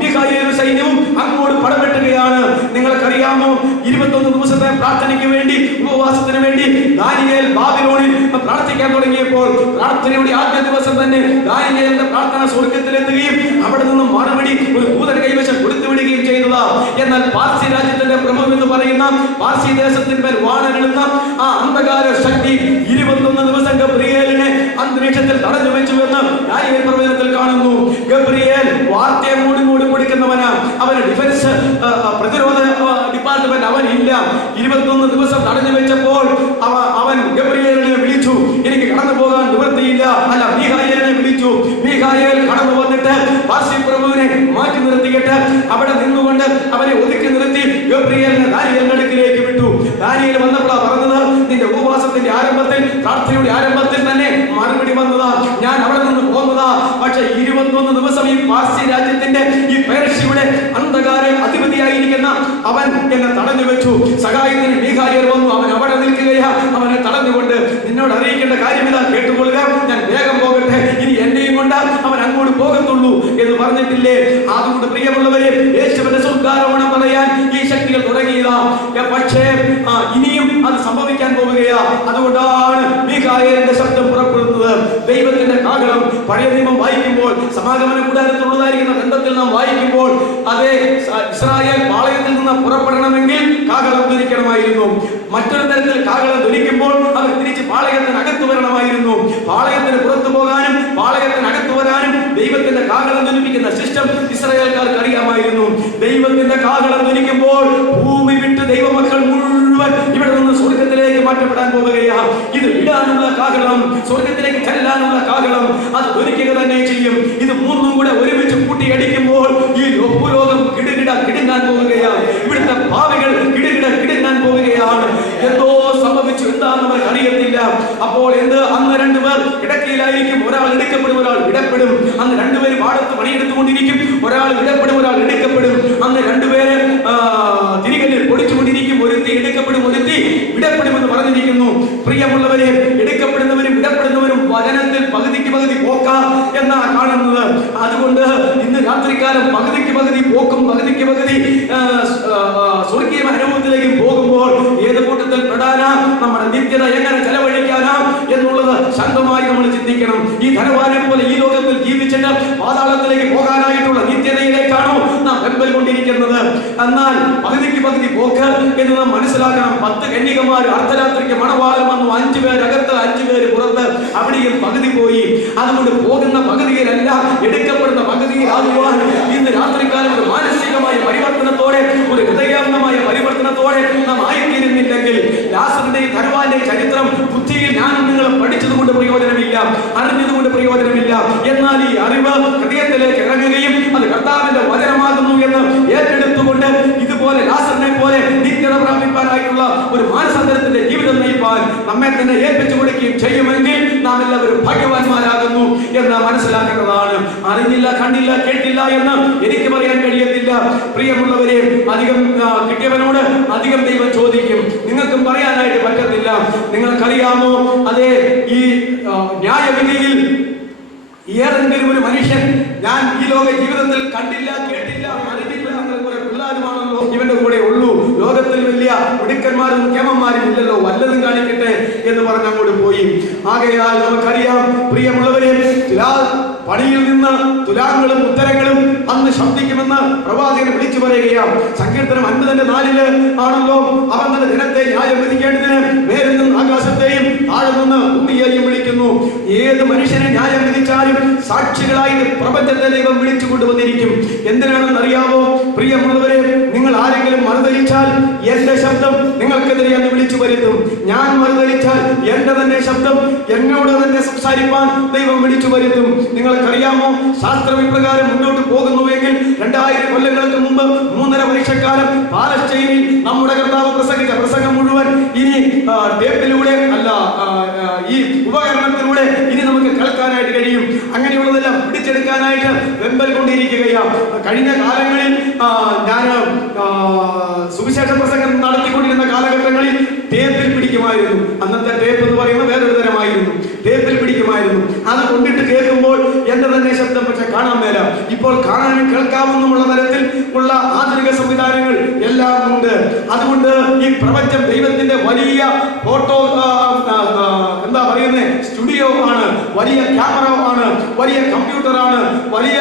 മീഖായേലും സൈന്യവും അങ്ങോട്ട് പടവെട്ടുകയാണ്. നിങ്ങൾക്കറിയാമോ, 21 ദിവസത്തെ പ്രാർത്ഥനയ്ക്ക് വേണ്ടി ഉപവാസത്തിന് വേണ്ടി ദാനിയേൽ ബാബിലോണിൽ പ്രാർത്ഥിക്കാൻ തുടങ്ങിയപ്പോൾ പ്രാർത്ഥനയുടെ ആദ്യ ദിവസം തന്നെ ദാനിയേലിന്റെ പ്രാർത്ഥന സ്വർഗത്തിലെത്തുകയും അവിടെ നിന്നും മറുപടി ഒരു ദൂതൻ കൈവശം കൊടുത്തുവിടുകയും ചെയ്തതാ. എന്നാൽ പാർസി രാജ്യത്തിന്റെ പ്രഭു എന്ന് പറയുന്ന പാർസി ദേശത്തിന്മേൽ വാണരുന്ന ആ അന്ധകാര ശക്തി 21 ദിവസം ഗബ്രിയേലിനെ അന്തരീക്ഷത്തിൽ തടഞ്ഞു വെച്ചുവെന്ന് ദാനിയേൽ പ്രവചനത്തിൽ കാണുന്നു. ഗബ്രിയേൽ വാർത്തയെ മൂടി കൊടുക്കുന്നവനാ. അവന് ഡിഫൻസ് പ്രതിരോധ ഡിപ്പാർട്ട്മെന്റ് അവനില്ല. 21 ദിവസം തടഞ്ഞു വെച്ചപ്പോൾ അവൻ ഗബ്രിയേലിനെ വിളിച്ചു. എനിക്ക് കടന്നു പോകാൻ നിവൃത്തിയില്ല. അല്ല, മീഖായേലിനെ വിളിച്ചു. മീഖായേൽ കടന്നു വന്നിട്ട് പാർസി പ്രഭുവിനെ മാറ്റി നിർത്തിയിട്ട് അവിടെ നിന്നുകൊണ്ട് അവനെ ഒതുക്കി നിർത്തി ഗബ്രിയേലിനെ ദാനിയേലിന്റെ അടുക്കിലേക്ക് വിട്ടു. ദാനിയേൽ വന്നപ്പോഴാ പറഞ്ഞത്, നിന്റെ ഉപവാസത്തിന്റെ ആരംഭത്തിൽ പ്രാർത്ഥനയുടെ ആരംഭത്തിൽ തന്നെ മറുപടി വന്നതാ. ഞാൻ അവിടെ നിന്ന് പോകുന്നതാ. പക്ഷെ 21 ദിവസം ഈ പാർസി രാജ്യത്തിന്റെ ഈ പേർഷ്യയുടെ അന്ധകാര അധിപതിയായിരിക്കുന്ന അവൻ എന്നെ തടഞ്ഞു വെച്ചു. സഹായത്തിന് മീഖായേൽ വന്നു. അവൻ അവിടെ നിൽക്കുകയാ. അവനെ തടഞ്ഞുകൊണ്ട് നിന്നോട് അറിയിക്കേണ്ട കാര്യം ഇതാ, കേട്ടുകൊള്ളുക, ഞാൻ വേഗം പോകട്ടെ, ഇനി എന്നെയും കൊണ്ട് അവൻ അങ്ങോട്ട് പോകത്തുള്ളൂ എന്ന് പറഞ്ഞിട്ടില്ലേ? അതുകൊണ്ട് പ്രിയമുള്ളവരെ, യേശുവിന്റെ സ്വർഗ്ഗാരോഹണം പറയാൻ ഈ ശക്തികൾ തുടങ്ങിയതാ. പക്ഷേ ഇനിയും അത് സംഭവിക്കാൻ പോവുകയാ. അതുകൊണ്ടാണ് മീഖായേലിന്റെ ശബ്ദം പുറപ്പെടുന്നത്. ദൈവത്തിന്റെ കാഹളം പഴയ നിയമം വായിക്കുമ്പോൾ, സമാഗമന കൂടാരത്തിലുള്ളതായിരിക്കുന്ന ബന്ധത്തിൽ നാം വായിക്കുമ്പോൾ, അതേ ഇസ്രായേൽ പാളയത്തിൽ നിന്ന് പുറപ്പെടണമെങ്കിൽ കാഹളം ധരിക്കണമായിരുന്നു. മറ്റൊരു തരത്തിൽ കാഹളം ധരിക്കുമ്പോൾ അവർ തിരിച്ച് പാളയത്തിനകത്ത് വരണമായിരുന്നു. പാളയത്തിന് പുറത്തു പോകാനും പാളയത്തിനകത്ത് വരാനും ദൈവത്തിന്റെ കാഹളം ധരിപ്പിക്കുന്ന സിസ്റ്റം ഇസ്രായേൽക്കാർക്ക് അറിയാമായിരുന്നു. ദൈവത്തിന്റെ കാഹളം ധരിക്കുമ്പോൾ ഭൂമി വിട്ട് ദൈവമക്കൾ മുഴുവൻ ഇവിടെ നിന്ന് സ്വർഗത്തിലേക്ക് മാറ്റപ്പെടാൻ പോവുകയാ. ഇത് ഇടാനുള്ള കാഹളം, സ്വർഗത്തിലേക്ക് ചെല്ലാനുള്ള കാഹളം അത് ഒരുക്കുക തന്നെ ചെയ്യും. ഇത് മൂന്നും കൂടെ ഒരുമിച്ച് കൂട്ടിയടിക്കുമ്പോൾ ഈ ഭൂലോകം കിടുങ്ങാൻ പോവുകയാണ്. ഇവിടുത്തെ പാവികൾ കിടുങ്ങാൻ പോവുകയാണ്. എന്തോ സംഭവിച്ചു, എന്താണെന്ന് നമുക്ക് അറിയത്തില്ല. അപ്പോൾ അന്ന് രണ്ടുപേർ കിടക്കയിലായിരിക്കും. ഒരാൾ എടുക്കപ്പെടും, ഒരാൾ വിടപ്പെടും. അന്ന് രണ്ടുപേര് പാടത്ത് പണിയെടുത്തുകൊണ്ടിരിക്കും. ഒരാൾ വിടപ്പെടും, ഒരാൾ എടുക്കപ്പെടും. അന്ന് രണ്ടുപേര് തിരികല്ലിൽ പൊടിച്ചുകൊണ്ടിരിക്കും. ഒരുത്തി എടുക്കപ്പെടും, ഒരുത്തി വിടപ്പെടുമെന്ന് പറഞ്ഞിരിക്കുന്നു. പ്രിയമുള്ളവരെ, എടുക്കപ്പെടുന്നവരും വിടപ്പെടുന്നവരും വചനത്തിൽ പകുതിക്ക് പകുതി പോക്ക എന്നാണ് കാണുന്നത്. അതുകൊണ്ട് ഇന്ന് രാത്രികാലം പകുതിക്ക് പകുതി പോക്കും പകുതിക്ക് പകുതി സ്വർഗീയ അനുഭവത്തിലേക്ക് പോകുമ്പോൾ ഏത് കൂട്ടത്തിൽ പെടാനാ, നമ്മുടെ നിത്യത എങ്ങനെ ചെലവഴിക്കാനാ എന്നുള്ളത് ശാന്തമായി നമ്മൾ ചിന്തിക്കണം. ഈ ധനവാനെ പോലെ ഈ ലോകത്തിൽ ജീവിച്ചിട്ട് പാതാളത്തിലേക്ക് പോകാനായിട്ടുള്ള നിത്യതയിലേക്കാണോ നാം വെമ്പൽ കൊണ്ടിരിക്കുന്നത്? എന്നാൽ പകുതിക്ക് പകുതി പോക്ക് എന്ന് നാം മനസ്സിലാക്കണം. 10 കന്യകമാർ അർദ്ധരാത്രിക്ക് മണവാളം വന്നു. 5 പേരകത്ത് 5 പേര് പുറത്ത്. അവിടെയും പകുതി പോയി. അതുകൊണ്ട് പോകുന്ന പകുതിയിലല്ല, എടുക്കപ്പെടുന്ന പകുതിയിലാകുവാൻ ഇന്ന് രാത്രികാലം ഒരു മാനസികമായ പരിവർത്തനത്തോടെ, ഒരു ഹൃദയാത്മകമായ പരിവർത്തനത്തോടെ നാം ആയിത്തീരുന്നില്ലെങ്കിൽ ലാസറിന്റെ ധനവാന്റെ ചരിത്രം ബുദ്ധിയിൽ ഞാനും നിങ്ങളും പഠിച്ചതുകൊണ്ട് പ്രയോജനമില്ല, അറിഞ്ഞതുകൊണ്ട് പ്രയോജനമില്ല. എന്നാൽ ഈ അറിവ് ഹൃദയത്തിലേക്ക് ഇറങ്ങുകയും അത് കർത്താവിന്റെ വചനമാകുന്നു എന്ന് ഏറ്റെടുത്തുകൊണ്ട് ഇതുപോലെ ലാസറിനെ പോലെ നിത്യത പ്രാപിപ്പാനായിട്ടുള്ള ഒരു മാനസാന്തരത്തിന്റെ ജീവിതം നയിപ്പാൻ നമ്മെ തന്നെ ഏൽപ്പിച്ചു കൊടുക്കുകയും ചെയ്യുമെങ്കിൽ നാം എല്ലാവരും ഭാഗ്യവാന്മാരാകുന്നു എന്ന് മനസ്സിലാക്കേണ്ടതാണ്. അറിഞ്ഞില്ല, കണ്ടില്ല, കേട്ടില്ല എന്ന് എനിക്ക് പറയാൻ കഴിയത്തില്ല. പ്രിയമുള്ളവരെ, അധികം കിട്ടിയവനോട് അധികം ദൈവം ചോദിക്കും. നിങ്ങൾക്കും പറയാനായിട്ട് പറ്റത്തില്ല. നിങ്ങൾക്കറിയാമോ, അതേ ഈ ന്യായവിധിയിൽ ഏതെങ്കിലും ഒരു മനുഷ്യൻ ഞാൻ ഈ ലോക ജീവിതത്തിൽ കണ്ടില്ല, കേട്ടില്ല, അറിഞ്ഞില്ല, പിള്ളേരുമാണല്ലോ ഇവന്റെ കൂടെ ഉള്ളൂ, ലോകത്തിൽ വലിയ മിടുക്കന്മാരും കേമന്മാരും ഇല്ലല്ലോ, വല്ലതും കാണിക്കട്ടെ എന്ന് പറഞ്ഞ് അങ്ങോട്ട് പോയി. ആകയാൽ നമുക്കറിയാം പ്രിയമുള്ളവരെ, പണിയിൽ നിന്ന് തുലാങ്ങളും ഉത്തരങ്ങളും അന്ന് ശബ്ദിക്കുമെന്ന് പ്രവാചകൻ വിളിച്ചു പറയുകയാണ്. സങ്കീർത്തനം 50:4 ആണല്ലോ, അവൻ തന്റെ ദിനത്തെ ന്യായം വിധിക്കേണ്ടതിന് മേലിൽ നിന്ന് ആകാശത്തെയും താഴെ നിന്ന് ഭൂമിയെയും വിളിക്കുന്നു. ഏത് മനുഷ്യനെ ന്യായം വിധിച്ചാലും സാക്ഷികളായി പ്രപഞ്ചത്തെ ദൈവം വിളിച്ചു കൊണ്ടുവന്നിരിക്കും. എന്തിനാണെന്ന് അറിയാമോ പ്രിയമുള്ളവരെ? നിങ്ങൾ ആരെങ്കിലും മറുതലിച്ചാൽ എന്റെ ശബ്ദം നിങ്ങൾക്കെതിരെ എന്ന് വിളിച്ചു വരുത്തും. ഞാൻ മറുതലിച്ചാൽ എന്റെ തന്നെ ശബ്ദം എന്നോട് തന്നെ സംസാരിപ്പാൻ ദൈവം വിളിച്ചു വരുത്തും. നിങ്ങൾക്കറിയാമോ, ശാസ്ത്രം ഇപ്രകാരം മുന്നോട്ട് പോകുന്നുവെങ്കിൽ 2000 കൊല്ലങ്ങൾക്ക് മുമ്പ് 3.5 വർഷക്കാലം പാലസ്തീനിൽ നമ്മുടെ കർത്താവ് പ്രസംഗിച്ച പ്രസംഗം മുഴുവൻ ഇനി ടേപ്പിലൂടെ അല്ല, ഈ ഉപകരണത്തിലൂടെ ഇനി നമുക്ക് കേൾക്കാനായിട്ട് കഴിയും. അങ്ങനെയുള്ളതെല്ലാം പിടിച്ചെടുക്കാനായിട്ട് വെമ്പൽ കൊണ്ടിരിക്കുകയാണ്. കഴിഞ്ഞ കാലങ്ങളിൽ ഞാൻ സുവിശേഷ പ്രസംഗം നടത്തിക്കൊണ്ടിരുന്ന കാലഘട്ടങ്ങളിൽ ടേപ്പിൽ പിടിക്കുമായിരുന്നു. അന്നത്തെ ടേപ്പ് എന്ന് പറയുന്നത് വേറൊരു തരമായിരുന്നു. ടേപ്പിൽ പിടിക്കുമായിരുന്നു. അത് കൊണ്ടിട്ട് കേൾക്കുമ്പോൾ എന്റെ തന്നെ ശബ്ദം പക്ഷെ കാണാൻ മേല. ഇപ്പോൾ കാണാനും കേൾക്കാവുന്നതുമുള്ള തരത്തിൽ ഉള്ള ആധുനിക സംവിധാനങ്ങൾ എല്ലാം ഉണ്ട്. അതുകൊണ്ട് ഈ പ്രപഞ്ചം ദൈവത്തിന്റെ വലിയ ഫോട്ടോ എന്താ പറയുന്നത് സ്റ്റുഡിയോ ആണ്, വലിയ ക്യാമറ ആണ്, വലിയ കമ്പ്യൂട്ടർ ആണ്, വലിയ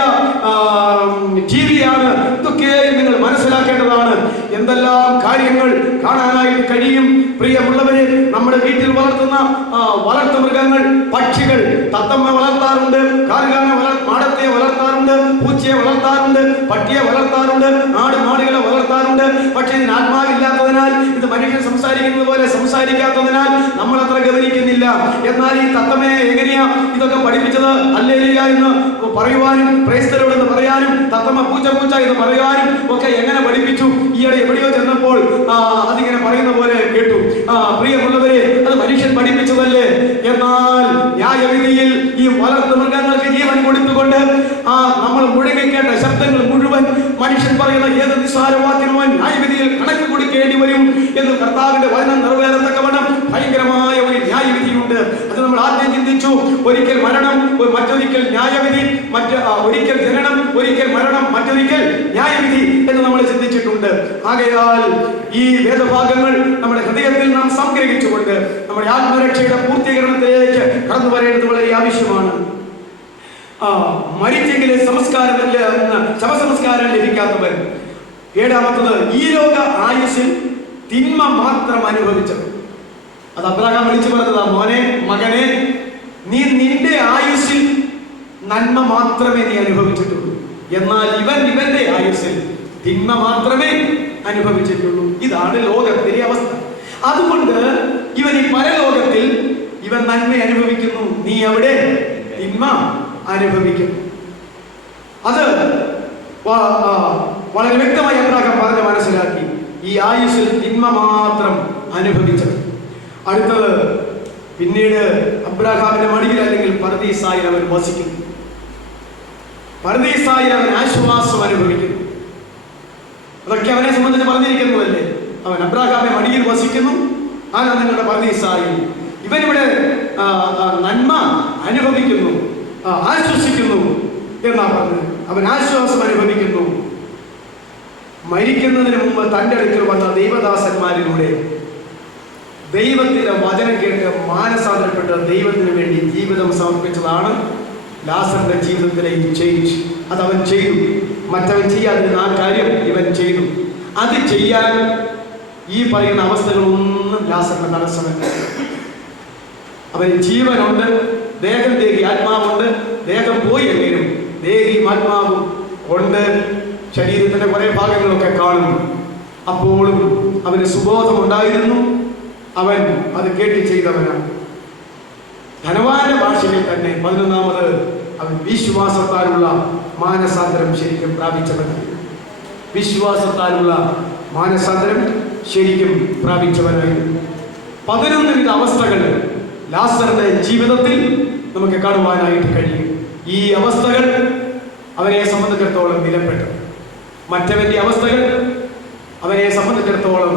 TV ആണ്. ഇതൊക്കെ നിങ്ങൾ മനസ്സിലാക്കേണ്ടതാണ്. എന്തെല്ലാം കാര്യങ്ങൾ കാണാനായിട്ട് കഴിയും. പ്രിയമുള്ളവരെ, നമ്മുടെ വീട്ടിൽ വളർത്തുന്ന വളർത്തു മൃഗങ്ങൾ, പക്ഷികൾ, തത്തമ്മ വളർത്താറുണ്ട്, മാടത്തെ വളർത്താറുണ്ട്, പൂച്ചയെ വളർത്താറുണ്ട്, പട്ടിയെ വളർത്താറുണ്ട്, മാടുകളെ വളർത്താറുണ്ട്. പക്ഷെ ഇതിന് ആത്മാവില്ലാത്തതിനാൽ, ഇത് മനുഷ്യൻ സംസാരിക്കുന്നത് പോലെ സംസാരിക്കാത്തതിനാൽ നമ്മൾ അത്ര ഗവനിക്കുന്നില്ല. എന്നാൽ ഈ തത്തമ്മയെ എങ്ങനെയാ ഇതൊക്കെ പഠിപ്പിച്ചത്? ഹല്ലേലൂയ എന്ന് പറയുവാനും, പ്രൈസ് ദി ലോർഡ് എന്ന് പറയാനും, തത്തമ്മ പൂച്ച പൂച്ച എന്ന് പറയാനും ഒക്കെ എങ്ങനെ പഠിപ്പിച്ചു? ഈയിടെ എവിടെയോ ചെന്നപ്പോൾ അതിങ്ങനെ പറയുന്ന പോലെ കേട്ടു. പ്രിയമുള്ളവരെ, അത് മനുഷ്യൻ പഠിപ്പിച്ചതല്ലേ? എന്നാൽ ന്യായവിധിയിൽ ഈ വളർത്തു മൃഗങ്ങൾക്ക് ജീവൻ കൊടുത്തുകൊണ്ട് നമ്മൾ മുഴങ്ങിക്കേണ്ട ശബ്ദങ്ങൾ മുഴുവൻ മനുഷ്യൻ പറയുന്ന ഏത് നിസ്സാരവാക്യവും ന്യായവിധിയിൽ കണക്ക് കൊടുക്കേണ്ടി വരും എന്ന് കർത്താവിന്റെ വചനം നിറവേറത്തക്കവണ്ണം ഭയങ്കരമായ ഒരു ന്യായവിധിയുണ്ട്. അത് നമ്മൾ ആദ്യം ചിന്തിച്ചു. ഒരിക്കൽ മരണം, മറ്റൊരിക്കൽ ന്യായവിധി, ഒരിക്കൽ ജനനം, ഒരിക്കൽ മരണം, മറ്റൊരിക്കൽ ന്യായവിധി എന്ന് നമ്മൾ ചിന്തിച്ചിട്ടുണ്ട്. ആകയാൽ ഈ വേദഭാഗങ്ങൾ നമ്മുടെ ഹൃദയത്തിൽ നാം സംഗ്രഹിച്ചുകൊണ്ട് നമ്മുടെ ആത്മരക്ഷയുടെ പൂർത്തീകരണത്തിലേക്ക് കടന്നു വരേണ്ടത് വളരെ ആവശ്യമാണ്. മരിച്ചെങ്കിലും ശവസംസ്കാരം ലഭിക്കാത്തവൻ. 7-ാമത്തത്, ഈ ലോക ആയുസ്സിൽ തിന്മ മാത്രം അനുഭവിച്ചത്. അത് അബ്രഹാം വിളിച്ചു പറഞ്ഞതാ, മോനെ, മകനെ, നീ നിന്റെ ആയുസ്സിൽ നന്മ മാത്രമേ നീ അനുഭവിച്ചിട്ടുള്ളൂ. എന്നാൽ ഇവന്റെ ആയുസ്സിൽ തിന്മ മാത്രമേ അനുഭവിച്ചിട്ടുള്ളൂ. ഇതാണ് ലോകത്തിലെ അവസ്ഥ. അതുകൊണ്ട് ഇവൻ ഈ പരലോകത്തിൽ ഇവൻ നന്മ അനുഭവിക്കുന്നു, നീ അവിടെ തിന്മ അനുഭവിക്കുന്നു. അത് വളരെ വ്യക്തമായി അബ്രാഹാം പറഞ്ഞ് മനസ്സിലാക്കി. ഈ ആയുസ്സിൽ തിന്മ മാത്രം അനുഭവിച്ചത്. അടുത്തത്, പിന്നീട് അബ്രാഹാമിന്റെ മടിയിൽ അല്ലെങ്കിൽ പർദീസായിൽ അവൻ വസിക്കുന്നു. പർദീസായിൽ അവൻ ആശ്വാസം അനുഭവിക്കുന്നു. അതൊക്കെ അവനെ സംബന്ധിച്ച് പറഞ്ഞിരിക്കുന്നതല്ലേ. അവൻ അബ്രാഹാമിന്റെ മടിയിൽ വസിക്കുന്നു, ആനന്ദങ്ങളുടെ പർദീസായിൽ. ഇവനിവിടെ നന്മ അനുഭവിക്കുന്നു, ആശ്വസിക്കുന്നു എന്നാ പറഞ്ഞത്. അവൻ ആശ്വാസം അനുഭവിക്കുന്നു. മരിക്കുന്നതിന് മുമ്പ് തൻ്റെ അടുക്കൽ വന്ന ദൈവദാസന്മാരിലൂടെ ദൈവത്തിന്റെ വചനം കേട്ട് മാനസാന്തരപ്പെട്ട് ദൈവത്തിന് വേണ്ടി ജീവിതം സമർപ്പിച്ചതാണ് ലാസറിന്റെ ജീവിതത്തിലെ ഈ ചേഞ്ച്. അത് അവൻ ചെയ്തു. മറ്റവൻ ചെയ്യാതിരുന്ന ആ കാര്യം ഇവൻ ചെയ്തു. അത് ചെയ്യാൻ ഈ പറയുന്ന അവസ്ഥകളൊന്നും ലാസറിന്റെ തടസ്സമല്ല. അവന് ജീവനുണ്ട്, ദേഹം ദേഹി ആത്മാവുണ്ട്. ദേഹം പോയി എങ്കിലും ദേഹിയും ആത്മാവും ഉണ്ട്. ശരീരത്തിന്റെ കുറെ ഭാഗങ്ങളൊക്കെ കാണുന്നു. അപ്പോഴും അവന് സുബോധമുണ്ടായിരുന്നു. അവൻ അത് കേട്ട് ചെയ്തവനാണ്. ധനവാന്റെ ഭാഷയിൽ തന്നെ 11ാമത് അവൻ വിശ്വാസത്താലുള്ള മാനസാന്തരം ശരിക്കും പ്രാപിച്ചവനായി. വിശ്വാസത്താലുള്ള മാനസാന്തരം ശരിക്കും പ്രാപിച്ചവനായിരുന്നു. 11 വിധ അവസ്ഥകൾ ലാസറിന്റെ ജീവിതത്തിൽ നമുക്ക് കാണുവാനായിട്ട് കഴിയും. ഈ അവസ്ഥകൾ അവനെ സംബന്ധിച്ചിടത്തോളം വിലപ്പെട്ടു. മറ്റവന്റെ അവസ്ഥകൾ അവനെ സംബന്ധിച്ചിടത്തോളം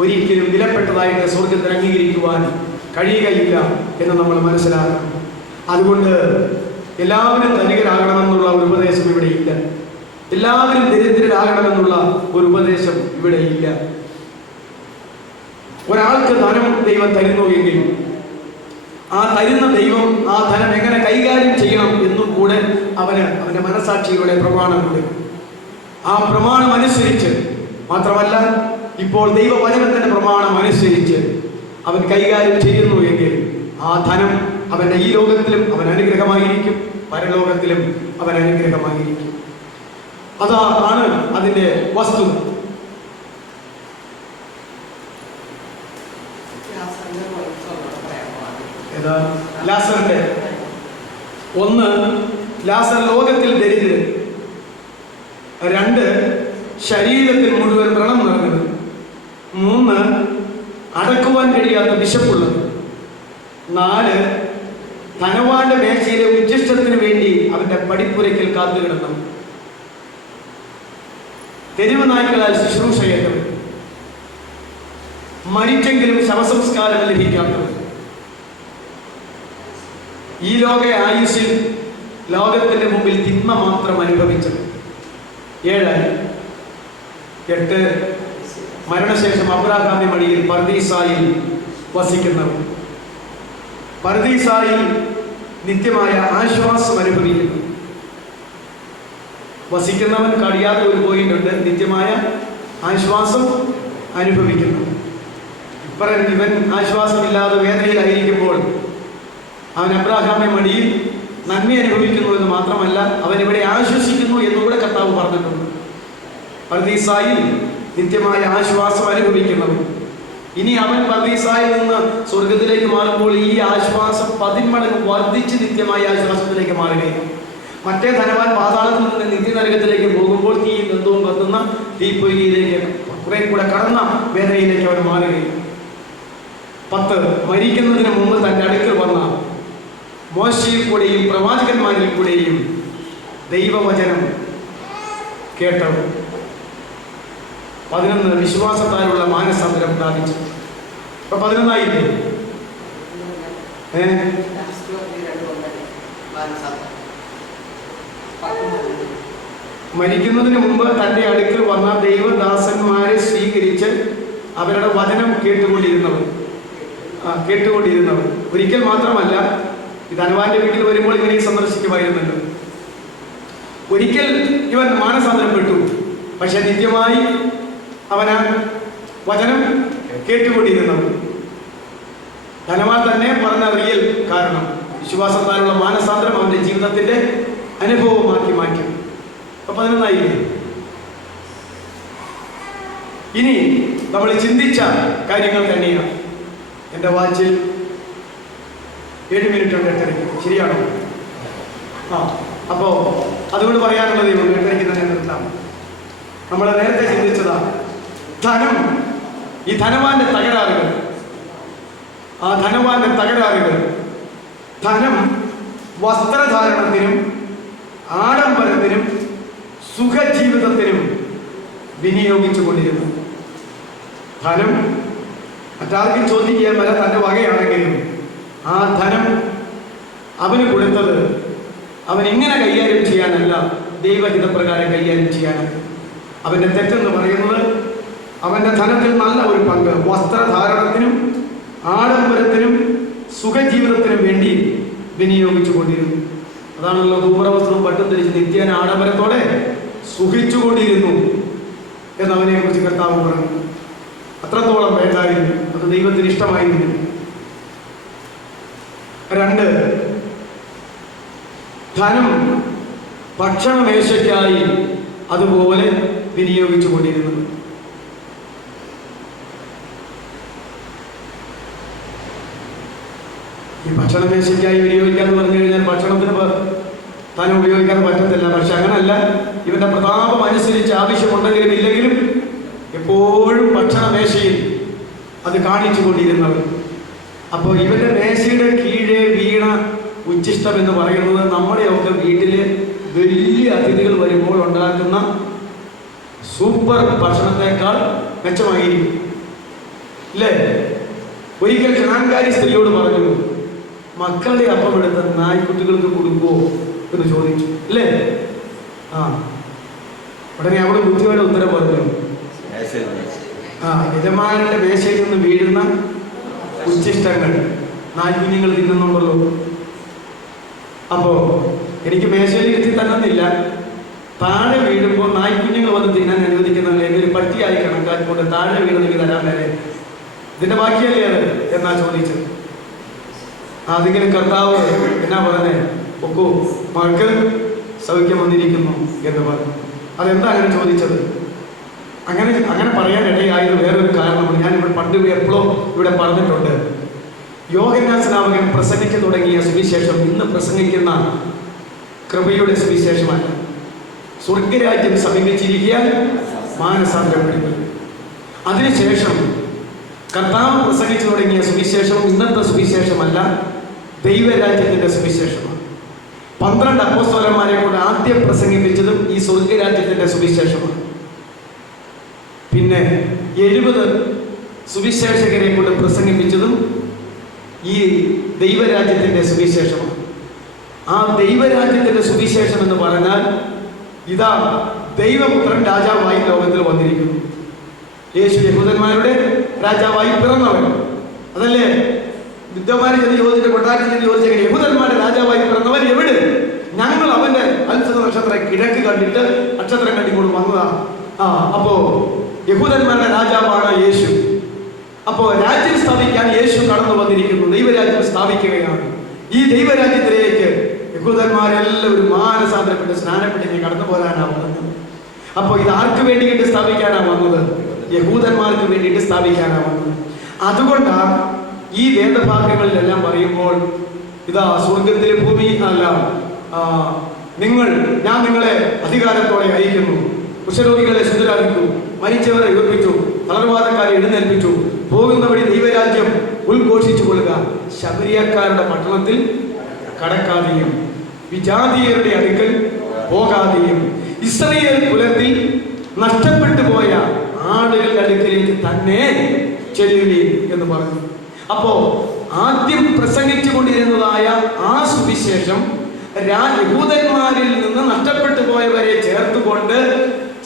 ഒരിക്കലും വിലപ്പെട്ടതായിട്ട് സ്വർഗത്തിൽ അംഗീകരിക്കുവാൻ കഴിയുകയില്ല എന്ന് നമ്മൾ മനസ്സിലാക്കണം. അതുകൊണ്ട് എല്ലാവരും ധനികരാകണമെന്നുള്ള ഒരു ഉപദേശം ഇവിടെ ഇല്ല. എല്ലാവരും ദരിദ്രരാകണമെന്നുള്ള ഒരു ഉപദേശം ഇവിടെ ഇല്ല. ഒരാൾക്ക് ധനം ദൈവം തരുന്നു എങ്കിൽ ആ തരുന്ന ദൈവം ആ ധനം എങ്ങനെ കൈകാര്യം ചെയ്യണം എന്നും കൂടെ അവന്റെ മനസാക്ഷിയുടെ പ്രമാണമുണ്ട്. ആ പ്രമാണം അനുസരിച്ച് മാത്രമല്ല, ഇപ്പോൾ ദൈവവചനത്തിന്റെ പ്രമാണം അനുസരിച്ച് അവൻ കൈകാര്യം ചെയ്യുന്നു എങ്കിൽ ആ ധനം അവന്റെ ഈ ലോകത്തിലും അവൻ അനുഗ്രഹമായിരിക്കും, പരലോകത്തിലും അവൻ അനുഗ്രഹമായിരിക്കും. അതാണ് അതിന്റെ വസ്തുത. ലാസറിന്റെ 1, ലാസർ ലോകത്തിൽ ദരിദ്രൻ. 2, ശരീരത്തിൽ മുഴുവൻ വ്രണം നിറഞ്ഞത്. 3, അടക്കുവാൻ കഴിയാത്ത വിശപ്പുള്ളത്. 4, ധനവാന്റെ മേശയിലെ ഉച്ഛിഷ്ടത്തിന് വേണ്ടി അവന്റെ പടിപ്പുരയ്ക്കൽ കാത്തുകിടന്നു. തെരുവ് നായ്ക്കളാൽ ശുശ്രൂഷയേറ്റവൻ. മരിച്ചെങ്കിലും ശവസംസ്കാരം ലഭിക്കാത്തവൻ. ഈ ലോക ആയുസ്സിൽ ലോകത്തിന്റെ മുമ്പിൽ തിന്മ മാത്രം അനുഭവിച്ചത്. 7, 8 മരണശേഷം അബ്രാഹാമിന്റെ മടിയിൽ പർദീസായിൽ വസിക്കുന്നവൻ. പർദീസായിൽ നിത്യമായ ആശ്വാസം അനുഭവിക്കുന്നു. വസിക്കുന്നവൻ കഴിയാതെ ഒരു പോയിന്റ് ഉണ്ട്, നിത്യമായ ആശ്വാസം അനുഭവിക്കുന്നു. ഇവൻ ആശ്വാസമില്ലാതെ വേദനയിലായിരിക്കുമ്പോൾ അവൻ അബ്രാഹാമിന്റെ മടിയിൽ നന്മ അനുഭവിക്കുന്നു എന്ന് മാത്രമല്ല, അവൻ ഇവിടെ ആശ്വസിക്കുന്നു എന്നുകൂടെ കർത്താവ് പറഞ്ഞിട്ടുണ്ട്. പർദീസായിൽ നിത്യമായ ആശ്വാസം അനുഭവിക്കുന്നവൻ. ഇനി അവൻ പർദീസായിൽ നിന്ന് സ്വർഗത്തിലേക്ക് മാറുമ്പോൾ ഈ ആശ്വാസം 10 മടങ്ങ് വർദ്ധിച്ച് നിത്യമായ ആശ്വാസത്തിലേക്ക് മാറുകയാണ്. മറ്റേ ധനവാൻ പാതാളത്തിൽ നിന്ന് നിത്യനരകത്തിലേക്ക് പോകുമ്പോൾ തീയും ഗന്ധവും കത്തുന്ന തീപ്പൊയ്കയിലേക്ക് കുറെ കൂടെ കടന്ന വേദനയിലേക്ക് അവൻ മാറുകയാണ്. 10 മരിക്കുന്നതിന് മുമ്പ് തൻ്റെ അടുക്കൽ വന്ന മോശയിൽ കൂടെയും പ്രവാചകന്മാരിൽ കൂടെയും ദൈവവചനം കേട്ടവൻ. 11 വിശ്വാസത്താലുള്ള മാനസാന്തരം പ്രാപിച്ചു. ഇപ്പൊ 11 ആയില്ലേ? മരിക്കുന്നതിന് മുമ്പ് തൻ്റെ അടുക്കൽ വന്ന ദൈവദാസന്മാരെ സ്വീകരിച്ച് അവരുടെ വചനം കേട്ടുകൊണ്ടിരുന്നവർ. ഒരിക്കൽ മാത്രമല്ല, ധനവാന്റെ വീട്ടിൽ വരുമ്പോൾ ഇവനെ സന്ദർശിക്കുമായിരുന്നല്ലോ. ഒരിക്കൽ ഇവൻ മാനസാന്തരപ്പെട്ടു, പക്ഷെ നിത്യമായി അവന് വചനം കേട്ടുകൊണ്ടിരുന്നവർ. ധനവാൻ തന്നെ പറഞ്ഞ റിയൽ കാരണം വിശ്വാസത്താലുള്ള മാനസാന്തരം അവന്റെ ജീവിതത്തിന്റെ അനുഭവമാക്കി മാറ്റി. അപ്പൊ 11 ആയില്ലേ? ഇനി നമ്മൾ ചിന്തിച്ച കാര്യങ്ങൾ തന്നെയാണ്. എൻ്റെ വാച്ചിൽ 7 മിനിറ്റ് ഉണ്ട് 8:30. ശരിയാണോ? അപ്പോൾ അതുകൊണ്ട് പറയാനുള്ളത് 8:30 തന്നെ നിർത്താം. നമ്മൾ നേരത്തെ ചിന്തിച്ചതാ ധനം, ഈ ധനവാന്റെ തകരാറുകൾ. ആ ധനവാന്റെ തകരാറുകൾ ധനം വസ്ത്രധാരണത്തിനും ആഡംബരത്തിനും സുഖജീവിതത്തിനും വിനിയോഗിച്ചു കൊണ്ടിരുന്നു. ധനം മറ്റാർക്കും ചോദിക്കാൻ വരെ തൻ്റെ വകയാണെങ്കിലും ആ ധനം അവന് കൊടുത്തത് അവൻ ഇങ്ങനെ കൈകാര്യം ചെയ്യാനല്ല, ദൈവഹിതപ്രകാരം കൈകാര്യം ചെയ്യാനാണ്. അവൻ്റെ തെറ്റെന്ന് പറയുന്നത് അവൻ്റെ ധനത്തിൽ നല്ല ഒരു പങ്ക് വസ്ത്രധാരണത്തിനും ആഡംബരത്തിനും സുഖജീവിതത്തിനും വേണ്ടി വിനിയോഗിച്ചു കൊണ്ടിരുന്നു. അതാണല്ലോ ധൂമ്രവസ്ത്രവും പട്ടും ധരിച്ച് നിത്യേന ആഡംബരത്തോടെ സുഖിച്ചുകൊണ്ടിരുന്നു എന്നവനെ കുറിച്ച് കർത്താവ് പറഞ്ഞു. അത്രത്തോളം വേണ്ടായിരുന്നു, അത് ദൈവത്തിന് ഇഷ്ടമായിരുന്നു. 2, ധനം ഭക്ഷണമേശയ്ക്കായി അതുപോലെ വിനിയോഗിച്ചു കൊണ്ടിരുന്നു. ഈ ഭക്ഷണമേശയ്ക്കായി വിനിയോഗിക്കാന്ന് പറഞ്ഞു കഴിഞ്ഞാൽ ഭക്ഷണത്തിന് ധനം ഉപയോഗിക്കാൻ പറ്റത്തില്ല. പക്ഷെ അങ്ങനല്ല, ഇവന്റെ പ്രതാപം അനുസരിച്ച് ആവശ്യമുണ്ടെങ്കിലും ഇല്ലെങ്കിലും എപ്പോഴും ഭക്ഷണമേശയിൽ അത് കാണിച്ചു കൊണ്ടിരുന്നവർ. അപ്പോൾ ഇവന്റെ മേശയുടെ കീഴെ വീണ ഉച്ഛിഷ്ടം എന്ന് പറയുന്നത് നമ്മുടെയൊക്കെ വീട്ടില് വലിയ അതിഥികൾ വരുമ്പോൾ ഉണ്ടാക്കുന്ന സൂപ്പർ ഭക്ഷണത്തെക്കാൾ മെച്ചമായിരിക്കും അല്ലേ? ഒരിക്കൽ ക്ഷണാൻകാരി സ്ത്രീയോട് പറഞ്ഞു, മക്കളുടെ അപ്പം എടുത്ത് നായ്ക്കുട്ടികൾക്ക് കൊടുക്കുമോ എന്ന് ചോദിച്ചു അല്ലേ? ഉടനെ അവിടെ ബുദ്ധിയോടെ ഉത്തരം പറഞ്ഞു, യജമാനന്റെ മേശയിൽ നിന്ന് വീഴുന്ന ഉച്ഛിഷ്ടങ്ങൾ നായ്ക്കുഞ്ഞുങ്ങൾ തിന്നുന്നുണ്ടല്ലോ. അപ്പോ എനിക്ക് മേശയിൽ ഇരുത്തി തന്നെന്നില്ല, താഴെ വീഴുമ്പോൾ നായ്ക്കുഞ്ഞുങ്ങൾ വന്ന് തിന്നാൻ അനുവദിക്കുന്നില്ല, എന്നൊരു പട്ടിയായി കണക്കാക്കിക്കൊണ്ട് താഴെ വീണെന്നെങ്കിൽ തരാൻ വരെ ഇതിന്റെ ബാക്കിയല്ലേ അത് എന്നാ ചോദിച്ചത്. അതിങ്ങനെ കർത്താവ് എന്നാ പറഞ്ഞേ, ഒക്കോ മകൾ സൗഖ്യം വന്നിരിക്കുന്നു എന്ന് പറഞ്ഞു. അതെന്താ അങ്ങനെ ചോദിച്ചത്? അങ്ങനെ പറയാൻ ഇടയായത് വേറൊരു കാരണമാണ്. ഞാനിവിടെ പണ്ട് എപ്പോഴും ഇവിടെ പറഞ്ഞിട്ടുണ്ട്. യോഹന്നാൻ സ്നാപകൻ പ്രസംഗിച്ചു തുടങ്ങിയ സുവിശേഷം ഇന്ന് പ്രസംഗിക്കുന്ന കൃപയുടെ സുവിശേഷമല്ല. സ്വർഗരാജ്യം സമീപിച്ചിരിക്കാൻ മാനസാന്തരപ്പെടുന്നു. അതിനുശേഷം കർത്താവ് പ്രസംഗിച്ചു തുടങ്ങിയ സുവിശേഷം ഇന്നത്തെ സുവിശേഷമല്ല, ദൈവരാജ്യത്തിന്റെ സുവിശേഷമാണ്. 12 അപ്പോസ്തലന്മാരെ കൊണ്ട് ആദ്യം പ്രസംഗിപ്പിച്ചതും ഈ സ്വർഗരാജ്യത്തിന്റെ സുവിശേഷമാണ്. പിന്നെ 70 സുവിശേഷകരെ കൊണ്ട് പ്രസംഗിപ്പിച്ചതും ഈ ദൈവരാജ്യത്തിന്റെ സുവിശേഷമാണ്. ആ ദൈവരാജ്യത്തിന്റെ സുവിശേഷം എന്ന് പറഞ്ഞാൽ ഇതാ ദൈവപുത്രൻ രാജാവായി ലോകത്തിൽ വന്നിരിക്കുന്നു. യേശു യഹൂദന്മാരുടെ രാജാവായി പിറന്നവൻ, അതല്ലേ? വിദ്വാന്മാരെ ചെന്ന് ചോദിച്ചിട്ട് കൊട്ടാരത്തിൽ ചെന്ന് ചോദിച്ചെങ്കിൽ യഹൂദന്മാരുടെ രാജാവായി പിറന്നവൻ എവിടെ? ഞങ്ങൾ അവന്റെ അത്ഭുത നക്ഷത്രം കിഴക്ക് കണ്ടിട്ട് നക്ഷത്രം കണ്ടിക്കൊണ്ട് വന്നതാ. അപ്പോ യഹൂദന്മാരുടെ രാജാവാണ് യേശു. അപ്പോ രാജ്യം സ്ഥാപിക്കാൻ യേശു കടന്നു വന്നിരിക്കുന്നു, ദൈവരാജ്യം സ്ഥാപിക്കുകയാണ്. ഈ ദൈവരാജ്യത്തിലേക്ക് യഹൂദന്മാരെല്ലാവരും മാനസാന്തരപ്പെട്ട് സ്നാനപ്പെട്ട് കടന്നു പോരാനാണ് വന്നത്. അപ്പൊ ഇത് ആർക്ക് വേണ്ടിയിട്ട് സ്ഥാപിക്കാനാണ് വന്നത്? യഹൂദന്മാർക്ക് വേണ്ടിയിട്ട് സ്ഥാപിക്കാനാണ് വന്നത്. അതുകൊണ്ടാണ് ഈ വേദഭാഗങ്ങളിലെല്ലാം പറയുമ്പോൾ ഇതാ സ്വർഗത്തിലെ ഭൂമി അല്ല, ഞാൻ നിങ്ങളെ അധികാരത്തോടെ അയക്കുന്നു, കുഷ്ഠരോഗികളെ ശുദ്ധരാക്കിച്ചു, മരിച്ചവരെ ഉയർപ്പിച്ചു, തളർവാദക്കാരെ എഴുന്നേൽപ്പിച്ചു, പോകുന്ന വഴി ദൈവരാജ്യം ഉദ്ഘോഷിച്ചു കൊള്ളുക, ശമരിയക്കാരുടെ പട്ടണത്തിൽ കടക്കാതെയും വിജാതീയരുടെ അടുക്കൽ പോകാതെയും ഇസ്രായേൽ കുലത്തിൽ നഷ്ടപ്പെട്ടു പോയ ആളുകളുടെ അടുക്കലേക്ക് തന്നെ ചെല്ലുകയും എന്ന് പറഞ്ഞു. അപ്പോ ആദ്യം പ്രസംഗിച്ചു കൊണ്ടിരുന്നതായ ആ സുവിശേഷം യഹൂദന്മാരിൽ നിന്ന് നഷ്ടപ്പെട്ടു പോയവരെ ചേർത്തുകൊണ്ട്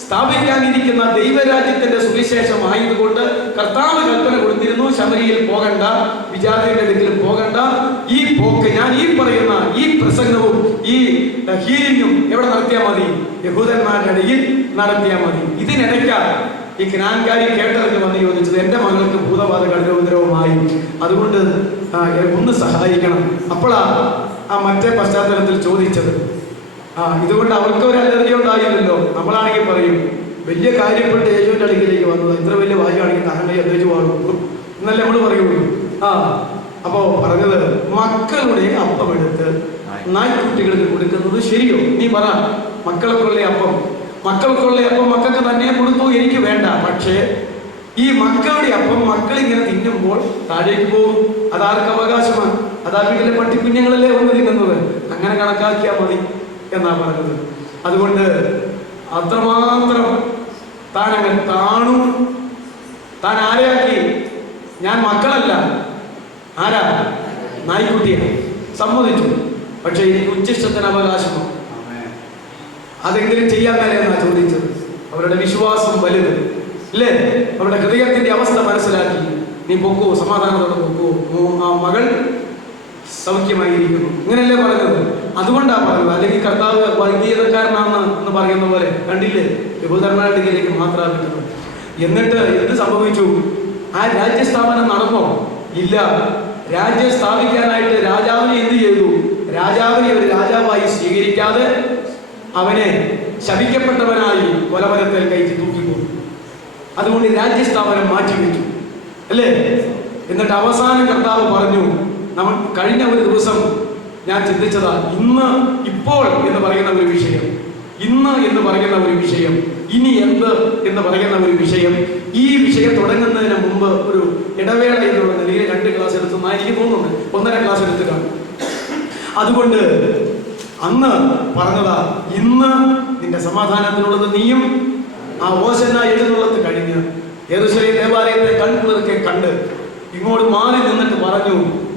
സ്ഥാപിക്കാനിരിക്കുന്ന ദൈവരാജ്യത്തിന്റെ സുവിശേഷമായതുകൊണ്ട് കർത്താവ് കൽപ്പന കൊടുത്തിരുന്നു, ശമരിയിൽ പോകണ്ട, വിജാതിയുടെ അടുക്കലും പോകണ്ട. ഈ പോക്ക്, ഞാൻ ഈ പറയുന്ന ഈ പ്രസംഗവും ഈ ഹീലിംഗും എവിടെ നടത്തിയാൽ മതി? യഹൂദന്മാരുടെ ഇടയിൽ നടത്തിയാൽ മതി. ഇതിനിടയ്ക്കാണ് ഈ ജ്ഞാൻകാരി കേട്ടറിഞ്ഞ് വന്ന് ചോദിച്ചത്, എൻ്റെ മകൾക്ക് ഭൂതബാധ കഠിനോപദ്രവമായി, അതുകൊണ്ട് ഒന്ന് സഹായിക്കണം. അപ്പോഴാണ് ആ മറ്റേ പശ്ചാത്തലത്തിൽ ചോദിച്ചത്. ഇതുകൊണ്ട് അവർക്ക് ഒരു അലർജി ഉണ്ടായില്ലല്ലോ. നമ്മളാണെങ്കിൽ പറയും, വലിയ കാര്യപ്പെട്ട് യേശുവിൻ്റെ അടുക്കിലേക്ക് വന്നത്, ഇത്ര വലിയ വാചകമാണെങ്കിൽ താങ്കളെ അദ്വൈച്ച് പാടുള്ളൂ എന്നല്ലേ നമ്മൾ പറയുള്ളൂ. അപ്പോ പറഞ്ഞത് മക്കളുടെ അപ്പം എടുത്ത് നായ്ക്കുട്ടികൾക്ക് കൊടുക്കുന്നത് ശരിയോ? നീ പറ. മക്കൾക്കുള്ള അപ്പം മക്കൾക്ക് തന്നെ കൊടുത്തു, എനിക്ക് വേണ്ട. പക്ഷേ ഈ മക്കളുടെ അപ്പം മക്കളിങ്ങനെ തിന്നുമ്പോൾ താഴേക്ക് പോകും. അതാർക്ക് അവകാശമാണ്? അതാ വീട്ടിലെ പട്ടിക്കുഞ്ഞുങ്ങളല്ലേ വന്ന് തിന്നുന്നത്. അങ്ങനെ കണക്കാക്കിയാൽ മതി എന്നാ പറഞ്ഞത്. അതുകൊണ്ട് അത്രമാത്രം താനങ്ങൾ താണു. താൻ ആരെയാക്കി? ഞാൻ മക്കളല്ല, ആരാ? നായ്ക്കുട്ടിയാണ്. സമ്മതിച്ചു. പക്ഷെ എനിക്ക് ഉച്ചിഷ്ടത്തിന് അവകാശമോ? അതെങ്കിലും ചെയ്യാൻ മേലെന്നാ ചോദിച്ചത്. അവരുടെ വിശ്വാസം വലുത് അല്ലേ? അവരുടെ ഹൃദയത്തിന്റെ അവസ്ഥ മനസ്സിലാക്കി. നീ പൊക്കോ, സമാധാനത്തോടെ പൊക്കോ, ആ മകൾ സൗഖ്യമായിരിക്കുന്നു, ഇങ്ങനെയല്ലേ പറഞ്ഞത്. അതുകൊണ്ടാ പറഞ്ഞത്. അല്ലെങ്കിൽ കർത്താവ് വർഗീയതക്കാരനാണെന്ന് പറയുന്ന പോലെ കണ്ടില്ലേ, യഹൂദന്മാരുടെ മാത്രമാണ് കിട്ടുന്നത്. എന്നിട്ട് എന്ത് സംഭവിച്ചു? ആ രാജ്യസ്ഥാപനം നടന്നോ? ഇല്ല. രാജ്യം സ്ഥാപിക്കാനായിട്ട് രാജാവിനെ എന്ത് ചെയ്തു? രാജാവിനെ ഒരു രാജാവായി സ്വീകരിക്കാതെ അവനെ ശപിക്കപ്പെട്ടവനായി കൊലമരത്തിൽ കയറ്റി തൂക്കിക്കൊണ്ടു. അതുകൊണ്ട് രാജ്യസ്ഥാപനം മാറ്റിവെച്ചു അല്ലേ? എന്നിട്ട് അവസാനം കർത്താവ് പറഞ്ഞു, നമ്മൾ കഴിഞ്ഞ ഒരു ദിവസം ഞാൻ ചിന്തിച്ചതാ, ഇപ്പോൾ എന്ന് പറയുന്ന ഒരു വിഷയം, ഇന്ന് എന്ന് പറയുന്ന ഒരു വിഷയം, ഇനി എന്ത് എന്ന് പറയുന്ന ഒരു വിഷയം. ഈ വിഷയം തുടങ്ങുന്നതിന് മുമ്പ് ഒരു ഇടവേള എന്നുള്ള നിലയിൽ 2 ക്ലാസ് എടുത്തെന്നാ എനിക്ക് തോന്നുന്നു, 1.5 ക്ലാസ് എടുത്ത് കാണും. അതുകൊണ്ട് അന്ന് പറഞ്ഞതാ, ഇന്ന് നിന്റെ സമാധാനത്തിനുള്ളത് നീയും ആ ഓശന്ന എഴുന്നള്ളത്ത് കഴിഞ്ഞ് യെരൂശലേം ദേവാലയത്തെ കൺകുളിർക്കെ കണ്ട് ഇങ്ങോട്ട് മാറി നിന്നിട്ട് പറഞ്ഞു,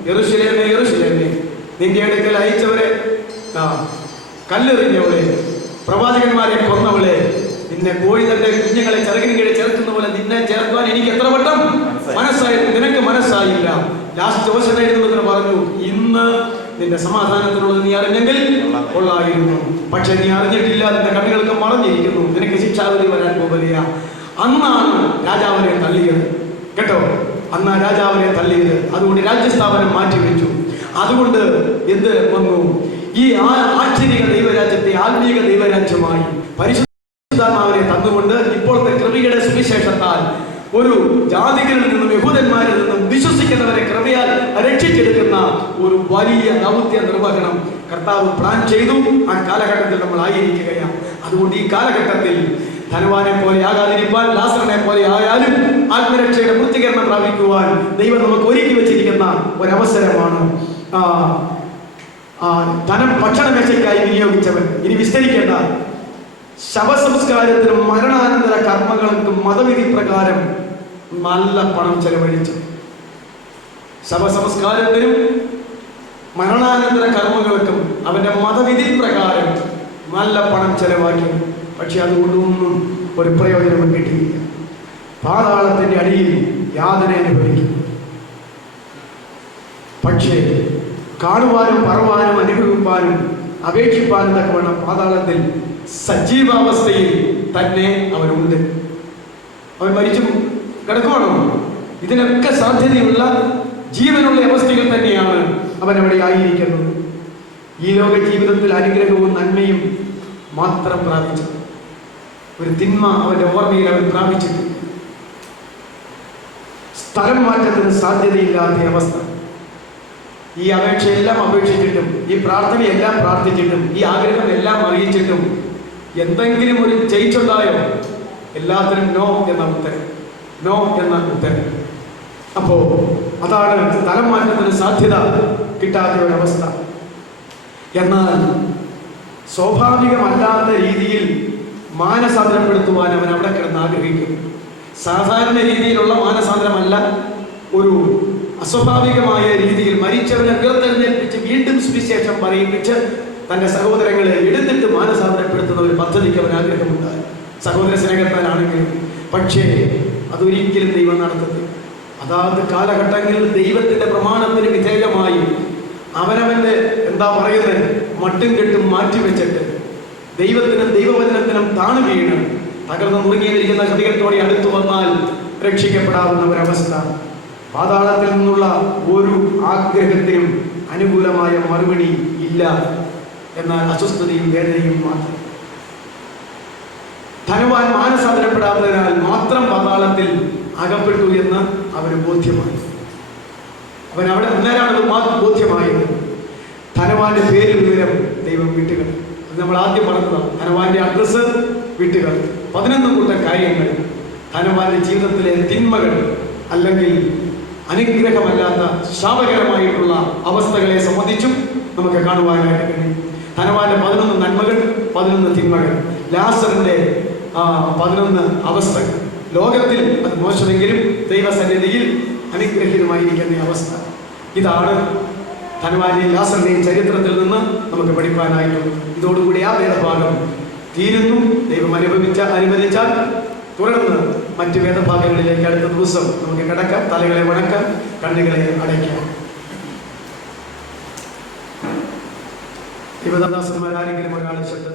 യെരൂശലേമേ യെരൂശലേമേ, നിന്റെ അടുക്കൽ അയച്ചവരെ കല്ലെറിഞ്ഞവളെ, പ്രവാചകന്മാരെ കൊന്നവളെ, നിന്നെ കോഴി തന്റെ കുഞ്ഞുങ്ങളെ ചെറുകിന് കീഴെ ചേർക്കുന്ന പോലെ നിന്നെ ചേർക്കുവാൻ എനിക്ക് എത്ര വട്ടം മനസ്സായിരുന്നു, നിനക്ക് മനസ്സായില്ല. ലാസ്റ്റ് ഓശന്ന എഴുന്നള്ളത്തിന് പറഞ്ഞു, ഇന്ന് നിന്റെ സമാധാനത്തിനുള്ളത് നീ അറിഞ്ഞെങ്കിൽ കൊള്ളായിരുന്നു. പക്ഷെ നീ അറിഞ്ഞിട്ടില്ല, നിന്റെ കണ്ണുകൾക്ക് മറഞ്ഞിരിക്കുന്നു, നിനക്ക് ശിക്ഷാവിധി വരാൻ പോകില്ല. അന്നാണ് രാജാവിനെ തള്ളിയത് കേട്ടോ, അന്നാ രാജാവിനെ തള്ളിയത്. അതുകൊണ്ട് രാജ്യസ്ഥാപനം മാറ്റിവെച്ചു. അതുകൊണ്ട് എന്ത് വന്നു? ഈ ആക്ഷരിക ദൈവരാജ്യത്തെ ആത്മീക ദൈവരാജ്യമായി പരിശുദ്ധാത്മാവിനെ തന്നുകൊണ്ട് ഇപ്പോഴത്തെ കൃപയുടെ സുവിശേഷത്താൽ ഒരു ജാതികളിൽ നിന്നും യഹൂദന്മാരിൽ നിന്നും വിശ്വസിക്കുന്നവരെ കൃപയാൽ രക്ഷിച്ചെടുക്കുന്ന ഒരു വലിയ ദൗത്യ നിർവഹണം കർത്താവ് പ്ലാൻ ചെയ്തു. ആ കാലഘട്ടത്തിൽ നമ്മൾ ആയിരിക്കുകയാണ്. അതുകൊണ്ട് ഈ കാലഘട്ടത്തിൽ ധനവാനെ പോലെ ആകാതിരിക്കാൻ, ലാസറിനെ പോലെ ആയാലും ആത്മരക്ഷയുടെ പൂർത്തീകരണം പ്രാപിക്കുവാൻ ദൈവം നമുക്ക് ഒരുക്കി വെച്ചിരിക്കുന്ന ഒരവസരമാണ്. ധനം ഭക്ഷണമേശയ്ക്കായി വിനിയോഗിച്ചവൻ ഇനി വിസ്തരിക്കേണ്ട. ശവസംസ്കാരത്തിനും മരണാനന്തര കർമ്മങ്ങൾക്കും മതവിധി പ്രകാരം നല്ല പണം ചെലവഴിച്ചു. ശവസംസ്കാരത്തിനും മരണാനന്തര കർമ്മങ്ങൾക്കും അവന്റെ മതവിധി പ്രകാരം നല്ല പണം ചെലവാക്കി. പക്ഷെ അതുകൊണ്ടൊന്നും ഒരു പ്രയോജനവും കിട്ടിയില്ല. പാതാളത്തിന്റെ അടിയിൽ യാതന അനുഭവിക്കും. പക്ഷേ കാണുവാനും പറവാനും അനുഭവിപ്പാനും അപേക്ഷിപ്പാനും തക്കവണ്ണം പാതാളത്തിൽ സജീവാവസ്ഥയിൽ തന്നെ അവനുണ്ട്. അവൻ മരിച്ചു കിടക്കുവാണോ? ഇതിനൊക്കെ സാധ്യതയുള്ള ജീവനുള്ള അവസ്ഥയിൽ തന്നെയാണ് അവൻ അവിടെ ആയിരിക്കുന്നത്. ഈ ലോക ജീവിതത്തിൽ അനുഗ്രഹവും നന്മയും മാത്രം പ്രാപിച്ചു. ഒരു തിന്മ അവന്റെ ഓർമ്മയിൽ അവൻ പ്രാപിച്ചിട്ട് സ്ഥലം മാറ്റത്തിന് സാധ്യതയില്ലാത്ത അവസ്ഥ. ഈ അപേക്ഷയെല്ലാം അപേക്ഷിച്ചിട്ടും, ഈ പ്രാർത്ഥനയെല്ലാം പ്രാർത്ഥിച്ചിട്ടും, ഈ ആഗ്രഹം എല്ലാം അറിയിച്ചിട്ടും എന്തെങ്കിലും ഒരു ജയിച്ചുണ്ടായോ? എല്ലാത്തിനും നോ എന്ന ഉത്തരം, നോ എന്ന ഉത്തരം. അപ്പോ അതാണ് സ്ഥലം മാറ്റത്തിന് സാധ്യത കിട്ടാത്ത ഒരവസ്ഥ. എന്നാൽ സ്വാഭാവികമല്ലാത്ത രീതിയിൽ മാനസാന്തരപ്പെടുത്തുവാൻ അവൻ അവിടെ കിടന്ന് ആഗ്രഹിക്കും. സാധാരണ രീതിയിലുള്ള മാനസാന്തരമല്ല, ഒരു അസ്വാഭാവികമായ രീതിയിൽ മരിച്ചവനെ ഉയർത്തെഴുന്നേൽപ്പിച്ച് വീണ്ടും സുവിശേഷം പറയിപ്പിച്ച് തന്റെ സഹോദരങ്ങളെ എടുത്തിട്ട് മാനസാന്തരപ്പെടുത്തുന്ന ഒരു പദ്ധതിക്ക് അവൻ ആഗ്രഹമുണ്ടായി, സഹോദര സ്നേഹത്താലാണെങ്കിലും. പക്ഷേ അതൊരിക്കലും ദൈവം നടത്തുന്നത് അതാത് കാലഘട്ടങ്ങളിൽ ദൈവത്തിന്റെ പ്രമാണത്തിന് വിധേയമായി അവനവന്റെ എന്താ പറയുന്നത് മട്ടും കെട്ടും മാറ്റിവെച്ചിട്ട് ദൈവത്തിനും ദൈവവചനത്തിനും താണു വീണ് തകർന്ന് മുറുങ്ങിയിരിക്കുന്ന ഹൃദയത്തോടെ അടുത്തു വന്നാൽ രക്ഷിക്കപ്പെടാവുന്ന ഒരവസ്ഥ. പാതാളത്തിൽ നിന്നുള്ള ഒരു ആഗ്രഹത്തിനും അനുകൂലമായ മറുപടി ഇല്ല, എന്നാൽ അസ്വസ്ഥതയും വേദനയും മാത്രം. ധനവാൻ മാനസാന്തരപ്പെടാത്തതിനാൽ മാത്രം പാതാളത്തിൽ അകപ്പെട്ടു എന്ന് അവന് ബോധ്യമായി. അവൻ അവിടെ അന്നേരമാണ് ബോധ്യമായത്. ധനവാന്റെ പേര് വിവരം ദൈവം വിട്ടുകൾ. അത് നമ്മൾ ആദ്യം പറഞ്ഞതാണ്. ധനവാന്റെ അഡ്രസ്സ് വിട്ടുകൾ. 11 കൂട്ടം കാര്യങ്ങൾ ധനവാന്റെ ജീവിതത്തിലെ തിന്മകൾ അല്ലെങ്കിൽ അനുഗ്രഹമല്ലാത്ത ശാപകരമായിട്ടുള്ള അവസ്ഥകളെ സംബന്ധിച്ചും നമുക്ക് കാണുവാനായിട്ട് കഴിയും. ധനവാന്റെ 11 നന്മകൾ, 11 തിന്മകൾ, ലാസറിന്റെ 11 അവസ്ഥകൾ. ലോകത്തിൽ അത് മോശമെങ്കിലും ദൈവസന്നിധിയിൽ അനുഗ്രഹീതമായിരിക്കുന്ന അവസ്ഥ. ഇതാണ് ധനവാന്റെയും ലാസറിന്റെയും ചരിത്രത്തിൽ നിന്ന് നമുക്ക് പഠിക്കാനായിട്ടുള്ളത്. ഇതോടുകൂടി ആ വേദഭാഗം തീരുന്നു. ദൈവം അനുവദിച്ചാൽ തുടർന്ന് മറ്റ് വേദഭാഗങ്ങളിലേക്ക് അടുത്ത ദിവസം നമുക്ക് കിടക്കാം. തലകളെ വണക്കാം, കണ്ണുകളെ അടയ്ക്കാം. ദൈവദാസന്മാർ ആരെങ്കിലും ഒരാൾ ശബ്ദം